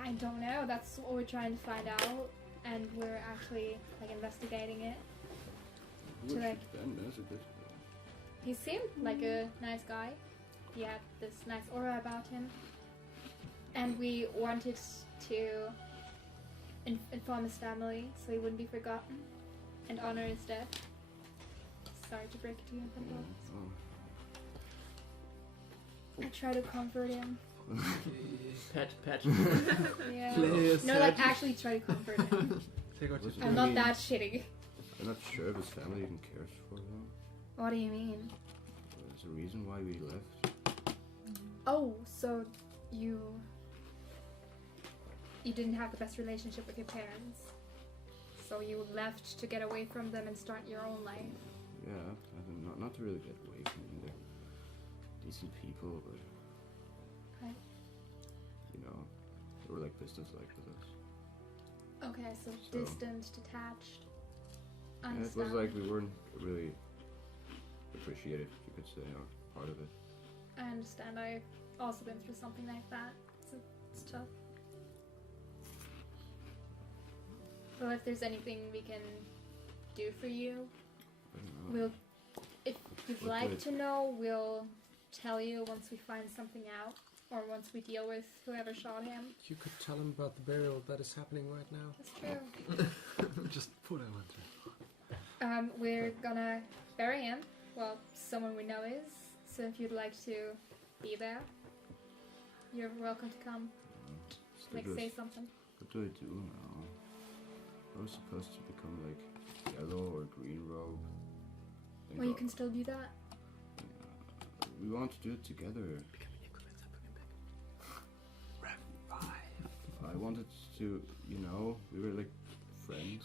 I don't know. That's what we're trying to find out, and we're actually like investigating it. Who would To, shoot Ben? That's a good. He seemed like a nice guy. He had this nice aura about him, and we wanted to inform his family so he wouldn't be forgotten and honor his death. Sorry to break it to you, Oh. I try to comfort him. Pet. Yeah. Please, No, like actually try to comfort him. Take what you I'm not that shitty. I'm not sure if his family even cares for him. What do you mean? There's a reason why we left. Oh, so you didn't have the best relationship with your parents. So you left to get away from them and start your own life. Yeah, I think not to really get away from them. They're decent people, but Okay. you know, they were like business-like with us. Okay, so So- distant, detached. And it was Understand. like we weren't really appreciated, you could say, or part of it. I understand. I've also been through something like that. So it's tough. Well, if there's anything we can do for you, I don't know. we'll. If you'd What like would- to know, we'll tell you once we find something out, or once we deal with whoever shot him. You could tell him about the burial that is happening right now. That's true. Just put him into. We're gonna bury him. Well, someone we know is. So if you'd like to be there, you're welcome to come. So Like, say something. what do I do now? I was supposed to become like yellow or green robe. Think Well, you I'll- can still do that. We want to do it together. I wanted to, you know, we were like friends.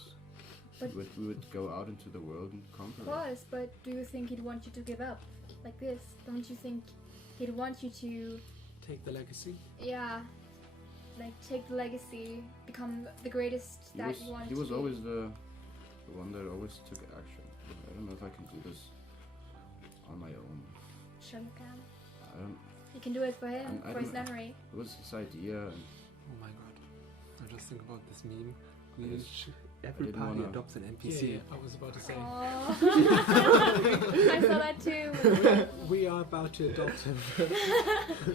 But- We would go out into the world and conquer. Of course, but do you think he'd want you to give up? Like this? Don't you think he'd want you to, Take the legacy. yeah, like take the legacy, become the greatest that you want He to was be? always the one that always took action. I don't know if I can do this on my own. Sure you can. You can do it for him, I for his don't- memory. It was his idea. And Oh my god. I just think about this meme. Every didn't party wanna- adopts an Yeah, NPC. I was about to say. Oh. I saw that too. We are about to adopt him.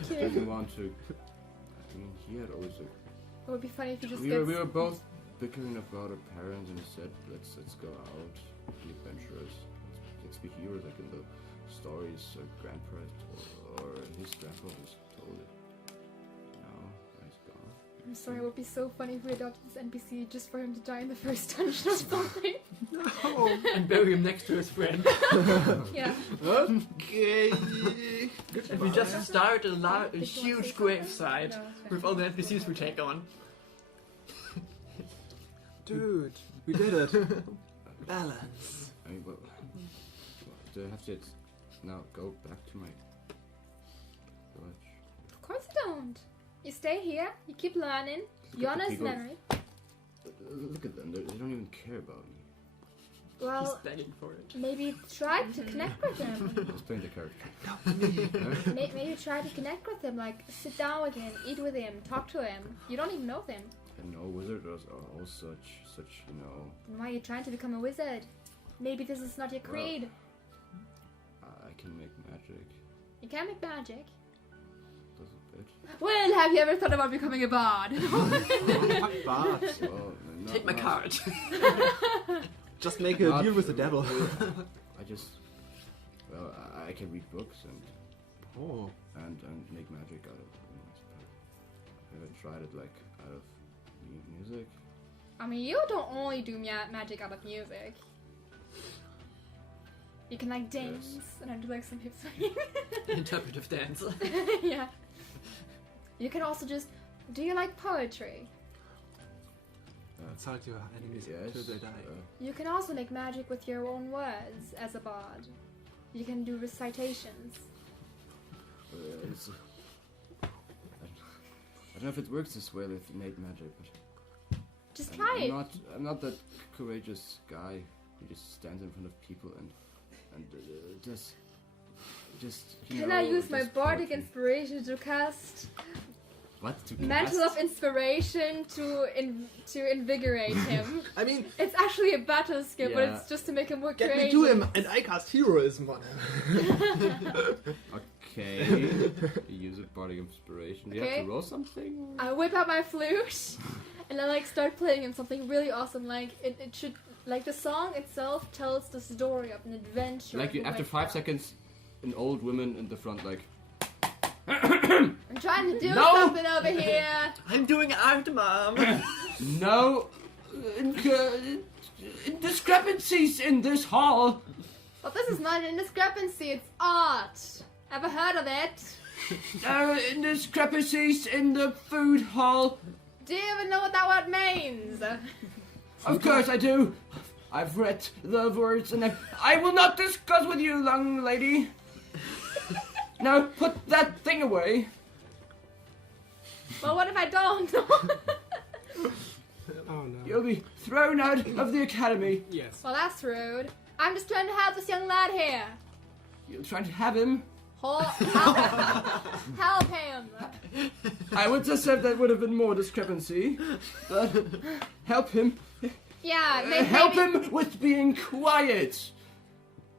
didn't want to. I mean, he had always a. It would be funny if you just We get... were both bickering about our parents, and he said, "Let's go out, be adventurous. Let's be heroes, like in the stories our grandparents told, or his grandfathers told it." Now he's gone. I'm sorry, it would be so funny if we adopted this NPC just for him to die in the first dungeon or something. And bury him next to his friend. Yeah. Okay. And we just start a huge gravesite No, with all the NPCs we take on. Dude. We did it. Balance. I mean, do I have to now go back to my village? Of course you don't. You stay here, you keep learning, Look you at the honor his people. memory. Look at them. They don't even care about me. He's Well, begging for it. maybe try to connect with him. Just playing the character. Maybe try to connect with him, like sit down with him, eat with him, talk to him. You don't even know him. And no wizards are all such, you know. And why are you trying to become a wizard? Maybe this is not your Well, creed. I can make magic. You can make magic. Does a bit. Well, have you ever thought about becoming a bard? But Well, Take my card. just make a Not deal with the devil. I just, well, I can read books and Oh. make magic out of things, but I haven't tried it like out of music. I mean, you don't only do magic out of music. You can like dance, and I do like some hip swinging. Interpretive dance. Yeah. You can also just. Do you like poetry? Insult your enemies Yes. till they die. You can also make magic with your own words as a bard. You can do recitations. It's, I don't know if it works this way with innate magic, but Just try it. I'm not that courageous guy who just stands in front of people and just. You Can know, I use my just bardic poetry. inspiration to cast What to mantle cast? of inspiration to invigorate him? I mean, It's actually a battle skill, but Yeah. it's just to make him more get courageous. me to him and I cast heroism on him. Okay. You use a bardic inspiration. Do you have Okay. to roll something? I whip out my flute and I like start playing him something really awesome. Like it should, like the song itself tells the story of an adventure. Like you, who after went 5 out. seconds, an old woman in the front, like. I'm trying to do No! something over here. I'm doing art, Mom. No discrepancies in this hall. But this is not an indiscrepancy. It's art. Ever heard of it? Discrepancies in the food hall. Do you even know what that word means? Of course I do. I've read the words and I will not discuss with you, young lady. Now put that thing away. Well, what if I don't? Oh no. You'll be thrown out of the academy. Yes. Well, that's rude. I'm just trying to help this young lad here. You're trying to have him. Help him. I would have said that would have been more discrepancy. But help him. Yeah, Help maybe. him with being quiet.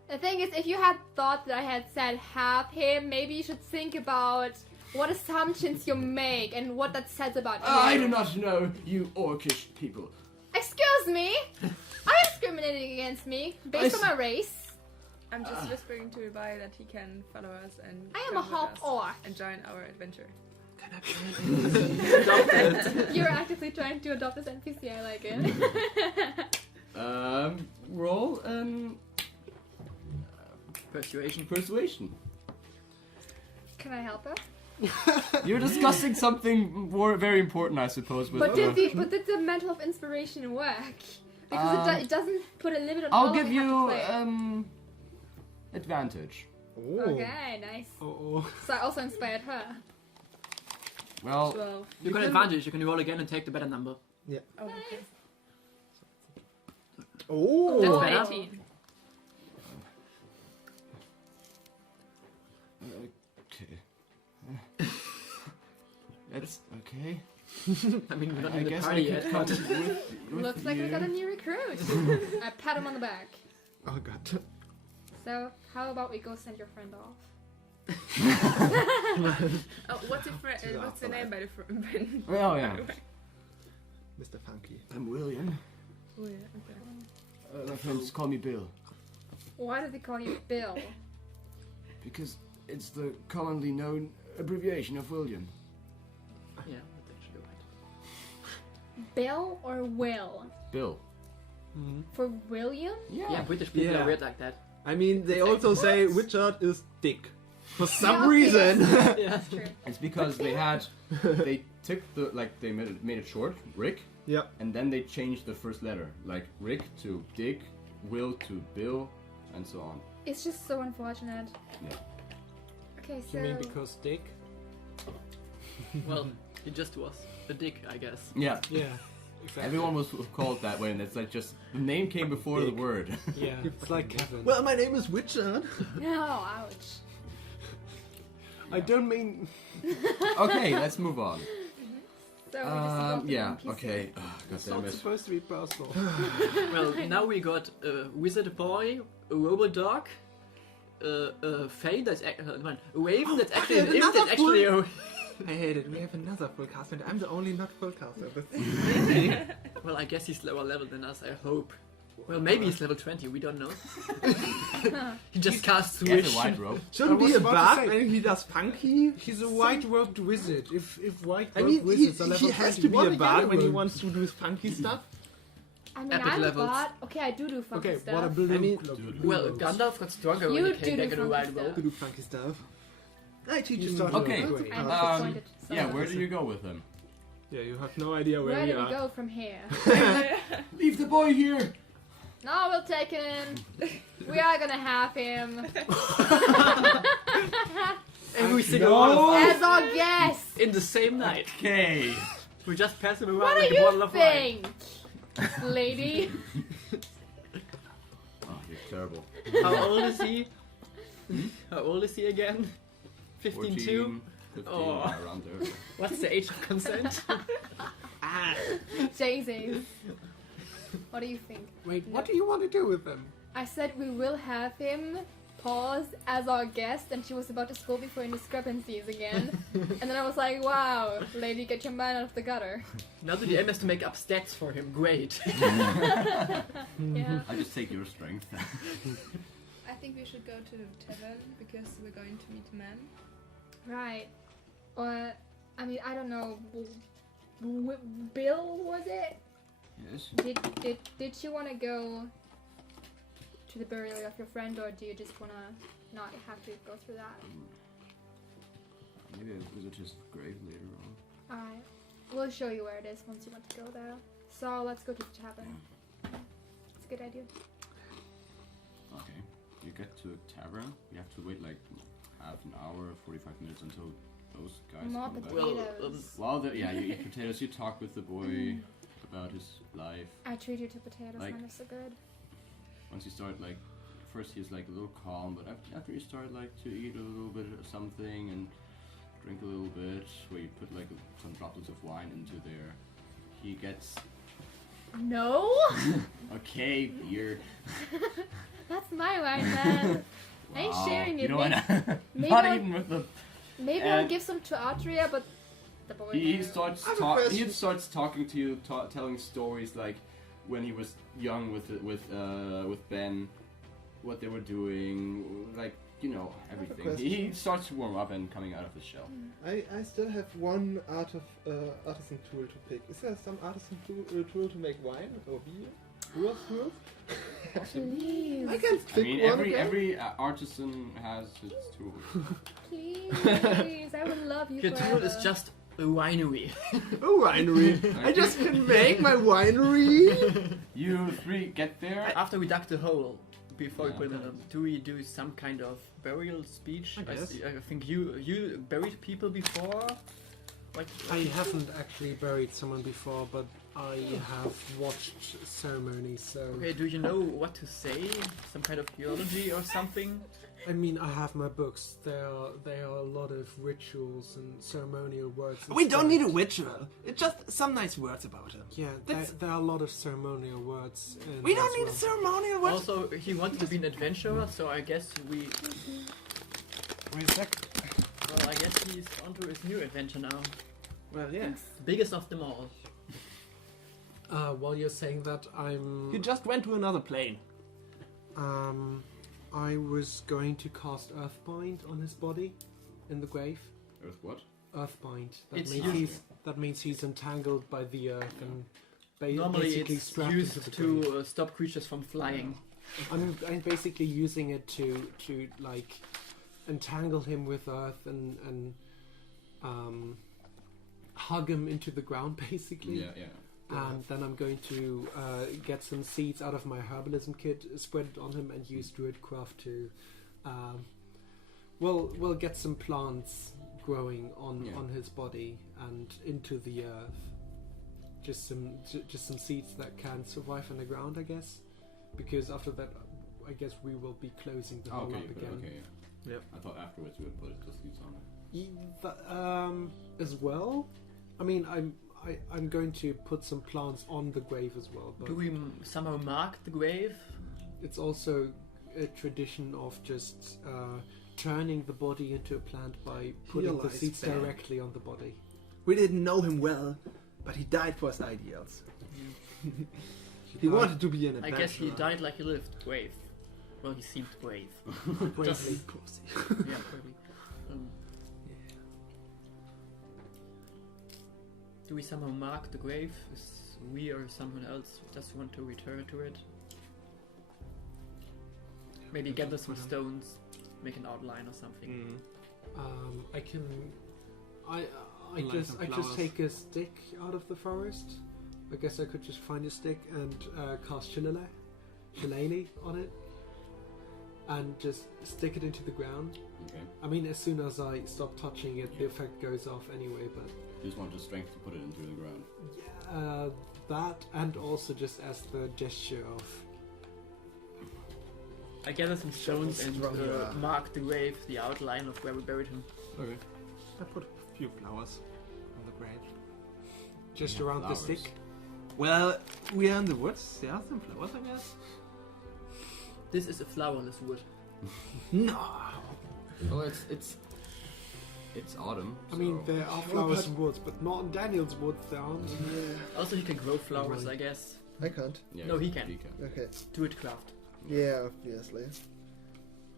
The thing is, if you had thought that I had said help him, maybe you should think about what assumptions you make and what that says about you. I do not know, you orcish people. Excuse me? Are you discriminating against me based on my race? I'm just whispering to Ibai that he can follow us and I am a come with half us orc. and join our adventure. You're actively trying to adopt this NPC. I like it. Roll Persuasion. persuasion. Can I help her? You're discussing something more very important, I suppose. With But did the mantle of inspiration work? Because it doesn't put a limit on I'll how give long I you have to play. advantage. Oh. Okay, nice. Oh. So I also inspired her. Well, 12. You got advantage. You can roll again and take the better number. Oh, okay. Oh. That's Oh, better. 18. okay. I mean, we're not I in the guess party I yet. could come with Looks like we you. got a new recruit. I pat him on the back. Oh god. So, how about we go send your friend off? Oh, what's the name by the friend? Oh yeah. Mr. Funky. I'm William. Oh, yeah, okay. My friends call me Bill Why do they call you Bill? because it's the commonly known abbreviation of William. Yeah, that's actually right. Bill or Will? Bill. For William? Yeah, British people Yeah. are weird like that. I mean, they also say Richard is Dick. For some okay. reason. Yeah. That's true. It's because they took they made it short, Rick, Yeah. and then they changed the first letter, like Rick to Dick, Will to Bill, and so on. It's just so unfortunate. Yeah. Okay, so You mean because Dick? Well, it just was a dick, I guess. Yeah. Yeah, exactly. Everyone was called that way, and it's like just the name came before the word. Yeah, it's like Kevin. Well, my name is Richard. no, ouch. I don't mean. Okay, let's move on. So we just got the Yeah. NPC. Okay. Oh, God It's damn not it. supposed to be personal. Well, now we got a wizard boy, a robot dog, a Fae that's a Raven that's actually an imp another that's actually a... I hate it. We have another full cast, and I'm the only not full caster. Well, I guess he's lower level than us, I hope. Well, maybe he's level 20, we don't know. He just casts He has Wish. a white robe. Shouldn't I was be a about to bard say- when he does funky. He's a white-robed wizard. If white-robed I mean, wizards are level he has 20, to be what a are bard when he yellow wants to do funky stuff. I mean, Epic I'm levels. a bot. Okay, I do funky Okay, stuff. what a blue. I mean, Well, Gandalf got stronger when You he came do back in the funky right stuff. robe. To do funky stuff. I teach You him. started Okay. with great. I'm Um, disappointed. Yeah, where do you go with him? Yeah, you have no idea where Where we do we are. go from here? Leave the boy here. No, we'll take him. We are gonna have him Every single one of us as our guest. in the same night. Okay. We just pass him around What do like a bottle you of wine. think, lady? Oh, you're terrible. How old is he? How old is he again? 15 too? 14, 15, Oh. around there. What's the age of consent? Jesus. What do you think? Wait, what do you want to do with them? I said we will have him pause as our guest, and she was about to scold me for indiscrepancies again. And then I was like, wow, lady, get your man out of the gutter. Now the DM has to make up stats for him. Great. Yeah. I just take your strength. I think we should go to tavern because we're going to meet a man. Right. Or, I mean, I don't know. Bill, was it? Yes. Did you want to go to the burial of your friend, or do you just want to not have to go through that? Maybe I visit his grave later on. Alright. We'll show you where it is once you want to go there. So let's go to the tavern. It's a good idea. Okay. You get to a tavern. You have to wait like half an hour, 45 minutes until those guys More come back. potatoes. Well, yeah, you eat potatoes. You talk with the boy about his life. I treat you to potatoes, Like- man. They're so good. Once you start, like, first he's like a little calm, but after you start like to eat a little bit of something and drink a little bit, where you put like some droplets of wine into there, he gets No! okay beer. That's my wine, man. I ain't Wow. sharing You it. don't wanna maybe not I'll- even with the. Maybe I'll And- give some to Atria, but the boy. He no. starts I have a question. he starts talking to you, telling stories like when he was young with Ben, what they were doing, like everything. question. He starts to warm up and coming out of his shell. I still have one artisan tool to pick. Is there some artisan tool to make wine or beer? Rules? Please. I can I pick mean, one. every artisan has his tool. Please. I would love you Your forever. tool is just a winery. A winery. I just can make my winery. You three get there. After we dug the hole, before we Yeah. put it in, do we do some kind of burial speech? I guess. I think you buried people before. Like I haven't actually buried someone before, but I have watched ceremonies, so Okay, do you know what to say? Some kind of theology or something? I mean, I have my books. There are a lot of rituals and ceremonial words. and We don't need a spells. ritual. It's just some nice words about him. Yeah, there are a lot of ceremonial words. In We don't as need well. a ceremonial word. Also, he wanted to be an adventurer, so I guess Wait a sec. Well, I guess he's onto his new adventure now. Well, yeah. The biggest of them all. While you're saying that, You just went to another plane. I was going to cast Earthbind on his body in the grave. Earth what? Earthbind. It's That means he's entangled by the earth and Normally basically it's strapped used into the grave. to stop creatures from flying. I'm basically using it to like entangle him with earth and hug him into the ground basically. Yeah. And then I'm going to get some seeds out of my herbalism kit, spread it on him, and use Druidcraft to, get some plants growing on his body and into the earth. Just some seeds that can survive on the ground, I guess. Because after that, I guess we will be closing the hole up again. Okay. Yeah. Yep. I thought afterwards we would put the seeds on it. As well. I mean, I'm going to put some plants on the grave as well. But Do we somehow mark the grave? it's also a tradition of just turning the body into a plant by putting the lies seeds Sven. directly on the body. We didn't know him well, but he died for his ideals. He wanted to be an I adventurer. guess he died like he lived. Grave. Well, he seemed grave. Bravely. Yeah, probably. Do we somehow mark the grave? Is we or someone else just want to return to it? Maybe gather some stones, make an outline or something. I can. I Light just some I just flowers. take a stick out of the forest. I guess I could just find a stick and cast shillelagh on it, and just stick it into the ground. Okay. I mean, as soon as I stop touching it, the effect goes off anyway. But You just want the strength to put it into the ground. yeah, that and also just as the gesture of I gather some stones and strong you are. mark the grave, the outline of where we buried him. Okay. I put a few flowers on the grave. just Yeah, around flowers. the stick. Well, we are in the woods. Yeah, some flowers, I guess. This is a flowerless wood. No. Well, it's autumn. I mean, so- there are flowers in woods, but not in Daniel's woods. There aren't. Also, he can grow flowers, I guess. I can't. Yeah, No, he can. Okay. Do it craft. Yeah, obviously.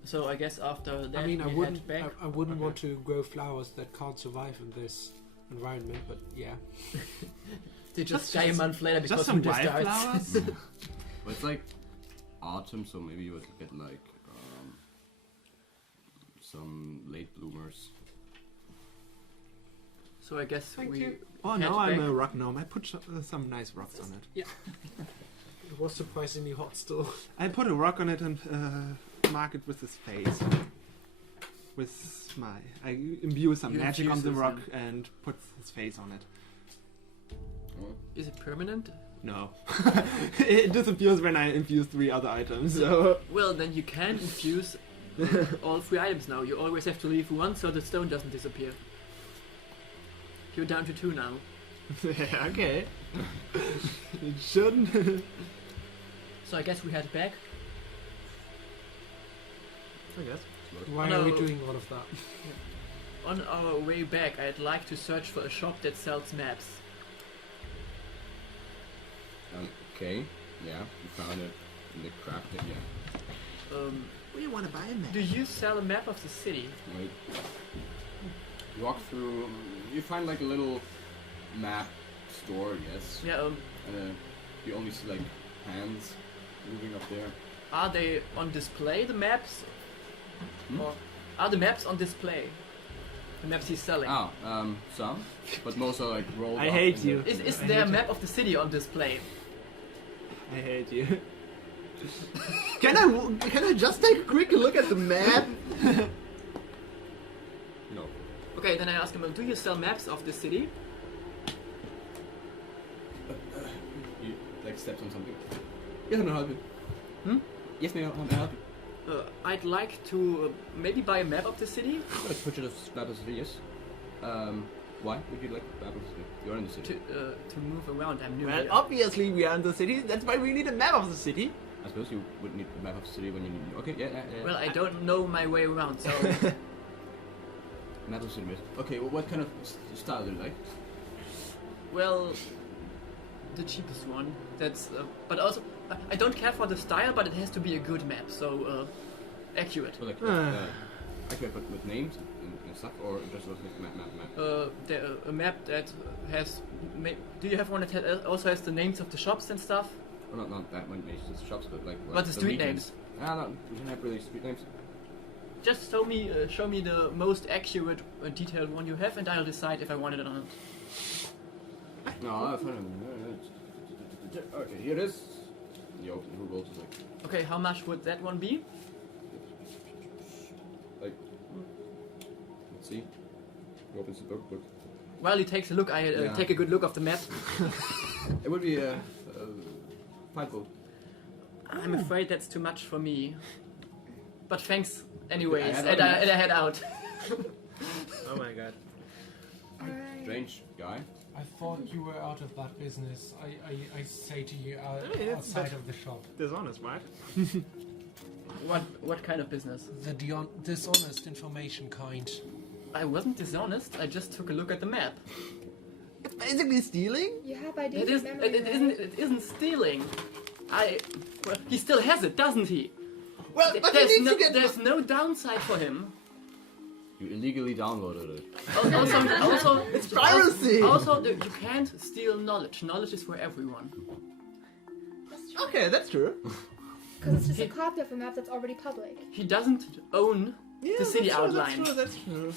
So I guess after that I mean, I we wouldn't. head back. I wouldn't Okay. want to grow flowers that can't survive in this environment. But yeah, They just die a month later because Just some winter starts. wildflowers. But it's like autumn, so maybe you would get like some late bloomers. So I guess we Oh, head now I'm back. a rock gnome. I put some nice rocks on it. it was surprisingly hot still. I put a rock on it and mark it with his face. With I imbue some You magic on infuse the this rock and put his face on it. Is it permanent? No. It disappears when I infuse 3 other items, so... Well, then you can infuse all 3 items now. You always have to leave 1 so the stone doesn't disappear. You're down to 2 now. Yeah, okay. It shouldn't. So I guess we head back. I guess. Why No. are we doing all of that? On our way back, I'd like to search for a shop that sells maps. Okay. Yeah, you found it in the craft. Yeah. We want to buy a map. Do you sell a map of the city? Right. You walk through. You find like a little map store, yes. Yeah. And you only see like hands moving up there. Are they on display, the maps? Or are the maps on display? The maps he's selling. Some, but most are like rolled I up hate in the- you. Is I there a hate map of the city on display? I hate you. Can I just take a quick look at the map? No. Okay, then I ask him, do you sell maps of the city? steps on something. Yes, may I help you? Yes, may I help you? I'd like to maybe buy a map of the city. Let's picture the map of the city, yes. Why would you like the map of the city? You're in the city. To move around. I'm new Well, here. obviously we are in the city. That's why we need a map of the city. I suppose you would need the map of the city when you need... Okay, yeah. Well, I don't know my way around, so... Map of the city, yes. Okay, well, what kind of style do you like? Well, the cheapest one. That's... but also, I don't care for the style, but it has to be a good map, so... accurate. Well, like, accurate, but with names and stuff, or just with map? A map that has... do you have one that also has the names of the shops and stuff? Well, not that one, maybe just shops, but like... But the street names? No, we don't have really street names. Just show me the most accurate, detailed one you have, and I'll decide if I want it or not. No, I found it. Okay, here it is. You open who goes like... Okay, how much would that one be? Like... Let's see. He opens the book. While he takes a look, I take a good look of the map. It would be 5 gold. I'm afraid that's too much for me. But thanks anyways, I and I head out. Oh my god. Strange guy. I thought you were out of that business. I say to you outside of the shop. Dishonest, right? What kind of business? The dishonest information kind. I wasn't dishonest, I just took a look at the map. It's basically stealing? You have ideas. It isn't stealing. Well, he still has it, doesn't he? Well, but he needs to get... There's no downside for him. You illegally downloaded it. Also, it's piracy! Also, you can't steal knowledge. Knowledge is for everyone. That's true. Okay, that's true. Because it's just a copy of a map that's already public. He doesn't own the city outline. That's true.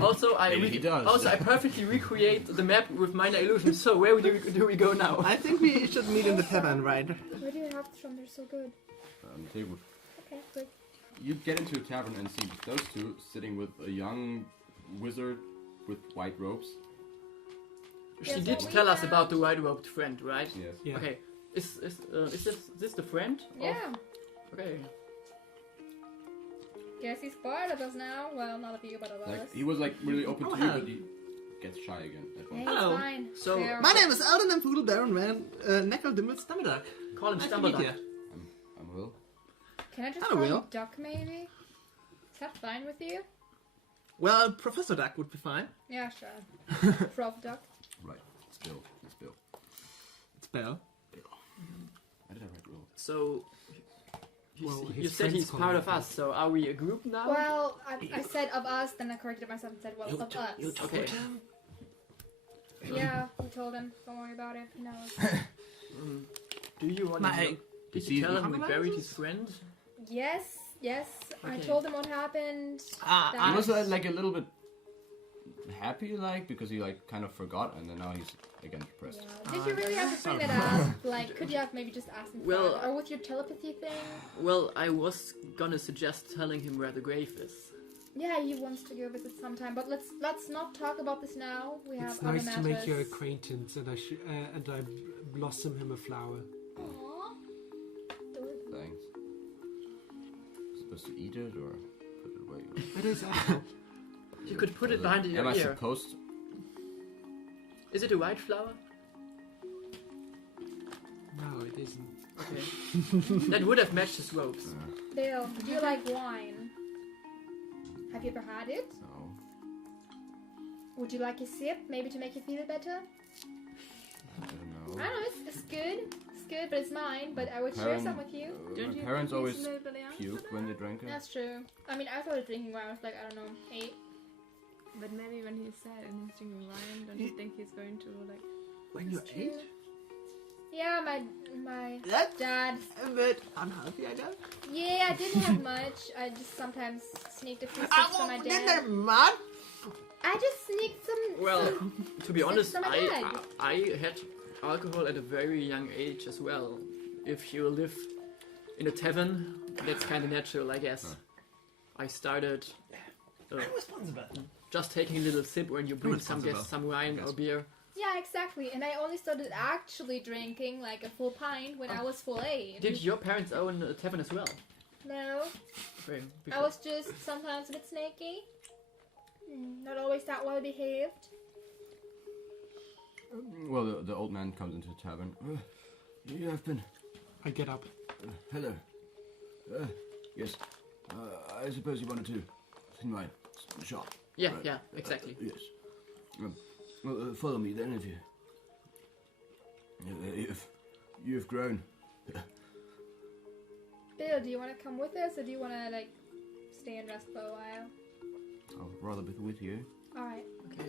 Also, He does. Also, I perfectly recreate the map with minor illusions. So, where do we go now? I think we should meet in the tavern, right? Where do you have from? They're so good. On the table. Okay, good. You get into a tavern and see those two sitting with a young wizard with white robes. She Yes, did what we tell us have. about the white-robed friend, right? Yes. Yeah. Okay. Is this the friend? Yeah. Okay. Guess he's part of us now. Well, not of you, but of us. Like, he was like really open to you, hello. but he gets shy again. At Yeah, one he's point. Hello. fine. So- Fair. My name is Aden and Poodle Baron Man, Neckel Dimmel Stammedag. Call him Nice to meet Stumbleduck. you. I'm Will. Can I just Hello, call you Will. Duck, maybe? Is that fine with you? Well, Professor Duck would be fine. Yeah, sure. Prof Duck. Right. It's Bill. It's Bell. I did have right Will. So, Well, you his said friends he's call part him of us. So, are we a group now? Well, I said of us, then I corrected myself and said, well, of us. Okay. Yeah, we told him. Don't worry about it. He knows. Do you want to know? Did see you tell the him we buried his friend? Yes. I Okay. told him what happened. He was That- like a little bit happy, like, because he like kind of forgot, and then now he's again depressed. Yeah. Did you really have to bring that up? Like, could you have maybe just asked him for Well, it? Or with your telepathy thing? Well, I was gonna suggest telling him where the grave is. Yeah, he wants to go visit sometime, but let's not talk about this now. We have It's other nice to make matters. your acquaintance, and I blossom him a flower. Aww. Adorable. Thanks. Supposed to eat it or put it away? It is edible. You could put it behind your Am I ear. supposed to? Is it a white flower? No, it isn't. Okay. That would have matched his robes. Bill, do you like wine? Have you ever had it? No. Would you like a sip, maybe to make you feel better? I don't know. I don't know, it's good. It's good, but it's mine. But I would share some with you. My parents always puked when they drank it. That's true. I mean, I started drinking when I was like, I don't know, 8. But maybe when he's sad and he's drinking wine, don't you think he's going to like? When you're 8? Yeah, my That's dad. a bit unhealthy, I guess. Yeah, I didn't have much. I just sometimes sneaked a few sips from my Get dad. that mud. I just sneaked some. Well, to be honest, from my dad. I had alcohol at a very young age as well. If you live in a tavern, that's kind of natural, I guess. I started I'm responsible. just taking a little sip when you bring some responsible. guests some wine or beer. Yeah, exactly. And I only started actually drinking like a full pint when I was full age. Did your parents own a tavern as well? No, I was just sometimes a bit snaky. Not always that well behaved. Well, the old man comes into the tavern. You have been. I get up. Hello. Yes. I suppose you wanted to see my shop. Yeah, right? yeah, exactly. Yes. Well, follow me then if you've grown. Bill, do you want to come with us, or do you want to like stay and rest for a while? I'd rather be with you. All right. Okay.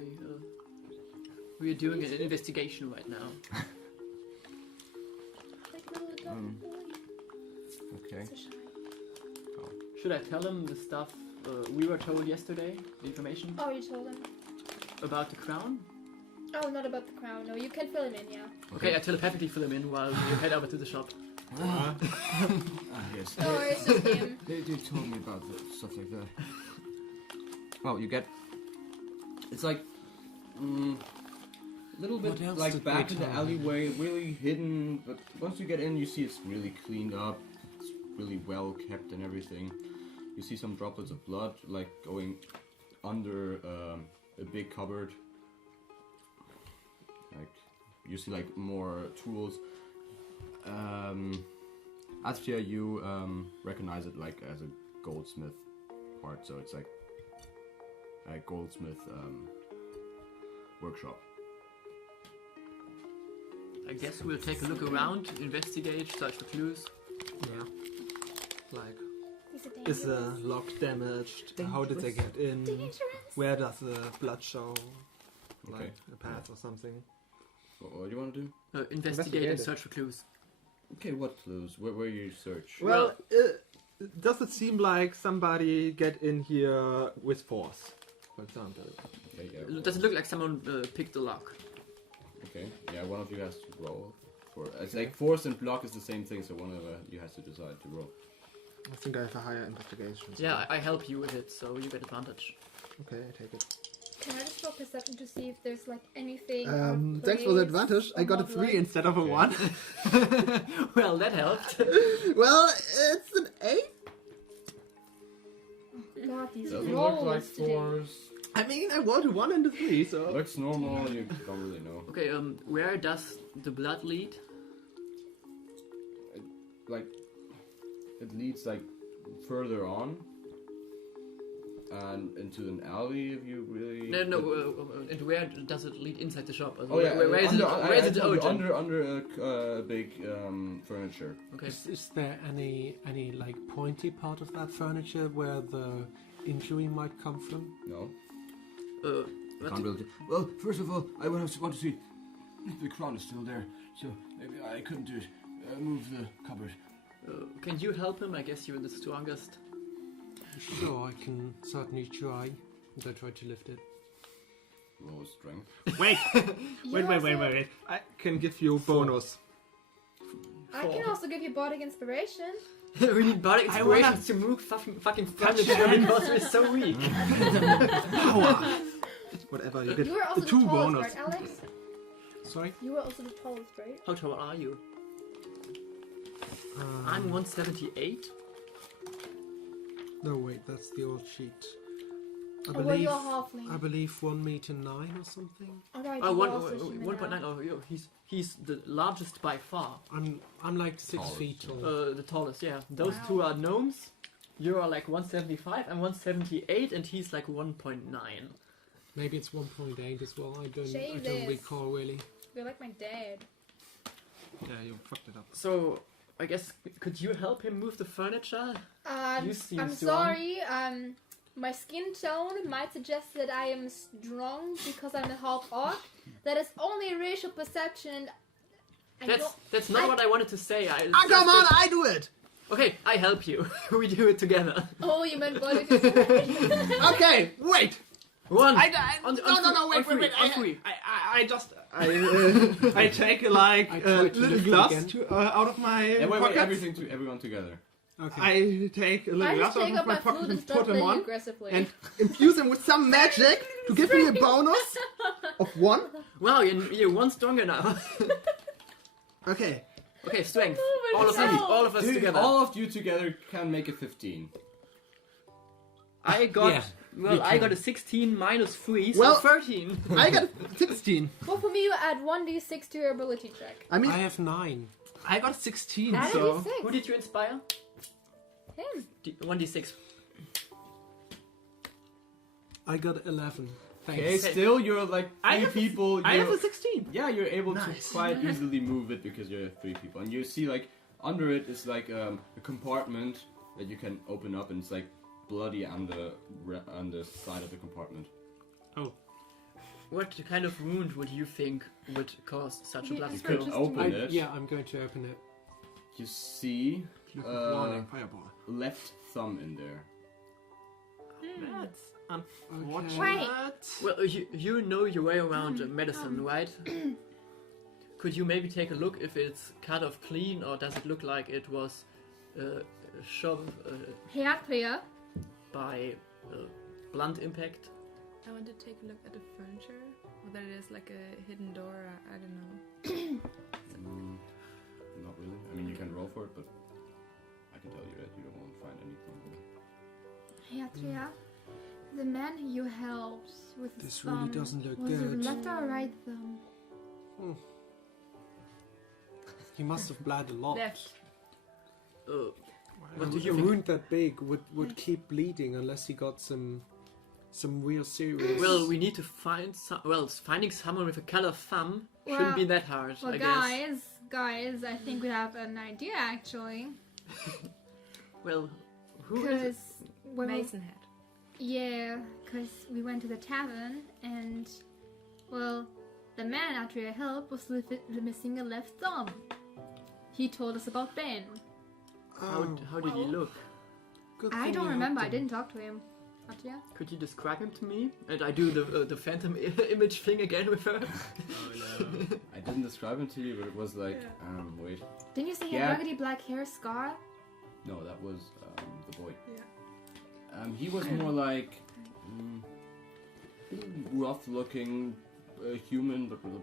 We are doing an investigation right now. Like a little dog boy. Okay. So shy. Should I tell him the stuff we were told yesterday? The information Oh, you told him. about the crown? Oh, not about the crown. No, you can fill him in. Yeah. Okay, I telepathically fill him in while you head over to the shop. Yes. Oh, it's just him. They told me about stuff like that. Well, you get... It's like... a little bit What else like did back they in the tell alleyway, really hidden, but once you get in you see it's really cleaned up, it's really well kept and everything. You see some droplets of blood like going under a big cupboard. Like you see like more tools. Astia, you recognize it like as a goldsmith part, so it's like a goldsmith workshop. I guess we'll take a look around, investigate, search for clues. Yeah. Like, Is it is the dangerous? lock damaged? How did they get in? Dangerous? Where does the blood show? Like Okay. a path or something? What do you want to do? Investigate and search for clues. Okay, what clues? Where you search? Well, does it seem like somebody get in here with force, for example? Okay, yeah. Does it look like someone picked the lock? Okay, yeah, one of you has to roll. It's like force and block is the same thing, so one of you has to decide to roll. I think I have a higher investigation. so- Yeah, I help you with it, so you get advantage. Okay, I take it. Can I just roll perception to see if there's like anything? Thanks for the advantage. I got a 3 instead of a 1. Well, that helped. Well, it's an 8. God, these Doesn't rolls look like today. force. I mean, I rolled a 1 and a 3, so... Looks normal, you don't really know. Okay, where does the blood lead? Like, it leads like further on. And into an alley if you really... No, and where does it lead inside the shop? Oh yeah, where is it origin? under a big furniture. Okay. Is there any like pointy part of that furniture where the injury might come from? No. Can't really. Well, first of all, I want to see if the crown is still there. So maybe I couldn't do it. Move the cupboard. Can you help him? I guess you're the strongest. Sure, I can certainly try. And I try to lift it. Roll strength. Wait, You also- I can give you bonus. I can also give you bardic inspiration. We need body inspiration to move fucking furniture because we're so weak. Power. Whatever you get. You were also The the 2 tallest, bonus. right, Alex? Sorry? You were also the tallest, right? How tall are you? I'm 178. No, wait, that's the old sheet. Or were you a halfling? I believe 1 meter 9 or something. Alright, Oh, you were also human 1.9. now. Oh, he's the largest by far. I'm like 6 feet tall. The tallest, yeah. Those Wow. two are gnomes. You are like 175. I'm 178, and he's like 1.9. Maybe it's 1.8 as well. I don't Jesus. recall really. You're like my dad. Yeah, you fucked it up. So I guess could you help him move the furniture? You seem I'm strong. sorry. My skin tone might suggest that I am strong because I'm a half orc. That is only a racial perception. That's not what I wanted to say. come on, I do it! Okay, I help you. We do it together. Oh, you meant bardic inspiration. Okay, wait! One. No, wait, On three. I take like I a try to little lift it glass again. out of my Yeah, wait, pocket. everyone together. Okay. I take a I little just glass take out up of my my pocket flute and and start put them playing on aggressively. and infuse them with some magic to give me a bonus of 1. Wow, you're one stronger now. Okay. Okay, strength. Move All it, of us, no. all of us Dude, together. all of you together can make a 15. I got Yeah, well, we I can. got a 16 minus 3, so Well- 13. I got 16. Well, for me, you add 1d6 to your ability check. I mean, I have 9. I got 16, Add a so... d6. Who did you inspire? Him. 1d6. I got 11. Thanks. Okay, still you're like I 3 have people. I have you're- a 16. Yeah, you're able Nice. to quite easily move it because you're 3 people. And you see, like, under it is like a compartment that you can open up, and it's like bloody on the side of the compartment. What kind of wound would you think would cause such a Yeah, blood You it's could just- open it. Yeah, I'm going to open it. You see Warning, fireball. left thumb in there. That's Okay. unfortunate. Well, you know your way around medicine, right? Could you maybe take a look if it's cut off clean, or does it look like it was shoved Hertria. by blunt impact? I want to take a look at the furniture. Whether it is like a hidden door, I don't know. Not really. I mean, you can roll for it, but I can tell you that you won't find anything there. Hertria. The man you helped with his This thumb really doesn't look was it good. left or right thumb? He must have bled a lot. Left. What do A you think? wound that big would keep bleeding unless he got some real serious. Well, we need to find some. Well, finding someone with a colored thumb Well- shouldn't be that hard, Well, I guess. guys, I think we have an idea actually. Well, who is it? Because when we, Mason head. yeah, because we went to the tavern and, well, the man after your help was missing a left thumb. He told us about Ben. How did he look? Good I thing don't you remember. I helped him. didn't talk to him. Atria? Could you describe him to me? And I do the phantom image thing again with her. I didn't describe him to you, but it was like, wait. Didn't you say he Yeah. had raggedy black hair scar? No, that was the boy. Yeah. He was more like rough-looking human, but with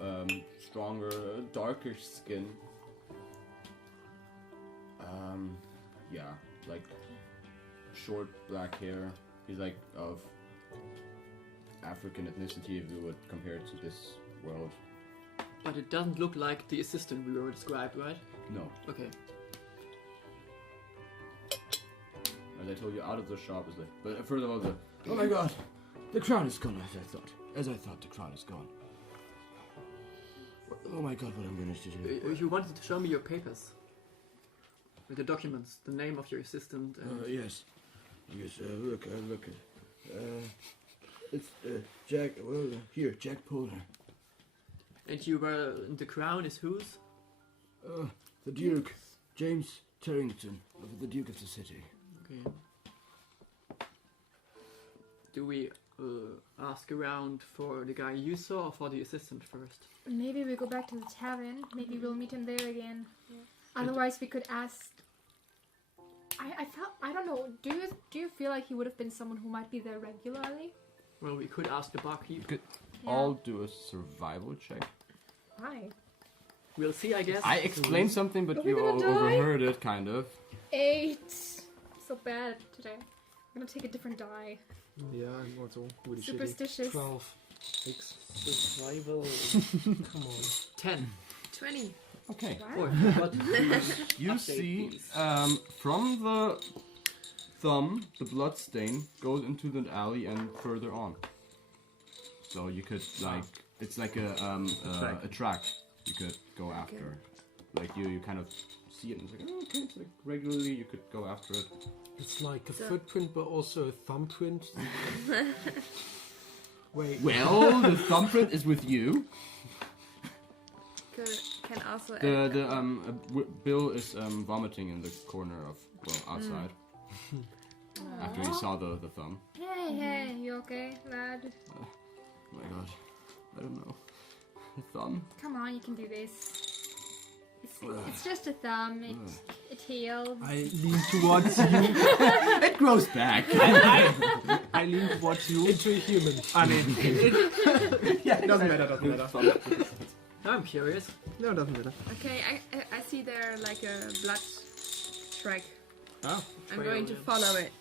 a stronger, darker skin. Yeah, like short black hair. He's like of African ethnicity if you would compare it to this world. But it doesn't look like the assistant we were described, right? No, Okay. as I told you, out of the shop is like. But first of all, oh my god, the crown is gone. As I thought, the crown is gone. Oh my god, what I'm going to do? You wanted to show me your papers. With the documents, the name of your assistant. And Yes. Look. It's Jack. Well, here, Jack Polar. and you were. The crown is whose? The Duke, James Terrington, of the Duke of the City. Okay. Do we ask around for the guy you saw or for the assistant first? Maybe we go back to the tavern. Maybe we'll meet him there again. Otherwise, we could ask. I don't know. Do you feel like he would have been someone who might be there regularly? Well, we could ask the barkeep. Could Yeah. all do a survival check. Why? We'll see, I guess. I explained something, but Are we you all gonna die? overheard it, kind of. 8. So bad today. I'm gonna take a different die. Yeah, I'm also really shitty. Superstitious. 12. X. Survival. Come on. 10. 20. Okay. Boy, what? You see, from the thumb, the blood stain goes into the alley and further on. So you could it's like a track you could go after. Like you kind of see it and it's like, oh, okay, it's like regularly you could go after it. It's like a footprint, but also a thumbprint. Wait. Well, the thumbprint is with you. Can also Bill is vomiting in the corner of outside after he saw the thumb. Hey, you okay, lad? Oh my god, I don't know. The thumb. Come on, you can do this. It's It's just a thumb. It heals. I lean towards you. It grows back. I lean towards you. Into a human. I mean, yeah, it doesn't matter. I'm curious. No, it doesn't matter. Okay, I see there like a blood track. Oh. I'm going to follow it.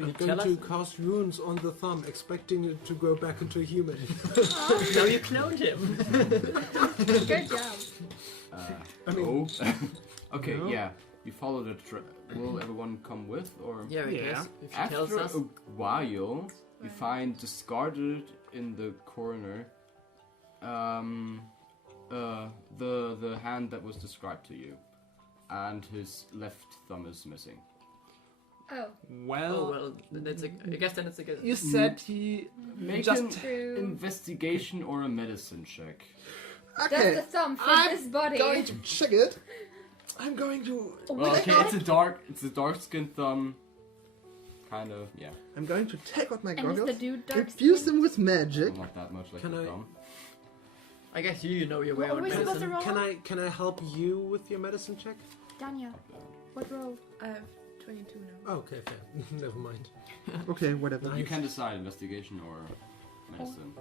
I'm going to cast runes on the thumb, expecting it to grow back into a human. Now you cloned him. Good job. Okay, No. yeah. You follow the will everyone come with, or? Yeah, I guess. If she tells After us. a while, you find discarded in the corner the hand that was described to you, and his left thumb is missing. Oh. Well, then that's I guess then it's a good. You said he Make just an True. investigation or a medicine check. Does Okay, the thumb fit I'm his body? going to check it. I'm going to. Well, okay, it's a dark-skinned thumb. Kind of, yeah. I'm going to take out my And is goggles, the dude dark infuse skinned? them with magic. Not that much like Can the I- thumb. I guess you know your way What on are we supposed to medicine. roll? Can I help you with your medicine check? Daniel, what roll? I have 22 now. Oh, okay, fair. Never mind. Okay, whatever. You can decide investigation or medicine.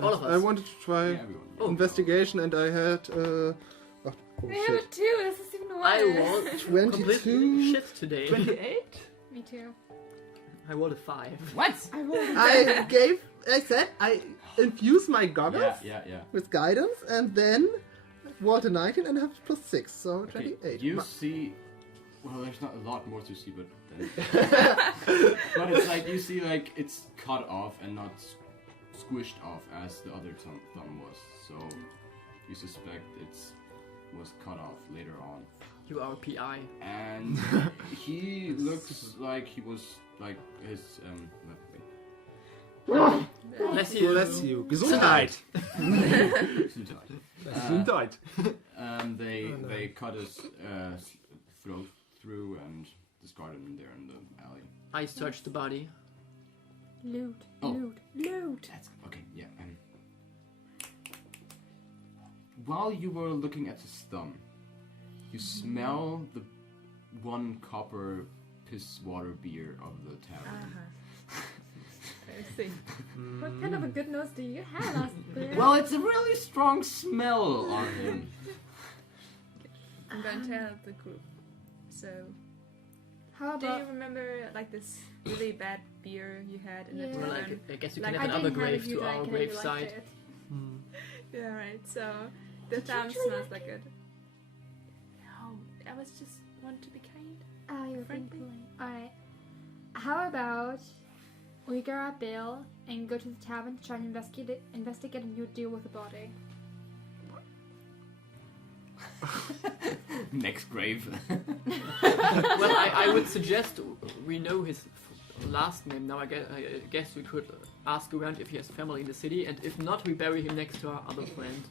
All of us. I wanted to try Yeah, everyone. investigation, and I had. Oh We have shit. a 2, this is even I worse. rolled 22. completely shit today. 28. Me too. I rolled a 5. What? I rolled a I said I infused my goggles Yeah. with guidance, and then rolled a 19 and have +6, so Okay, 28. you see. Well, there's not a lot more to see, but but it's like you see like it's cut off and not squished off as the other thumb was. So you suspect it's was cut off later on. You are a PI. And he looks like he was like his Bless you. Bless you. Gesundheit. Gesundheit. They cut his throat through and discarded him there in the alley. I searched the body. Loot, Oh. loot. That's okay. Yeah. While you were looking at his thumb, you smell the 1 copper piss water beer of the tavern. I see. What kind of a good nose do you have, Aspen? Well, it's a really strong smell on him. I'm going to tell the group. So, How do about... you remember like this really bad beer you had in the Yeah. Well, tavern? I guess you Like, can I have another didn't have grave it, you to drank our it and you liked graveside. it. Yeah, right. So, the Did you thumb actually smells like like it. No, I was just want to be kind. Ah, you're Friendly. friendly. Alright. How about we grab Bill and go to the tavern to try and investigate and you deal with the body. Next grave. Well, I would suggest we know his last name now. I guess we could ask around if he has family in the city, and if not, we bury him next to our other friend.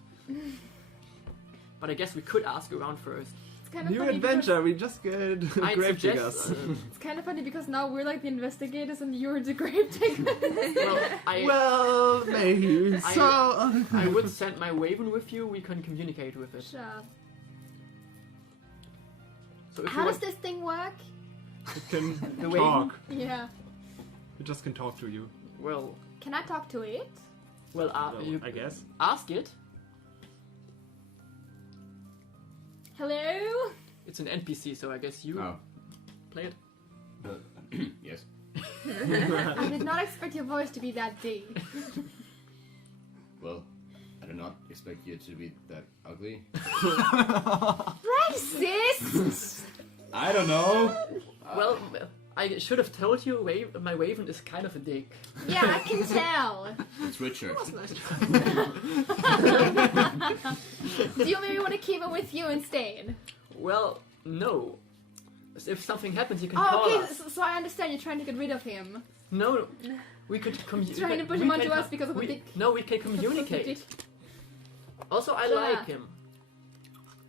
But I guess we could ask around first. It's kind of New funny adventure. We just get I'd grave suggest. diggers. It's kind of funny because now we're like the investigators and you're the grave diggers. Well, maybe. I would send my raven with you. We can communicate with it. Sure. So if How you does this thing work? It can The way- talk. Yeah. It just can talk to you. Well, Can I talk to it? well, you I guess. ask it. Hello? It's an NPC, so I guess you Oh. play it. Yes. I did not expect your voice to be that deep. Well, I do not expect you to be that ugly. Racist! I don't know. Well, I should have told you. My raven is kind of a dick. Yeah, I can tell. It's Richard. Do you maybe want to keep it with you instead? Well, no. If something happens, you can Oh, call okay, us. so I understand you're trying to get rid of him. No, we could communicate. Trying to put him onto us because of a dick. No, we can communicate. Also, I Sure. like him.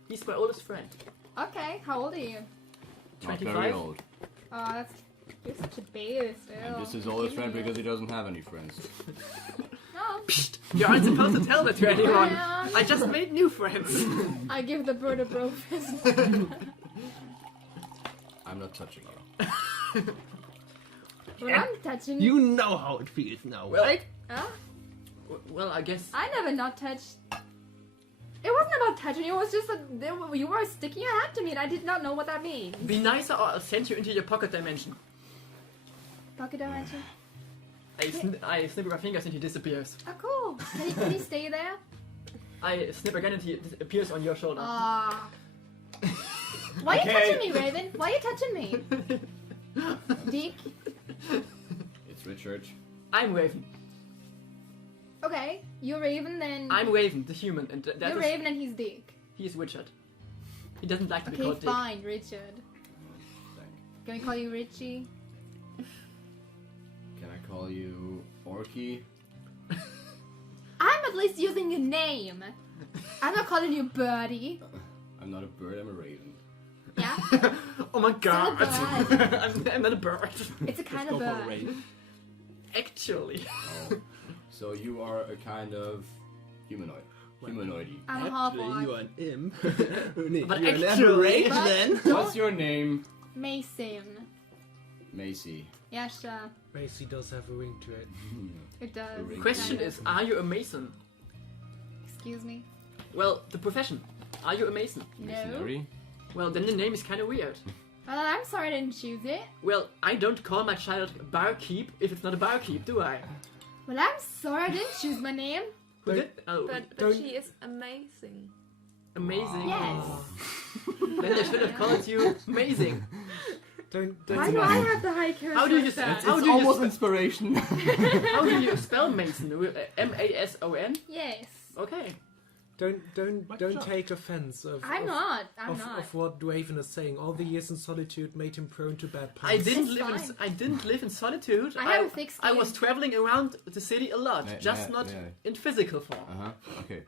He's my oldest friend. Okay, how old are you? Not 25? very old. Oh, you're such a baby still. And this is oldest friend because he doesn't have any friends. Oh. You aren't supposed to tell that to anyone. Yeah. I just made new friends. I give the bird a bro fist. I'm not touching you. Well, I'm touching You know how it feels now. Well, Huh? well, I guess. I never not touched. It wasn't about touching. It was just that you were sticking your hand to me, and I did not know what that means. Be nicer, or I'll send you into your pocket dimension. Pocket dimension. I snip my fingers and he disappears. Oh, cool. Can he stay there? I snip again and he appears on your shoulder. Ah. Why are you touching me, Raven? Why are you touching me? Dick. It's Richard. I'm Raven. Okay, you're Raven, then. I'm Raven, the human, and that You're is Raven, and he's Dick. he is Richard. He doesn't like to be Okay, called Dick. fine, Richard. Can we call you Richie? Can I call you Orky? I'm at least using your name. I'm not calling you Birdie. I'm not a bird, I'm a raven. Yeah? Oh my god! It's not a bird. I'm not a bird. It's a kind of bird. Actually. Oh. So you are a kind of humanoid. Humanoidy. I'm a half Actually, you are an imp. But You're an actually- aberration. What's your name? Mason. Macy. Yeah, sure. Macy does have a ring to it. It does. Ring. Question Kind of. is, are you a mason? Excuse me? Well, the profession. Are you a mason? No. Masonry? Well, then the name is kind of weird. Well, I'm sorry I didn't choose it. Well, I don't call my child barkeep if it's not a barkeep, do I? Well, I'm sorry I didn't choose my name. Who did? Oh, But Don't- she is amazing. amazing. Yes. Then they should have called you amazing. Don't Why do I have the high character? How do you stat? How do you almost spe- inspiration. How do you spell Mason? M-A-S-O-N? Yes. Okay. don't take offense of I'm not. I'm not. of what Raven is saying. All the years in solitude made him prone to bad puns. I didn't It's live in fine. I didn't live in solitude. I have a thick I was skin. traveling around the city a lot, just not in physical form. Okay.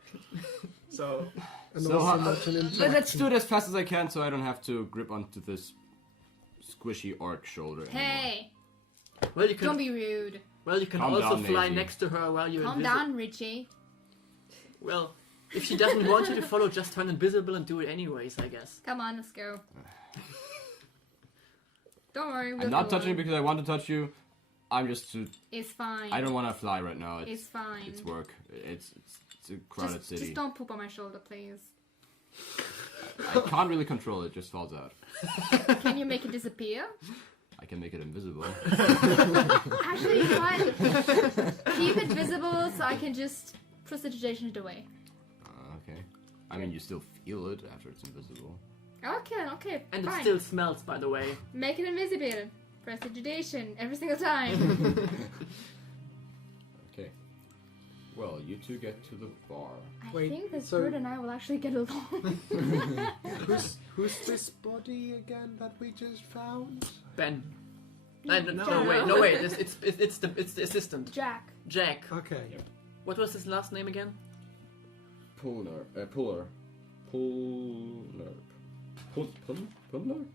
So, and So also how- not an Let's interaction. do it as fast as I can so I don't have to grip onto this squishy orc shoulder anymore. Hey, Well, you don't can be rude. Calm also down, fly Maisie. next to her while you're Calm invisible. down, Richie. Well, if she doesn't want you to follow, just turn invisible and do it anyways, I guess. Come on, let's go. Don't worry, we'll I'm not go touching you on. because I want to touch you. I'm just too... It's fine. I don't want to fly right now. It's fine. It's work. It's a crowded city. Just don't poop on my shoulder, please. I can't really control it. It just falls out. Can you make it disappear? I can make it invisible. Actually, you know what? Keep it visible so I can just prestidigitation it away. Okay. I mean, you still feel it after it's invisible. Okay, And fine. it still smells, by the way. Make it invisible. Prestidigitation every single time. Okay. Well, you two get to the bar. I Wait, think this so- bird and I will actually get along. Who's this body again that we just found? Ben. No, No, wait. It's the assistant. Jack. Jack. Okay. What was his last name again? Puller.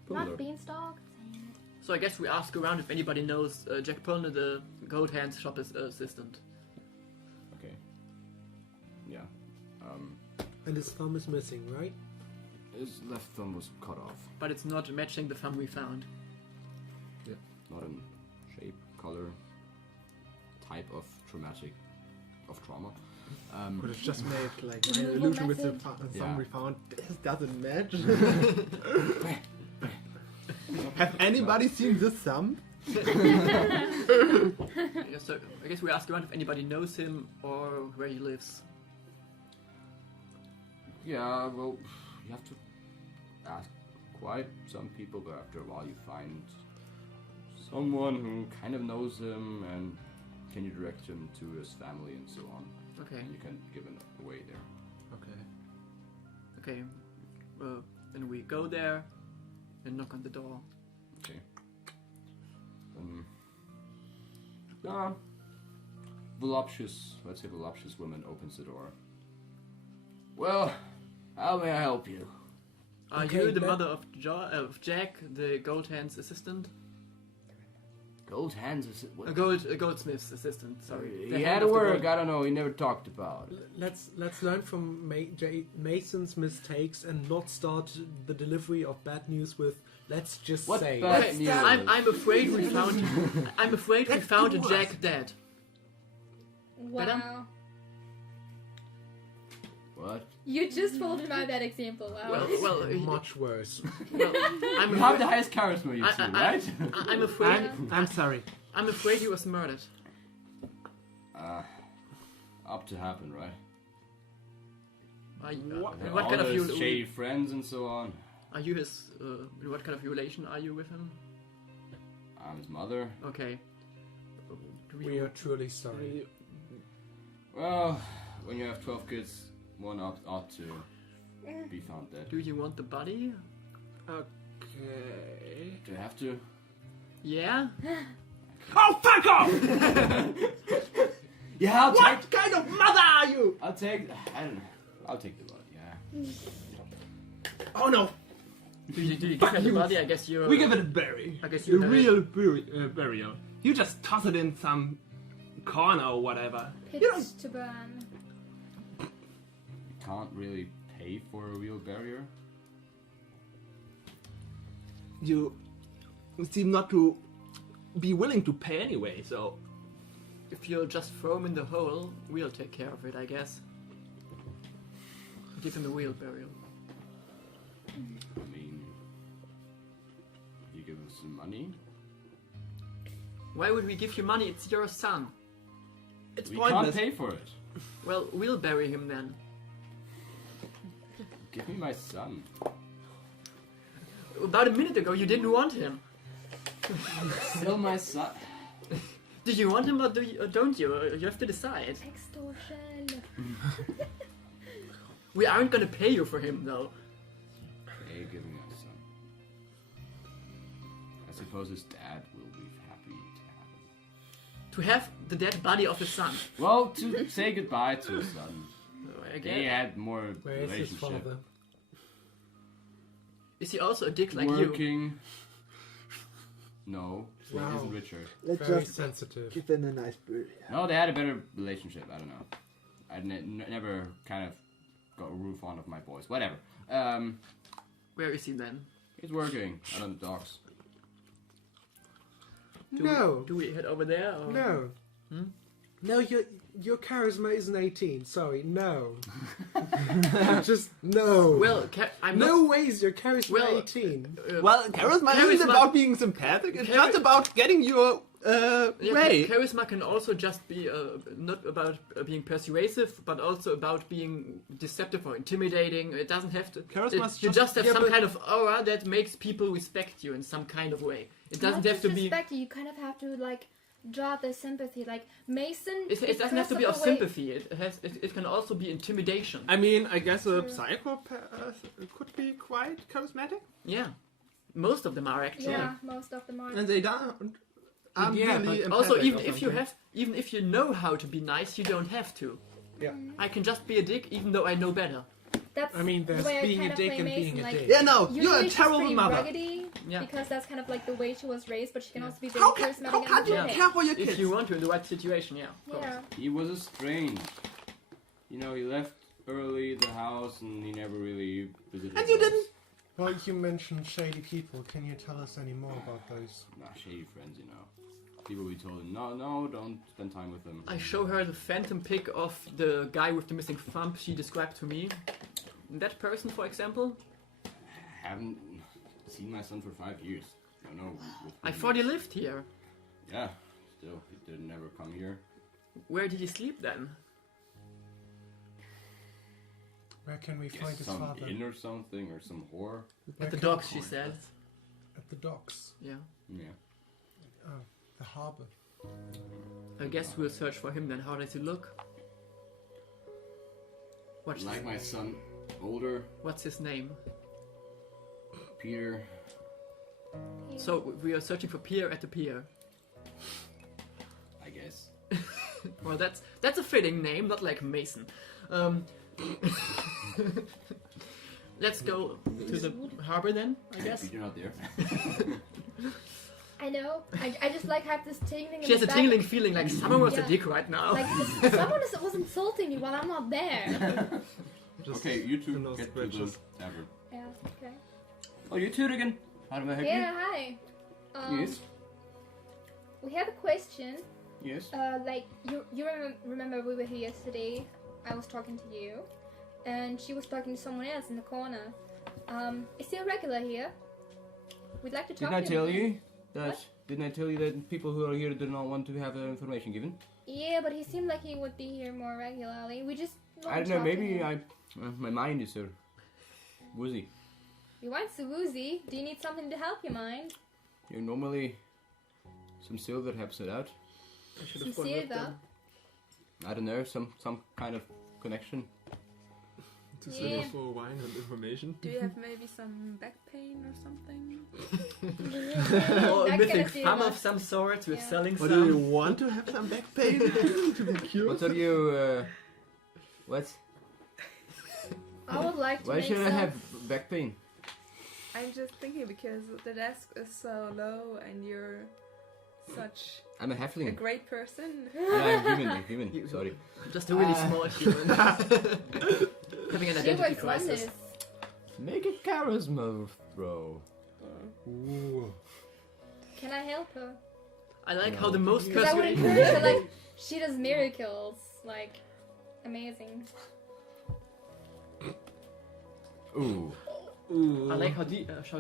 Not Beanstalk. So I guess we ask around if anybody knows Jack Pulner, the Gold Hands shop assistant. Okay. Yeah. And his thumb is missing, right? His left thumb was cut off. But it's not matching the thumb we found. Not in shape, color, type of trauma. could have just made like an Removal illusion with the method. thumb Yeah. we found. This doesn't match. Have anybody seen this thumb? So I guess we ask around if anybody knows him or where he lives. Yeah, well, you have to ask quite some people, but after a while you find someone who kind of knows him and can you direct him to his family and so on. Okay. And you can give him away there. Okay. Then we go there and knock on the door. Okay. Voluptuous woman opens the door. Well, how may I help you? Are Okay, you the but- mother of Jack, the Gold Hands assistant? Gold hands. A goldsmith's assistant. Sorry. He had to work. I don't know. He never talked about it. Let's learn from Mason's mistakes and not start the delivery of bad news with "let's just What say." bad Okay, news? I'm afraid we found. I'm afraid we found a Jack dead. Wow. What? You just told him my bad example. Wow. Well, Much worse. well, I'm You have afraid, the highest charisma, you two, right? I'm afraid. I'm sorry. I'm afraid he was murdered. Up to happen, right? What All kind of his shady friends and so on. Are you his? In what kind of relation are you with him? I'm his mother. Okay. We are truly sorry. Well, when you have 12 kids, one ought to be found dead. Do you want the body? Okay. Do I have to? Yeah. Oh, fuck off! Yeah, I'll What kind of mother are you? I don't know. I'll take the body, yeah. Oh no, Do you give him the body? I guess you're. we give it a bury. I guess A you have real burial. You just toss it in some corner or whatever. Pits to burn. Can't really pay for a real barrier. You seem not to be willing to pay anyway, so If you'll just throw him in the hole, we'll take care of it, I guess. Give him a real burial. I mean, you give us some money. Why would we give you money? It's your son. it's We pointless. can't pay for it. Well, we'll bury him then. Give me my son. About a minute ago, you didn't want him. Still my son. Do you want him or don't you? You have to decide. Extortion. We aren't gonna pay you for him, though. Okay, give me my son. I suppose his dad will be happy to have him. To have the dead body of his son. Well, to say goodbye to his son. I They guess. had more Where is his relationship. father? Is he also a dick like you? Working. No, he Wow. isn't Richard. Let's Very just sensitive. give them a nice burial. No, they had a better relationship. I don't know. I never kind of got a roof on of my boys. Whatever. Where is he then? He's working out on the docks. No. Do we head over there? Or? No. No, your charisma isn't 18. Sorry, no. Just no. Well, I'm no not. ways your charisma Well, 18. Well, charisma isn't about being sympathetic. It's just about getting your way. Charisma can also just be not about being persuasive, but also about being deceptive or intimidating. It doesn't have to. Charisma's You just have yeah, some but- kind of aura that makes people respect you in some kind of way. It doesn't Not have to just be. respect you. You kind of have to like draw their sympathy. Like Mason. It doesn't have to be of because the way- sympathy. It can also be intimidation. I mean, I guess a psychopath could be quite charismatic, Yeah, most of them are actually. Yeah, most of them are. and they don't. Yeah, really but Also, empathic even or even if you know how to be nice, you don't have to. Yeah. I can just be a dick, even though I know better. That's I mean, there's the way being I a kind of dick play and Mason, being a like, dick. Yeah, no, usually you're a she's terrible pretty mother. ruggedy, Yeah. because that's kind of like the way she was raised, but she can also be very How charismatic how and can't you energetic. care for your If kids? you want to in the right situation, yeah. Of course. Yeah. He was estranged. You know, he left early the house and he never really visited. And you us. didn't? Well, you mentioned shady people. Can you tell us any more about those? Nah, shady friends, you know. People we told him, no, don't spend time with them. I show her the phantom pic of the guy with the missing thumb she described to me. That person, for example. Haven't seen my son for 5 years. I don't know. I thought he lived here. Yeah, still, he did never come here. Where did he sleep then? Where can we find Guess his some father? inn or something, or some whore. Where At the can- docks, she said. At the docks. Yeah. Yeah. Oh, the harbor. I guess we'll search for him then. How does he look? What's Like my son, older, What's his name? Peter. So we are searching for Pier at the pier. I guess. Well, that's a fitting name, not like Mason. Let's go to the harbor then, I guess. You're not there. I know. I just like have this tingling. She has a in the tingling back. feeling like someone was a Yeah. dick right now. Like someone was insulting me while I'm not there. Just Okay, you two no get to the scratches. tavern. Yeah. Okay. Oh, you two again? How do I help Yeah. Hi. Yes. We have a question. you? Yes. Like you remember we were here yesterday. I was talking to you, and she was talking to someone else in the corner. Is he a regular here? We'd like to talk Didn't I to tell him. you that? What? Didn't I tell you that people who are here do not want to have information given? Yeah, but he seemed like he would be here more regularly. We just. I don't know. Maybe my mind is so woozy. You want so woozy? Do you need something to help your mind? You normally some silver helps it out. I should Some have gone with silver? them. I don't know. Some kind of connection. To Yeah. settle for wine and information. Do you have maybe some back pain or something? Or a That mythic kind of farm silver. of some sort with Yeah. selling Or do you some. want to have some back pain to be cured? What are you? What? I would like to Why make should I some. have back pain? I'm just thinking because the desk is so low and you're such I'm a a halfling. great person. I'm human. You- Sorry. Just a really small human. Having an She identity works crisis. wonders. Make a charisma throw. Ooh. Can I help her? I like No. how the most Because I would persuading. encourage her. Like she does miracles. Like amazing. Ooh. Ooh. I like how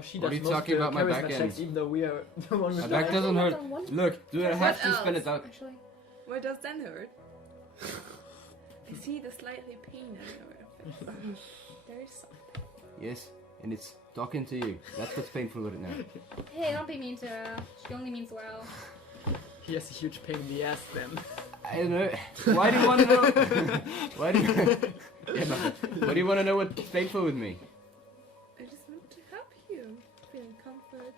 she What are does you most talking of the about my charisma back checks, end? even though we are the one with My the back doesn't hurt. On one- Look, do I What have to spin else? it out? Actually. What does then hurt? I see the slightly pain in your face. There is something. Yes, and it's talking to you. That's what's painful right now. Hey, don't be mean to her. She only means well. He has a huge pain in the ass then. I don't know. Why do you want to know? Why do you? Yeah, but why do you want to know what's painful with me? I just want to help you. Feel comfort.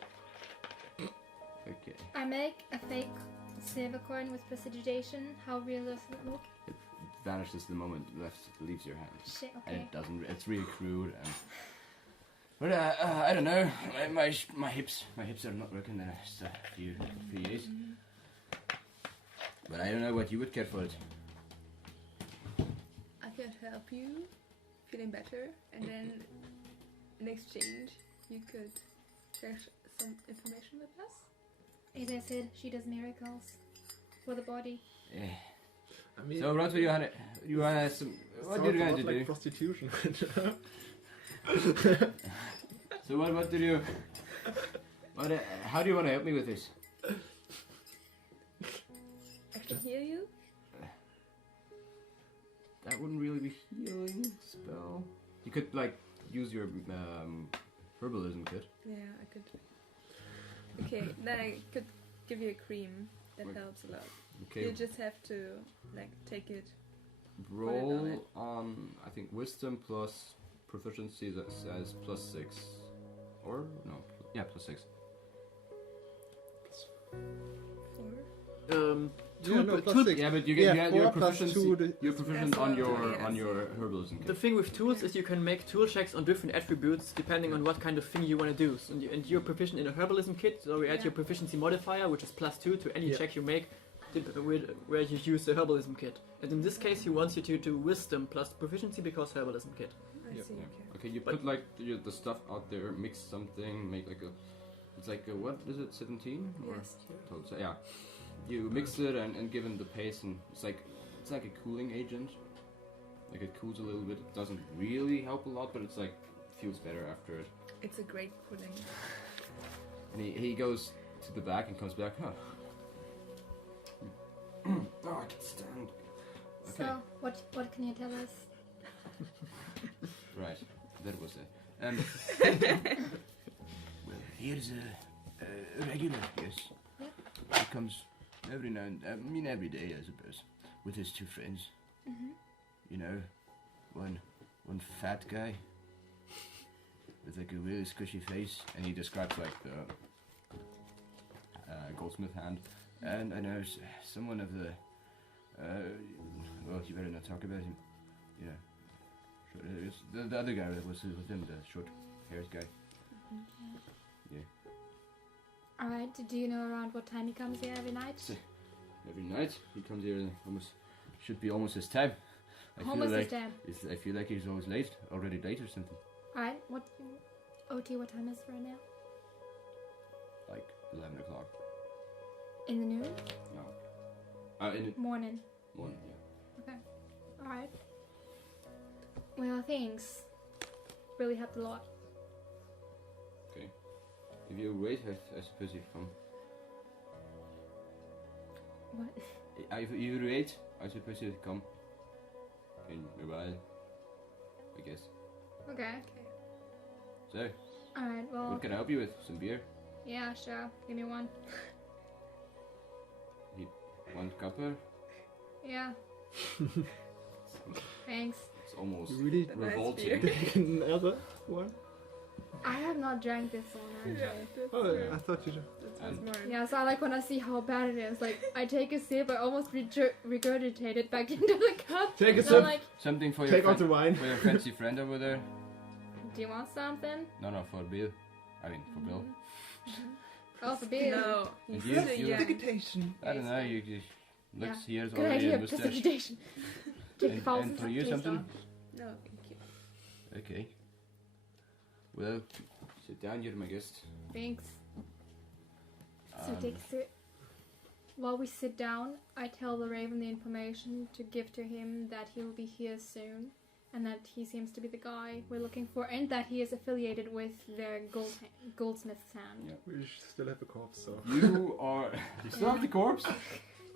Okay. I make a fake silver coin with prestidigitation. How real does it look? Vanishes the moment left leaves your hand, Shit. and Okay. it doesn't. It's really crude. But I don't know. My hips are not working. There just a few years. But I don't know what you would care for it. I could help you feeling better, and then in exchange, you could share some information with us. As I said, she does miracles for the body. Yeah. I mean, So what do you want? You want some? What sounds are you a going lot to like do? prostitution. So what do you? What? How do you want to help me with this? I can hear you. That wouldn't really be healing spell. You could like use your herbalism kit. Yeah, I could. Okay, then I could give you a cream that Wait. helps a lot. Okay. You just have to like take it. Roll it. on I think wisdom plus proficiency that says +6, or no? Yeah, +6. Or Yeah, no, +6. Yeah, but you Yeah, get 4 your plus proficiency. 2 You're proficient That's on all, your yes. on your herbalism The kit. thing with tools is you can make tool checks on different attributes depending on what kind of thing you want to do. So, and you're proficient in a herbalism kit, so we add Yeah. your proficiency modifier, which is +2 to any Yeah. check you make where you use the herbalism kit. And in this case, he wants you to do wisdom plus proficiency because herbalism kit. I Yeah. see. Yeah. Okay. Okay, you But- put like the stuff out there, mix something, make like a. It's like a, what is it? 17 or Yes. so, yeah. You mix it and give him the paste, and it's like a cooling agent. Like it cools a little bit. It doesn't really help a lot, but it's like feels better after it. It's a great pudding. And he goes to the back and comes back. Huh. Oh, I can stand. Okay, So, what can you tell us? right. That was it. Well, here's a regular, yes. Yep. He comes every now and every day, I suppose, with his two friends. Mm-hmm. You know, one fat guy with like a really squishy face, and he describes like the goldsmith hand. And I know someone of the. Well, you better not talk about him. Yeah. It's the other guy that was with him, the short-haired guy. Yeah. Alright, do you know around what time he comes here every night? Every night he comes here. Should be almost his time. Almost his time. I feel like he's always late, already late or something. Alright, what time is it right now? Like 11 o'clock. In the noon? No. In the Morning. morning, yeah. Okay. Alright. Well, thanks. Really helped a lot. Okay. If you wait, I suppose you come. What? If you wait, I suppose you come. In a while. I guess. Okay. So, Alright, well. what can I help you with? Some beer? Yeah, sure. Give me one. One cupper? Yeah. Thanks. It's almost You really revolting. take another one? I have not drank this one actually. Oh, I thought you just. That's more. Yeah, so I like when I see how bad it is. Like, I take a sip, I almost regurgitate it back into the cup. Take a and I'm sip. like, Something for Take your out the wine. for your fancy friend over there? do you want something? No, for Bill. I mean, for Bill. Oh, for beer. No. And He's you- still you- young. Vegetation. I don't know, you looks Yeah. here's Good already idea, a mustache. precipitation. Take And, false and for you taste something? off. No, thank you. Okay. Well, sit down, you're my guest. Thanks. So Um, take a sip. While we sit down, I tell the Raven the information to give to him that he will be here soon, and that he seems to be the guy we're looking for, and that he is affiliated with the goldsmith's hand. Yeah. We still have a corpse, so. You still have the corpse?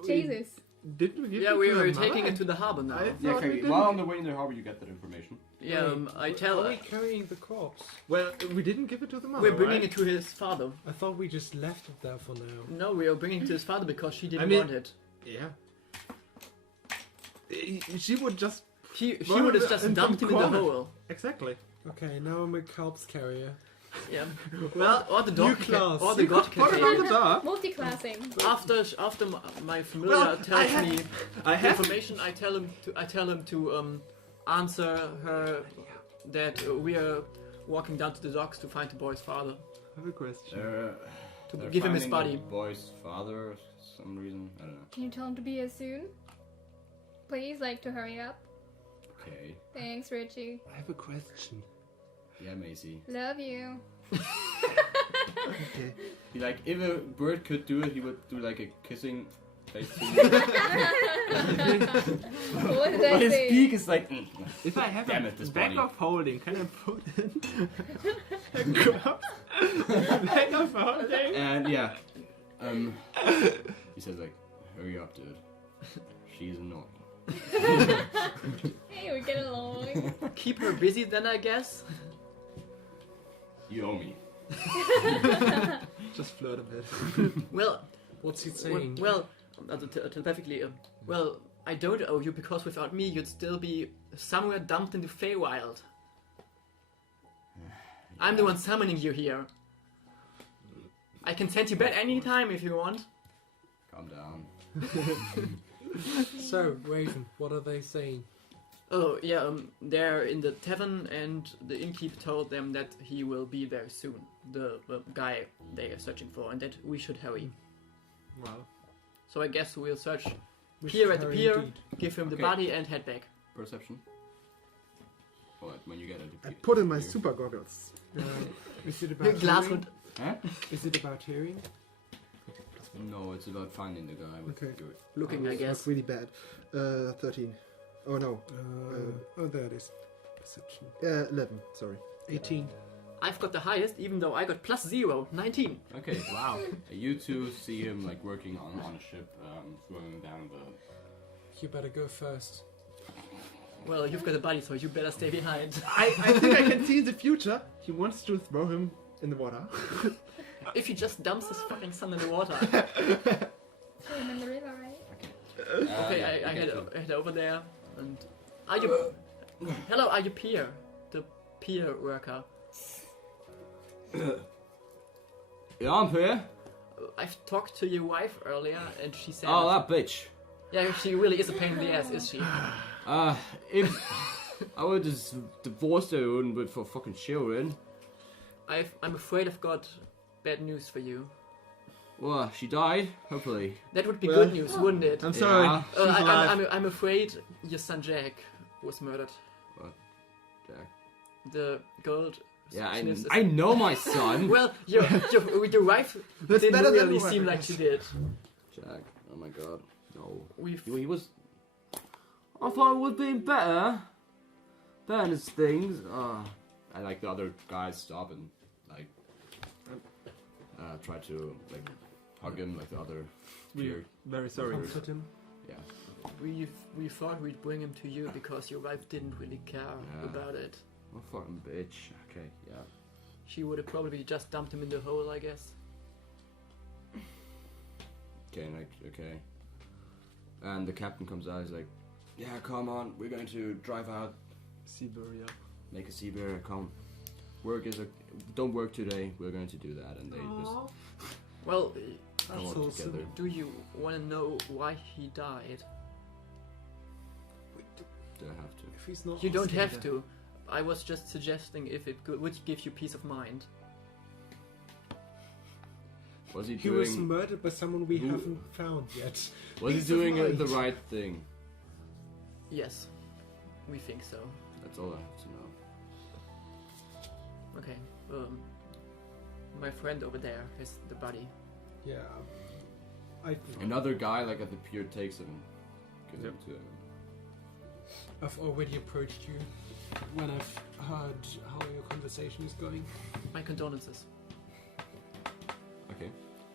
Jesus. Didn't we give Yeah, it we to are the taking mother? it to the harbor now. I Yeah, thought we okay. didn't. While on the way in the harbor, you get that information. Yeah, I tell. Are we carrying the corpse? Well, we didn't give it to the mother. We're bringing right? it to his father. I thought we just left it there for now. No, we are bringing it to his father because she didn't I mean- want it. Yeah. She would just. She Well, would have just in dumped some him in the corner. hole. Exactly. Okay, now I'm a corpse carrier. Yeah. Well, or the dog. New class. Or the god can What take about it. the dog? Multi-classing. After my familiar Well, tells me I the have. information, I tell him to answer her that we are walking down to the docks to find the boy's father. I have a question. To They're give him his finding body. the boy's father for some reason. I don't know. Can you tell him to be here soon? Please, like, to hurry up. Okay. Thanks, Richie. I have a question. Yeah, Macy. Love you. Okay. If a bird could do it, he would do like a kissing face. What did I But his say? beak is like. If I have Damn a it, this bag body. of holding, can I put in a corpse? A bag of holding? And yeah, he says like, "Hurry up, dude. She's annoying." Hey, we get along. Keep her busy then, I guess. You owe me. Just flirt a bit. Well, What's he saying? well, telepathically, well, I don't owe you because without me you'd still be somewhere dumped in the Feywild. I'm the one summoning you here. I can send you back anytime if you want. Calm down. So, Raven, what are they saying? Oh, yeah, they're in the tavern and the innkeeper told them that he will be there soon. The guy they are searching for, and that we should hurry. Well, So I guess we'll search We here should at the hurry pier, indeed. give him the Okay. body, and head back. Perception. What? When you get a I put in my super goggles. Is it about Glass hearing? would. Huh? Is it about hearing? No, it's about finding the guy with Okay. the good. Looking, I guess. That's really bad. 13. Oh no. Oh, there it is. Perception. 11, sorry. 18. I've got the highest, even though I got +0, 19. Okay. Wow. You two see him like working on a ship, throwing down the. You better go first. Well, you've got a body, so you better stay behind. I think I can see in the future he wants to throw him in the water. If he just dumps his fucking son in the water. Throw him in the river, right? Okay, yeah, I you get head over there, and are you? Hello, are you Pier? The pier worker. Yeah, I'm here. I've talked to your wife earlier, and she said, Oh, that bitch. yeah, she really is a pain in the ass, is she? If I would just divorce her, wouldn't but for fucking children. I'm afraid I've got bad news for you. Well, she died. Hopefully. That would be Well, good news, wouldn't it? I'm sorry. Yeah. She's alive. I'm afraid your son Jack was murdered. What? Jack. The gold. Yeah, sniffs I know my son. Well, your wife That's didn't better than really the seem weapon. like she did. Jack. Oh my god. No. We've He was. I thought it would be better. Better than his things. I like the other guys stop and like try to like hug him like the other. We're very sorry. Comfort him. Yeah. we thought we'd bring him to you because your wife didn't really care about it. Oh fucking bitch. Okay. Yeah. She would have probably just dumped him in the hole, I guess. Okay. Okay. And the captain comes out. He's like, "Yeah, come on. We're going to drive out. Siberia. Make a sea bear. Come. Don't work today. We're going to do that." And they just Well, go That's out so together. do you want to know why he died? Do I have to? If he's not You don't asking have that- to. I was just suggesting if it would give you peace of mind. Was he He doing? was murdered by someone we Who- haven't found yet. Was he Peace of doing mind. the right thing? Yes, we think so. That's all I have to know. Okay. My friend over there has the body. Yeah. Another guy like at the pier takes him, gives him to him. I've already approached you when I've heard how your conversation is going. My condolences. Okay.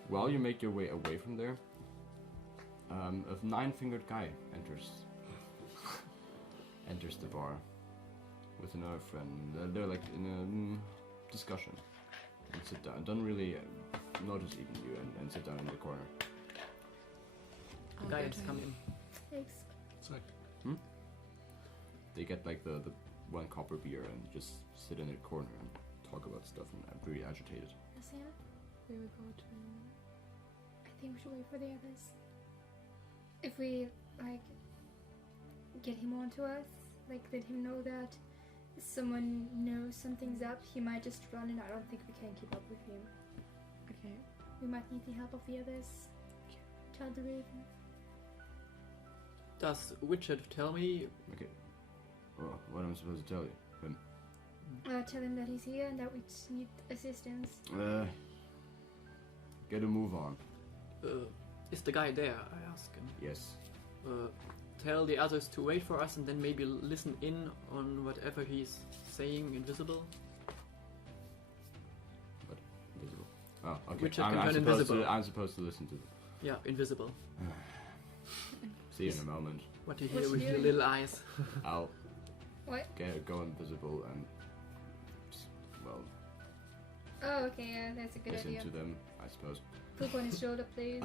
While you make your way away from there, a nine-fingered guy enters the bar with another friend. They're like in a discussion and sit down. Don't really notice even you and sit down in the corner. The guy has come in. Thanks. It's like, They get like the one copper beer and just sit in a corner and talk about stuff and are very agitated. Sam, we will go to. I think we should wait for the others. If we like get him onto us, like let him know that someone knows something's up, he might just run, and I don't think we can keep up with him. Okay. We might need the help of the others. Tell the Raven. Does Richard tell me? Okay. Well, what am I supposed to tell you? Tell him that he's here and that we need assistance. Get a move on. Is the guy there? I ask him. Yes. Tell the others to wait for us and then maybe listen in on whatever he's saying invisible. What? Invisible. Oh, okay. Richard can turn invisible. I'm supposed to listen to them. Yeah, invisible. See you in a moment. What do you What hear you with your doing? little eyes? I'll What? go invisible and well Oh, okay, yeah, that's a good listen idea. to them, I suppose. Poop on his shoulder, please.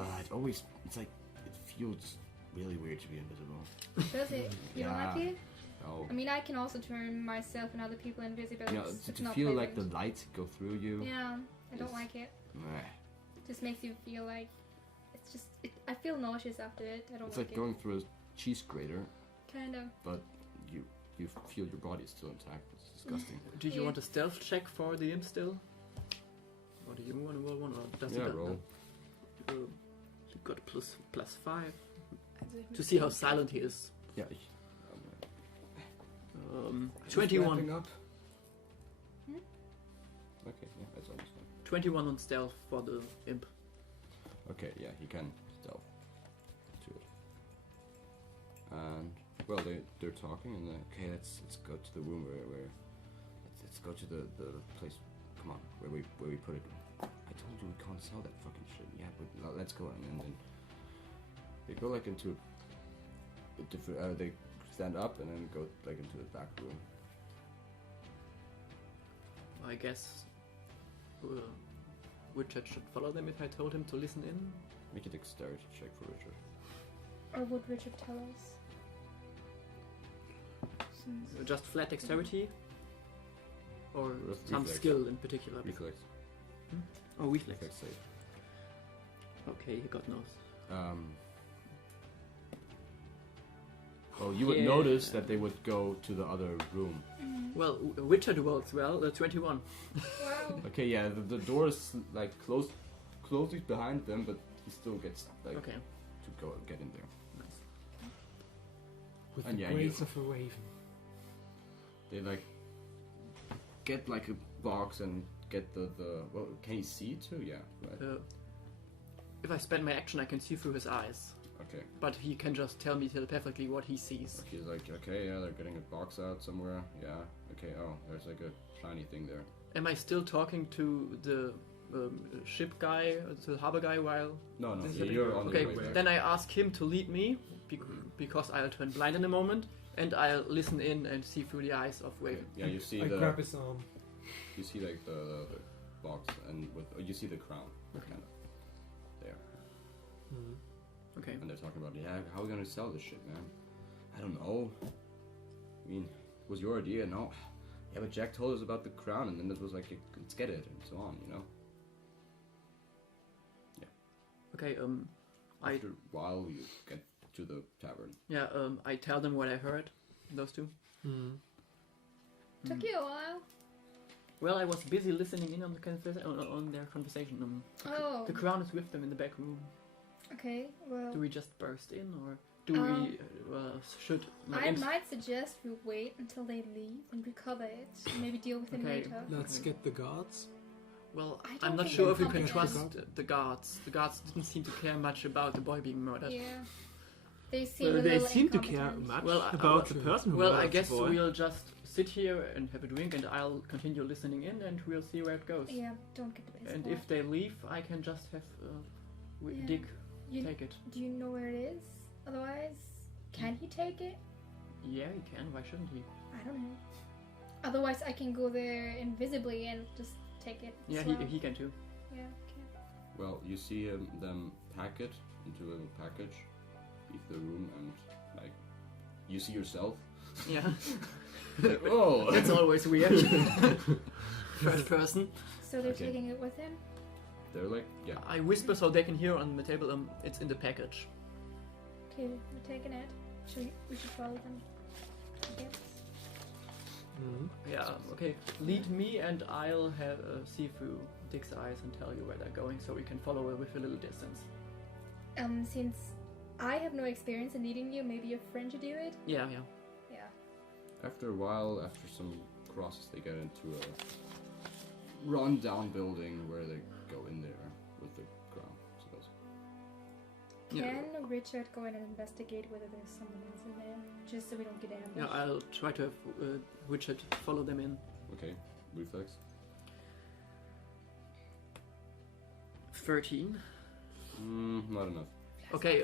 It's like it feels really weird to be invisible. Does it? You don't like Yeah. it? No. I mean, I can also turn myself and other people invisible. You know, It's to not feel like the pleasant. light go through you. Yeah, I don't is- like it. Meh. Just makes you feel like it's just. I feel nauseous after it. I don't It's like like it. going through a cheese grater, Kind of. but you feel your body is still intact. It's disgusting. Do you Yeah. want a stealth check for the imp still? Or do you want to roll one? Or does Yeah, it roll. You got +5 to see how silent he is. Yeah. 21. Wrapping up. Okay, yeah, that's almost done. 21 on stealth for the imp. Okay, yeah, he can stealth to it. And well, they're talking, and okay, let's go to the room where let's go to the place. Come on, where we put it. I told you we can't sell that fucking shit. Yeah, but let's go. And then they go like into a different. They stand up and then go like into the back room. I guess Richard should follow them if I told him to listen in. Make a dexterity check for Richard. Or would Richard tell us? Since Just flat dexterity? Or Reflex. some skill in particular? Reflex. Oh, reflex. Reflex save. Okay, he got knows. Well, you would Yeah. notice that they would go to the other room. Well, Richard rolls well, 21. Wow. Okay, yeah, the door is like closed closes behind them, but he still gets like Okay. to go get in there. With And the yeah, grace you- of a raven. They like get like a box and get the well. Can he see too? Yeah. Right. If I spend my action, I can see through his eyes, Okay. but he can just tell me telepathically what he sees. He's like, okay, yeah, they're getting a box out somewhere. Yeah. Okay. Oh, there's like a shiny thing there. Am I still talking to the ship guy, to the harbor guy, while? No, This is yeah, a- you're on Okay, the way there. then I ask him to lead me, because I'll turn blind in a moment, and I'll listen in and see through the eyes of Raven. Yeah, you see I the grab his arm. you see like the box and with you see the crown kind of there, Okay. and they're talking about how are we gonna sell this shit, man? I don't know. I mean, it was your idea, no? Yeah, but Jack told us about the crown, and then it was like, let's get it, and so on, you know. Okay. After a while, you get to the tavern. I tell them what I heard. Those two. Took you a while. Well, I was busy listening in on the on their conversation. Oh. The crown is with them in the back room. Okay. Well. Do we just burst in, or do we should? I might suggest we wait until they leave and recover it. And maybe deal with it Okay. later. Let's get the guards. Well, I don't I'm not think sure they're if we can confident. trust the guards. The guards didn't seem to care much about the boy being murdered. Yeah. They seem Well, a they little seem to care incompetent. much Well, about the person who Well, I murdered guess the boy. we'll just sit here and have a drink, and I'll continue listening in, and we'll see where it goes. Yeah, don't get the best And part. if they leave, I can just have Yeah. Dick You- take it. Do you know where it is? Otherwise, can he take it? Yeah, he can. Why shouldn't he? I don't know. Otherwise, I can go there invisibly and just take it. Yeah, as well. he can too. Yeah, okay. Well, you see them pack it into a little package, leave the room, and like you see yourself. Yeah. Like, oh, That's always weird. First person. So they're Okay. taking it with him? they're like, yeah. I whisper so they can hear on the table. It's in the package. Okay, we're taking it. We should follow them. I guess. Yeah. Okay. Lead me, and I'll have see through Dick's eyes and tell you where they're going, so we can follow it with a little distance. Since I have no experience in leading you, maybe a friend should do it? Yeah. Yeah. After a while, after some crosses, they get into a run-down building where they go in there with the crown. I suppose. Can Richard go in and investigate whether there's someone else in there? Just so we don't get ambushed. Yeah. I'll try to have Richard follow them in. Okay, reflex. 13. Not enough. Okay.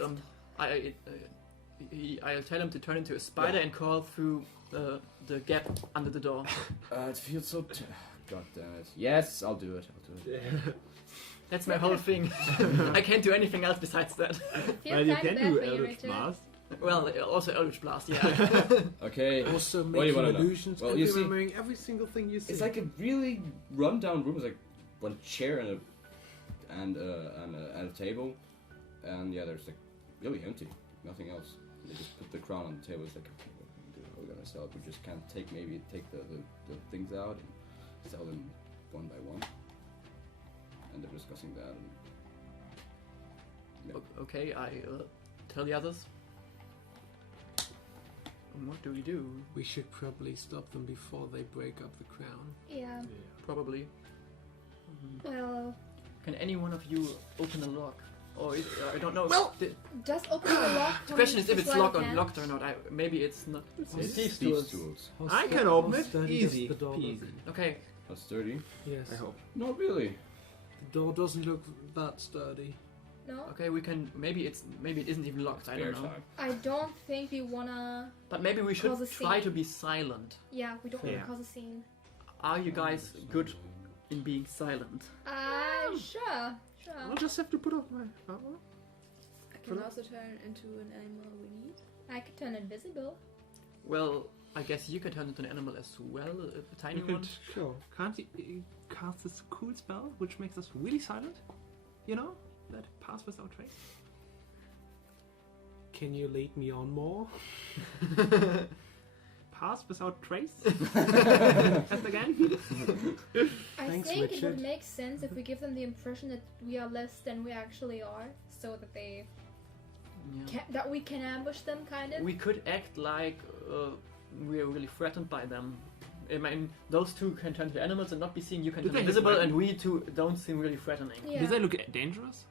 I'll tell him to turn into a spider and crawl through the gap under the door. It feels so. God damn it. Yes, I'll do it. That's my whole thing. I can't do anything else besides that. Feel Well, you kinda can bad do for you, Eldritch Richard. Blast. Well, also Eldritch Blast, yeah. Okay. Also What do you making wanna know? illusions Well, and you see- remembering every single thing you see. It's like a really run-down room. It's like one chair and a table, and yeah, there's like really empty, nothing else. They just put the crown on the table. It's like, okay, what are we gonna do? How are we gonna sell it? We just can't take the things out and sell them one by one. And they're discussing that. And Okay, I tell the others. And what do we do? We should probably stop them before they break up the crown. Yeah. Probably. Well, Can any one of you open a lock? Or I don't know. Well- just open the lock. The question is if it's locked or not. not. Maybe it's not. Thieves' tools. tools. How I sturdy- can open how it. sturdy does Easy. the door look? Peasy. Okay, How sturdy? Yes. I hope. Not really. The door doesn't look that sturdy. No? okay, we can. Maybe it isn't even locked. I don't know. time. I don't think we wanna. But maybe we should Cause a try scene. to be silent. Yeah, we don't Yeah. wanna cause a scene. Are you guys good in being silent? Sure. I'll just have to put off my armor. I can also turn into an animal we need. I could turn invisible. Well, I guess you can turn into an animal as well, a tiny You one. could, sure. Can't you cast this cool spell which makes us really silent? You know? That pass without trace? Can you lead me on more? pass without trace? Test again. I Thanks, think it Richard. would make sense if we give them the impression that we are less than we actually are, so that they that we can ambush them, kind of. We could act like we are really threatened by them. I mean, those two can turn to animals and not be seen. You can Do turn they have invisible, weapons? and we two don't seem really threatening. Yeah. Do they look dangerous?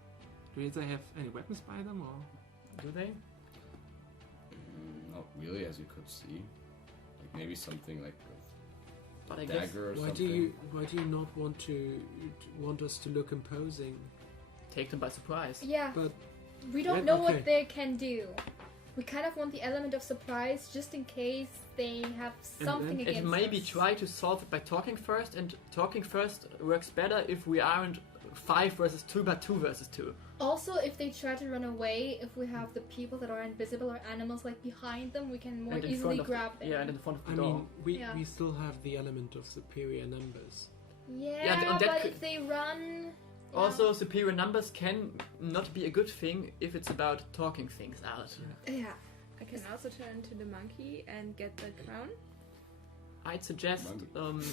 Do they have any weapons by them, or Do they? Not really, as you could see. Like maybe something like But I a guess dagger or Why something. do you not want us to look imposing? take them by surprise. Yeah, But we don't Right, know okay. what they can do. We kind of want the element of surprise, just in case they have something against It maybe us. try to solve it by talking first, and talking first works better if we aren't 5 versus 2, but 2 versus 2. Also, if they try to run away, if we have the people that are invisible or animals like behind them, we can more And in easily front of grab them. Yeah, and in front of the I door. mean, we Yeah. we still have the element of superior numbers. Yeah, on that but could- if they run... yeah. Also, superior numbers can not be a good thing if it's about talking things out. Yeah. I can also turn into the monkey and get the crown. I'd suggest Monkey.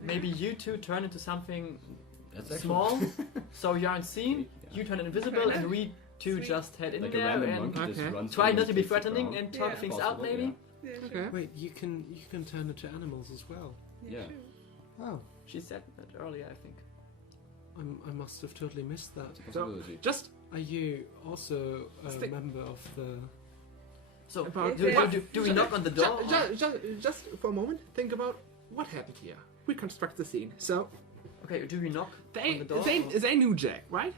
maybe you two turn into something That's actually- small, so you aren't seen. Yeah. You turn invisible, and we two Sweet. just head in Like a there random and monkey just Okay. runs try through not to be takes the threatening crown. and talk Yeah. things Possible, out. Maybe Yeah, okay? Wait, you can turn into animals as well. Yeah. true. Oh, she said that earlier, I think. I must have totally missed that. Possibility. Just Are you also a Stick- member of the? So About- do we knock on the door? Just for a moment, think about what happened here. Reconstruct the scene. So Okay, do we knock they on the door? they knew Jack, right?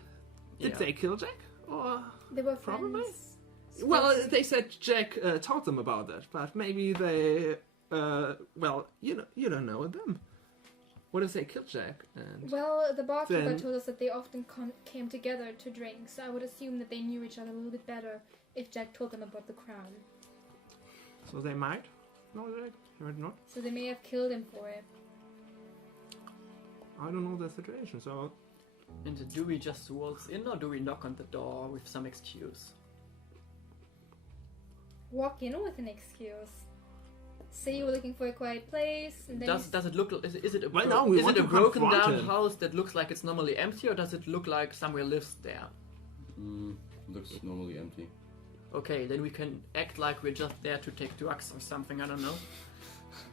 Did Yeah. they kill Jack? Or They were Probably. friends. well, they said Jack told them about it, but maybe they well, you don't know them. What if they killed Jack? And Well, the barkeeper Then- told us that they often came together to drink, so I would assume that they knew each other a little bit better if Jack told them about the crown. so they might know Jack. You might not. So they may have killed him for it. I don't know the situation. So And do we just waltz in, or do we knock on the door with some excuse? Walk in with an excuse. Say you were looking for a quiet place, and then Does it look? Is it a Well, no, we is want it a to broken confront down him. house that looks like it's normally empty, or does it look like somewhere lives there? Looks normally empty. Okay, then we can act like we're just there to take drugs or something. I don't know.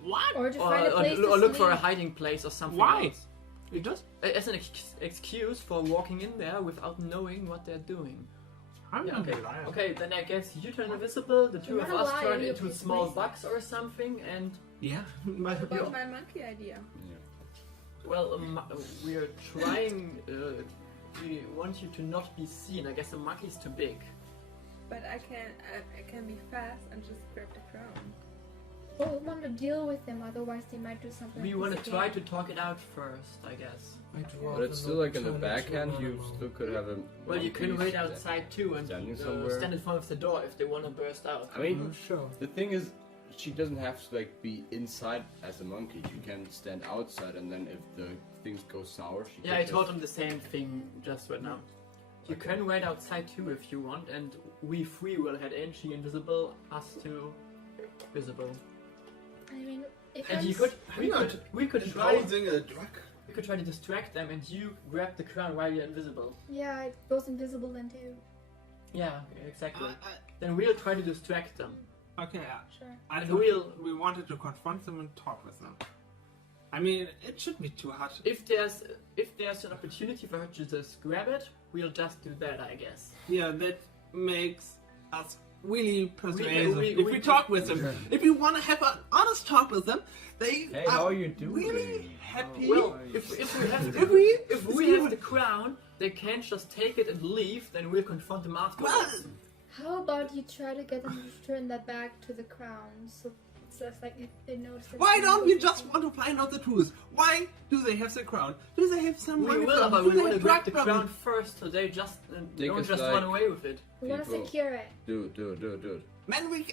what? or to find a place to Or look for a sleep. hiding place or something. Why? Else. You just As an excuse for walking in there without knowing what they're doing. I'm Yeah, not okay. a liar. Okay, then I guess you turn invisible, the two You're of not us lying, turn you're into just small lazy. bugs or something, and Yeah. What about my monkey idea? well, we are trying. We want you to not be seen. I guess the monkey's too big. But I can be fast and just grab the crown. But we want to deal with them, otherwise they might do something. We like want this to try again. to talk it out first, I guess. I'd But rather it's still not like in the turn into backhand, an you animal. still could have a. Well, you can monkey wait sta- outside too and standing somewhere. stand in front of the door if they want to burst out. I mean, Sure. the thing is, she doesn't have to like be inside as a monkey. She can stand outside, and then if the things go sour, she. Yeah, can I told just- him the same thing just right now. You can wait outside too if you want, and we three will head in. She invisible, us two visible. I mean, if And I'm you s- could, we could try, Imposing a drug. we could try to distract them, and you grab the crown while you're invisible. Yeah, it goes invisible then too. Yeah, exactly. Then we'll try to distract them. Okay. Sure. I And thought we wanted to confront them and talk with them. I mean, it shouldn't be too hard. If there's an opportunity for her to just grab it, we'll just do that, I guess. Yeah, that makes us really persuasive. we- if we we- talk with them, if we want to have an honest talk with them, they Hey, are how are you doing? really happy. Well, if we have if we if we have the crown, they can't just take it and leave. Then we'll confront them afterwards. well, How about you try to get them to turn that back to the crown? So it's like if they notice. that why they don't know we something. just want to find out the truth? Why do they have the crown? Do they have some we money will, problem? but Do we they want to have grab the drug crown problem? first, so they just Think don't it's just like- run away with it. We want to people- secure it. Do Man, we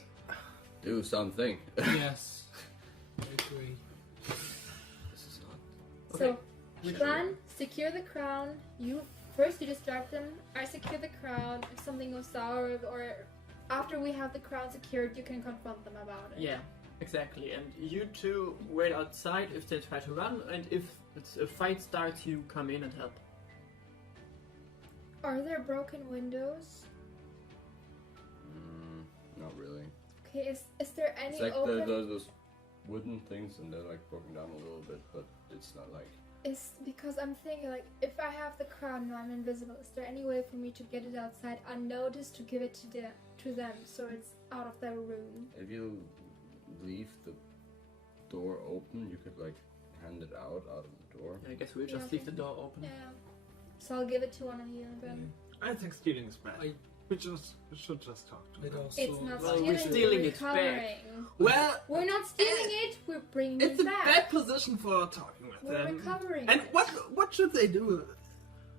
do something. Yes. I agree. This is not. Okay. So, plan, secure the crown. You distract them. I secure the crown. If something goes sour or after we have the crown secured, you can confront them about it. Yeah. Exactly, and you two wait outside if they try to run, and if a fight starts, you come in and help. Are there broken windows? Not really. Okay, is there any It's like open? those wooden things, and they're like broken down a little bit, but it's not like. Is because I'm thinking like if I have the crown and I'm invisible, is there any way for me to get it outside unnoticed to give it to them so it's out of their room? If you leave the door open, you could like hand it out of the door. I guess we'll just leave the door open. Yeah. So I'll give it to one of you then. I think stealing is bad. We should just talk to them. It's not Well, stealing, we're stealing we're it back. recovering. Well, We're not stealing it, we're bringing it's it a back. bad position for talking with We're them. recovering And it. what should they do?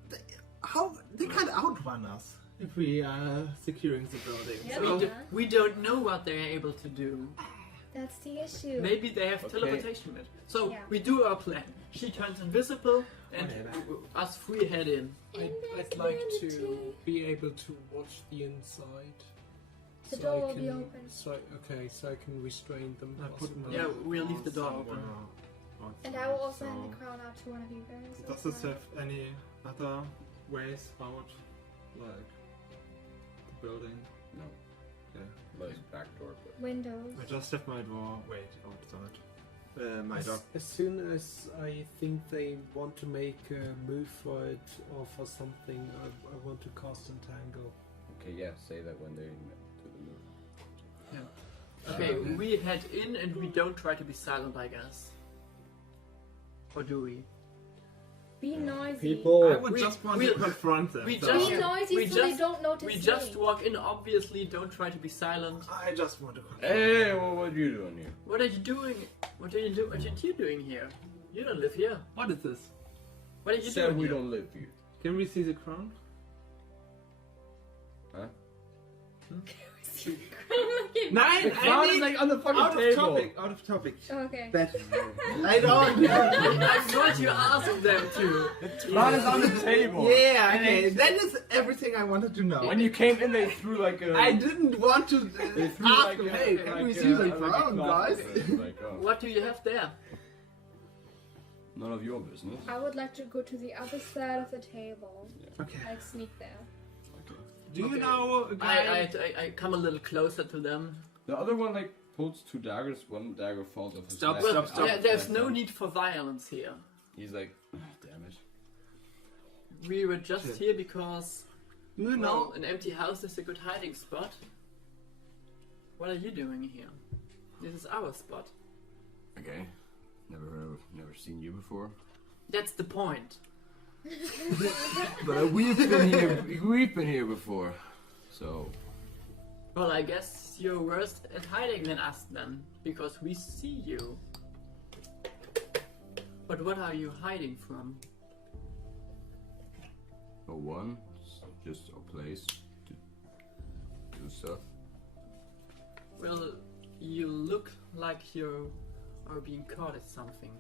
They can't outrun us if we are securing the building. Yeah, So they We don't know what they're able to do. That's the issue. Maybe they have Okay. teleportation with. So Yeah. we do our plan. She turns invisible, and us three head in. I'd like to be able to watch the inside. The so door I will can, be open. So I can restrain them. possibly. Yeah, we'll leave the door open. And I will also hand the crown out to one of you guys. Does this have any other ways out, like the building? No. Yeah. Like back door, but. Windows. I just have my door. Wait, outside. My dog. As soon as I think they want to make a move for it or for something, I want to cast Entangle. Okay, yeah, say that when they do the move. Okay, we head in and we don't try to be silent, I guess. Or do we? Be noisy. People. I would just want to confront them. We so- just- Be noisy we so just- they don't notice We just me. walk in, obviously, don't try to be silent. I just want to confront Hey, well, what are you doing here? What are you doing? What are you doing here? You don't live here. What is this? What are you Said doing we here? don't live here. Can we see the crown? Huh? Nine! The crown is like on the fucking out of table. topic! Out of topic. Okay. That I don't. I thought you asked them to. Crown is on the table. Yeah, okay. That is everything I wanted to know. When you came in, they threw like a. I didn't want to They threw ask like them, a, hey, like can we a- see the like a crown, cloth guys? of it, like, oh, What do you have there? none of your business. I would like to go to the other side of the table. Okay. Like sneak there. Do you know a guy? I come a little closer to them. The other one like pulls two daggers. One dagger falls off his Stop, neck. Well, stop. there's no need for violence here. He's like, "Ah, damn it. We were just Shit. here because Do you well, know? an empty house is a good hiding spot. What are you doing here? This is our spot. Okay. Never seen you before. That's the point. But we've been here. We've been here before. So Well, I guess you're worse at hiding than us then, because we see you. But what are you hiding from? no one. It's just a place to do stuff. Well, you look like you are being caught at something.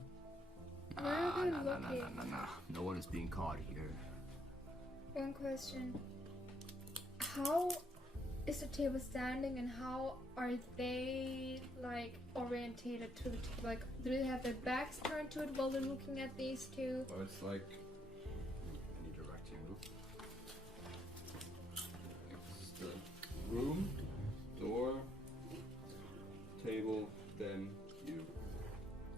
Where are they Nah. looking? No one is being caught here. One question. How is the table standing and how are they like orientated to the table? Like, do they have their backs turned to it while they're looking at these two? Well, it's like any rectangle. It's the room, door, table, then you,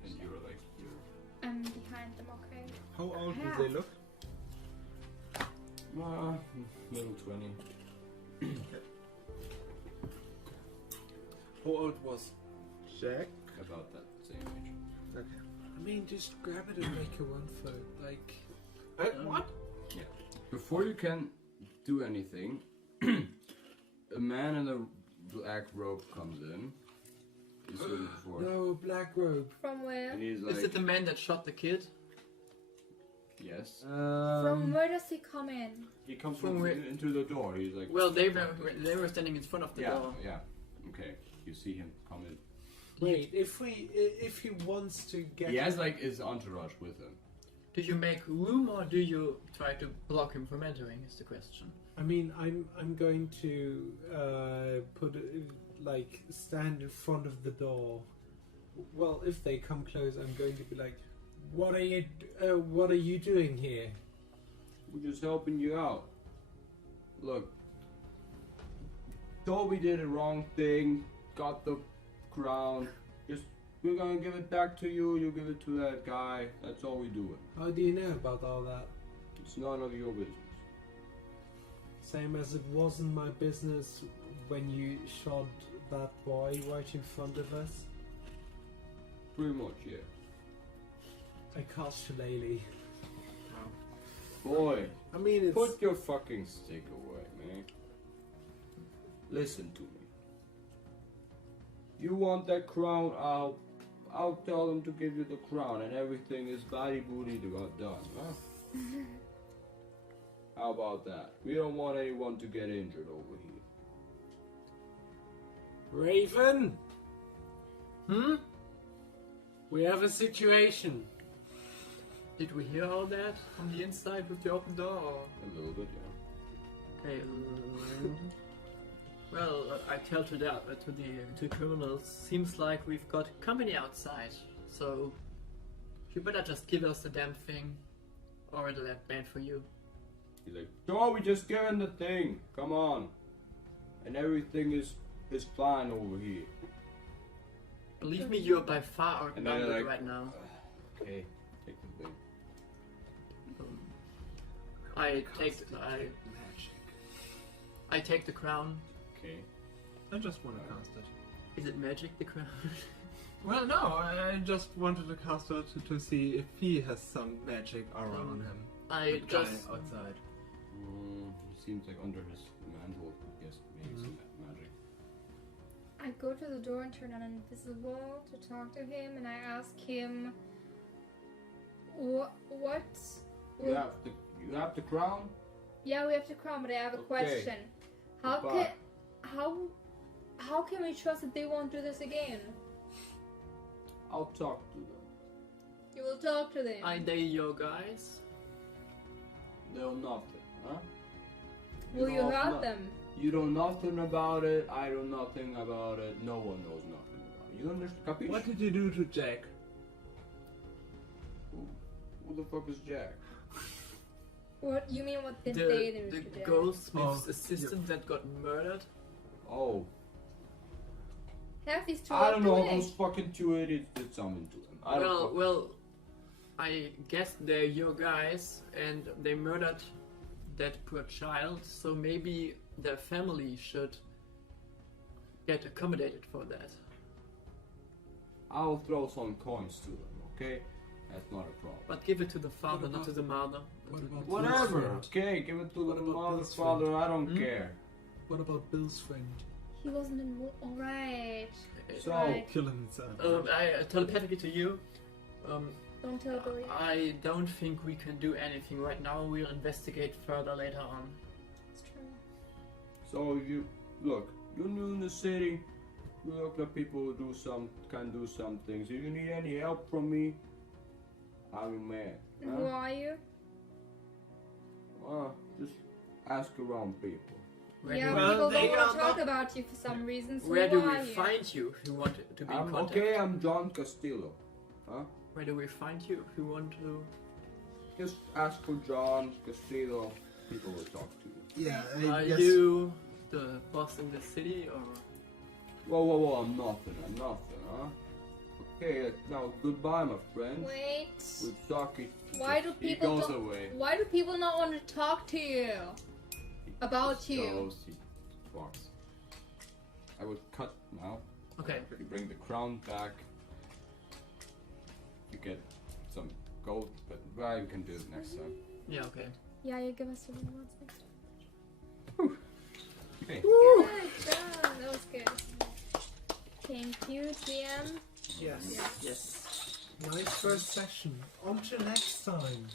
and you're like you're. I'm behind them, okay? How old do Yeah. they look? Middle 20. How old was Jack? About that same age. Okay. I mean, just grab it and make a run for it. Like, What? Before you can do anything, a man in a black robe comes in. He's seen it before. no, black robe. From where? And he's like, Is it the man that shot the kid? yes. From where does he come in? He comes from from where- into the door. He's like, Well, they were standing in front of the door. yeah. Okay, you see him come in. Wait, if he wants to get, He has like his entourage with him. Do you make room or do you try to block him from entering? Is the question. I mean, I'm going to put like stand in front of the door Well, if they come close, I'm going to be like, what are you doing here? We're just helping you out. Look, Toby did the wrong thing, got the crown. We're gonna give it back to you, you give it to that guy. That's all we do. How do you know about all that? It's none of your business. Same as it wasn't my business when you shot that boy right in front of us. Pretty much, yeah. I cast Shillelagh. Boy, I mean, it's... put your fucking stick away, man. Listen to me. You want that crown? I'll tell them to give you the crown, and everything is body booty got done, huh? How about that? We don't want anyone to get injured over here. Raven? We have a situation. Did we hear all that from the inside with the open door? Or? A little bit, yeah. Okay. Well, I tell to the criminals. Seems like we've got company outside, so you better just give us the damn thing, or it'll end bad for you. He's like, "No, we just given the thing. Come on." And everything is fine over here. Believe me, you're by far And then outnumbered like, right now. Okay, take the thing. I take the crown. Okay. I just want to cast it. Is it magic, the crown? Well, no, I just wanted to cast it to see if he has some magic around him. I The guy just outside. He seems like under his mantle, yes, maybe some magic. I go to the door and turn on invisible to talk to him, and I ask him, what? You have the crown? Yeah, we have the crown, but I have a Okay. question. How Goodbye. how can we trust that they won't do this again? I'll talk to them. You will talk to them. are they your guys? They'll nothing, huh? Will you know hurt no- them? You know nothing about it, I know nothing about it, no one knows nothing about it. You understand? Capiche? What did you do to Jack? Who the fuck is Jack? What you mean? What did they do The to Jack? goldsmith's assistant that got murdered? Oh, Have these two I don't know, doing? those fucking two idiots did something to them. I don't Well, I guess they're your guys, and they murdered that poor child, so maybe their family should get accommodated for that. I'll throw some coins to them, okay? That's not a problem. But give it to the father, not to the mother. What about Whatever, Bill's friend? okay, give it to What the about mother, Bill's father, I don't Hmm? care. What about Bill's friend? He wasn't in. Alright. So, Right. Kill himself. I telepathically to you. Don't tell Billy. I don't think we can do anything right now. We'll investigate further later on. It's true. so you, look, you're new in the city, you look like people who can do some things. If you need any help from me, I'm your man. And huh? who are you? Just ask around people. Where Yeah, do but we, people they don't want to are talk not- about you for some reason. So where who do we are you? find you if you want to be in contact? Okay, I'm John Castillo. Huh? Where do we find you if you want to? Just ask for John Castillo. People will talk to you. Yeah, I Are guess. you the boss in the city, or? Whoa, I'm nothing, huh? Okay, now goodbye, my friend. Wait. We'll talk it. Why do He people goes don't- away. Why do people not want to talk to you? About Just you. Goes, he walks. I would cut now. Okay. You bring the crown back. You get some gold, but well, you can do it next time. Yeah. Okay. Yeah, you give us the rewards next time. Okay. Good job. That was good. Thank you, GM. Yes. Yes. Nice first session. On to next time.